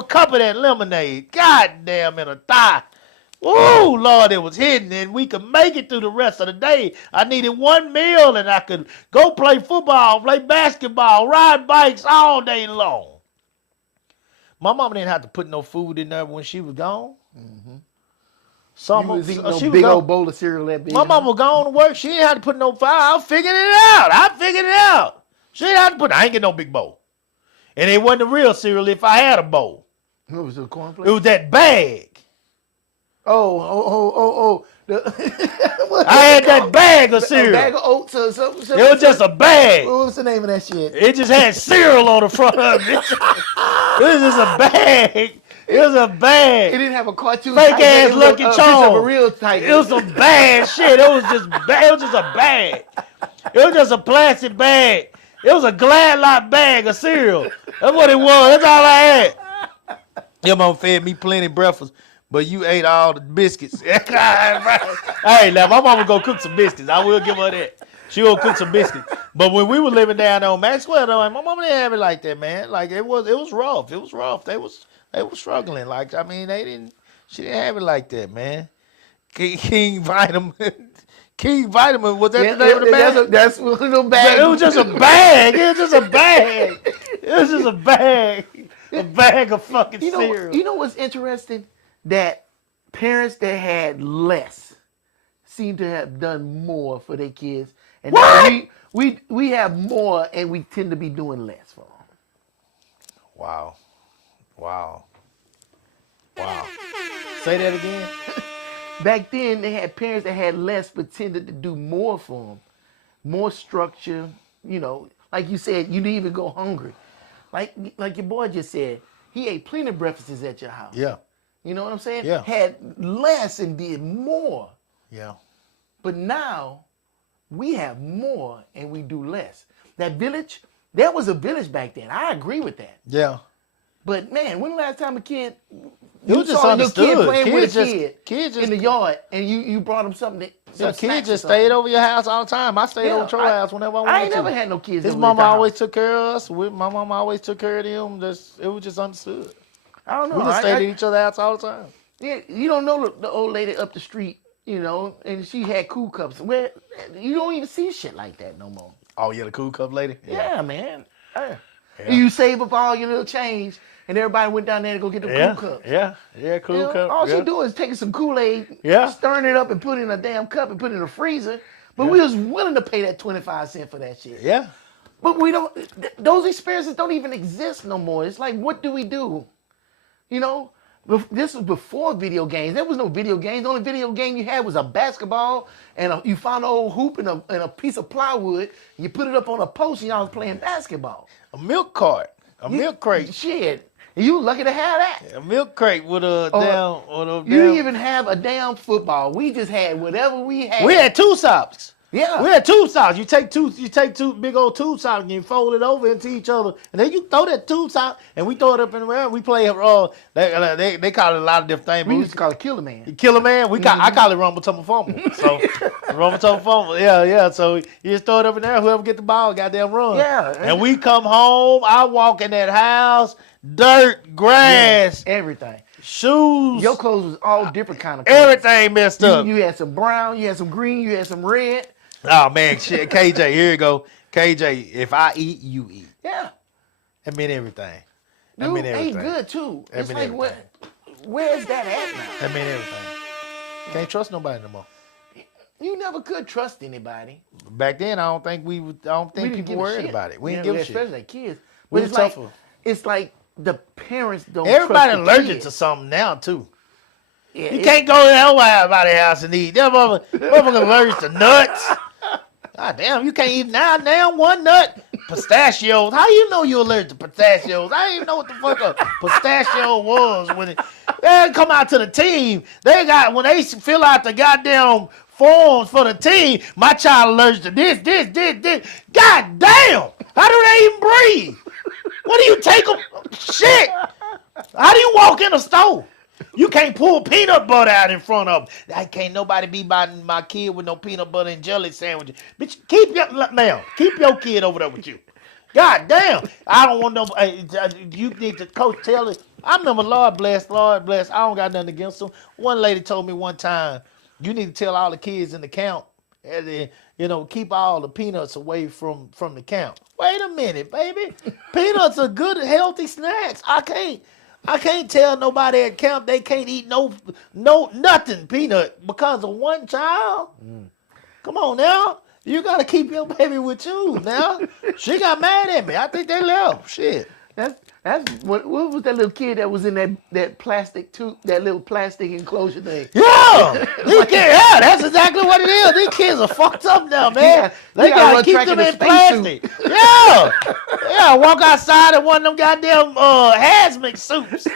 cup of that lemonade. God damn, and a thigh. Woo, Lord, it was hidden, and we could make it through the rest of the day. I needed one meal, and I could go play football, play basketball, ride bikes all day long. My mama didn't have to put no food in there when she was gone. You was eating no she was big gone. old bowl of cereal that big. My mama was gone to work. She didn't have to put no fire. I figured it out. She didn't have to put. I ain't get no big bowl, and it wasn't a real cereal. If I had a bowl, What was it, cornflakes? it was that bag. Oh. I had that bag of A cereal. bag of oats or something. It was just a bag. What was the name of that shit? It just had cereal on the front of it. It was just a bag. It was a It bag. didn't have a cartoon. Fake tiger. ass It was Lucky a picture of Charm. a real tiger. It was some bad shit. It was just a bag. It was just a plastic bag. It was a Glad Lot bag of cereal. That's what it was. That's all I had. Your mom fed me plenty breakfast, but you ate all the biscuits. Hey, now my mama go cook some biscuits. I will give her that. She will cook some biscuits. But when we were living down there on Maxwell, though, my mama didn't have it like that, man. Like it was rough. It was rough. They was struggling. Like, I mean, she didn't have it like that, man. King Vitamin. King Vitamin, was that the name of the bag? That's one of them bags. It was just a bag. It was just a bag. It was just a bag. A bag of fucking cereal. You know what's interesting? That parents that had less seem to have done more for their kids. And What? now we have more and we tend to be doing less for them. Wow. Say that again. Back then, they had parents that had less but tended to do more for them. More structure, like you said, you didn't even go hungry. Like your boy just said, he ate plenty of breakfasts at your house. Yeah. You know what I'm saying? Yeah. Had less and did more. Yeah. But now, we have more and we do less. That village, there was a village back then. I agree with that. Yeah. But man, when the last time a kid, It was just saw your kid understood. playing with a Kids kid just- in the yard and you brought him something that Yeah, some snacks kids or just something. stayed over your house all the time. I stayed Yeah, over Troy's house whenever I wanted I ain't to. never had no kids. His over mama at the always house. took care of us. My mama always took care of them. It was just understood. I don't know. We just stayed at each other's house all the time. Yeah, you don't know the old lady up the street, and she had cool cups. Where you don't even see shit like that no more. Oh yeah, the cool cup lady. Yeah, man. Yeah. Yeah. You save up all your little change, and everybody went down there to go get the cool cups. Yeah, cool cup. All yeah. she do is taking some Kool-Aid, Yeah. stirring it up and put it in a damn cup and put it in the freezer. But we was willing to pay that 25 cents for that shit. Yeah. But we don't. Those experiences don't even exist no more. It's like, what do we do? This was before video games. There was no video games. The only video game you had was a basketball, and you found an old hoop and a piece of plywood. You put it up on a post, and y'all was playing basketball. A milk cart. A milk crate. Shit. And you lucky to have that. A milk crate with a You didn't even have a damn football. We just had whatever we had. We had two socks. Yeah. We had two socks. You take two big old tube socks and you fold it over into each other, and then you throw that tube sock and we throw it up in the air. We play they call it a lot of different things. We But used to call it Killer Man. Killer Man. I call it Rumble Tumble Fumble. So Rumble Tumble Fumble. Yeah. So you just throw it up in there. Whoever get the ball, goddamn run. Yeah. And we come home. I walk in that house, dirt, grass, Everything. shoes, Your clothes was all different kind of colors. everything messed up. You had some brown, you had some green, you had some red. Oh man, shit, KJ, here you go. KJ, if I eat, you eat. Yeah. That meant everything. That Dude meant ate everything. good too. That It's meant like, where's that at now? That meant everything. Can't trust nobody no more. You never could trust anybody. Back then, I don't think didn't people give a worried shit. about it. We didn't Yeah, give a shit. especially like kids. We But was tougher. it's like the parents don't Everybody trust the allergic kids. to something now too. Yeah, You can't go to nobody's house and eat. That motherfucker allergic to nuts. God damn, you can't eat now one nut. Pistachios. How you know you allergic to pistachios? I didn't even know what the fuck a pistachio was when they come out to the team. When they fill out the goddamn forms for the team, my child allergic to this. God damn! How do they even breathe? What do you take them? Shit! How do you walk in a store? You can't pull peanut butter out in front of them. I can't nobody be buying my kid with no peanut butter and jelly sandwiches. Bitch, keep your kid over there with you. God damn. I don't want no, you need to coach tell it. I remember Lord bless. I don't got nothing against them. One lady told me one time, you need to tell all the kids in the camp, and then, keep all the peanuts away from the camp. Wait a minute, baby. Peanuts are good, healthy snacks. I can't tell nobody at camp they can't eat no nothing peanut because of one child. Come on now. You gotta keep your baby with you now. She got mad at me. I think they left. Shit. That's what was that little kid that was in that plastic tube, that little plastic enclosure thing? Yeah, that's exactly what it is. These kids are fucked up now, man. They gotta keep them in plastic. Yeah, walk outside in one of them goddamn hazmat suits.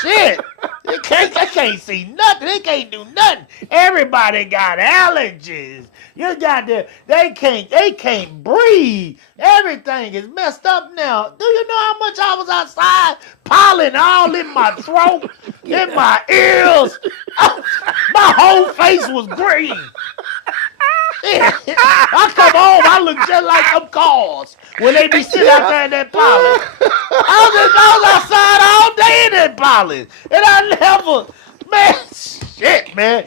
Shit, they can't see nothing. They can't do nothing. Everybody got allergies. You got they can't breathe. Everything is messed up now. Do you know how much I was outside pollen all in my throat, in my ears? My whole face was green. I come home, I look just like them cars when they be sitting out there in that pollen. I was outside all day in that pollen, and I never, man, shit, man.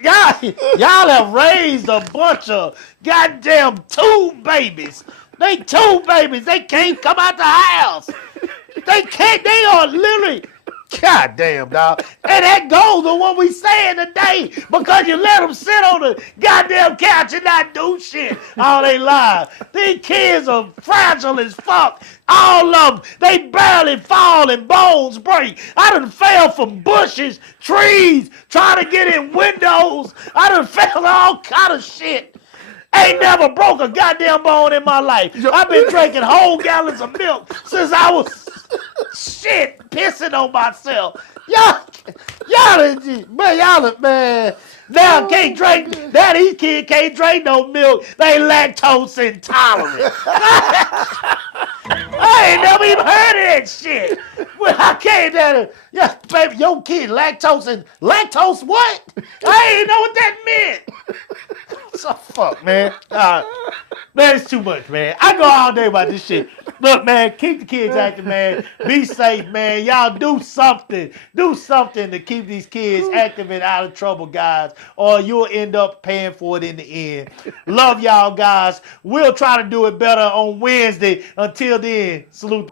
Y'all have raised a bunch of goddamn tube babies. They tube babies. They can't come out the house. They can't. They are literally. God damn, dog. And that goes on what we saying today because you let them sit on the goddamn couch and not do shit all they lives. These kids are fragile as fuck. All of them. They barely fall and bones break. I done fell from bushes, trees, trying to get in windows. I done fell all kind of shit. Ain't never broke a goddamn bone in my life. I've been drinking whole gallons of milk since I was pissing on myself. Man. Now can't drink. Now these kids can't drink no milk. They lactose intolerant. I ain't never even heard of that shit. Well, I can't. Baby, your kid lactose what? I ain't know what that meant. So fuck, man. Man, it's too much, man. I go all day about this shit. Look, man, keep the kids active, man. Be safe, man. Y'all do something. Do something to keep these kids active and out of trouble, guys, or you'll end up paying for it in the end. Love y'all, guys. We'll try to do it better on Wednesday. Until then, salute.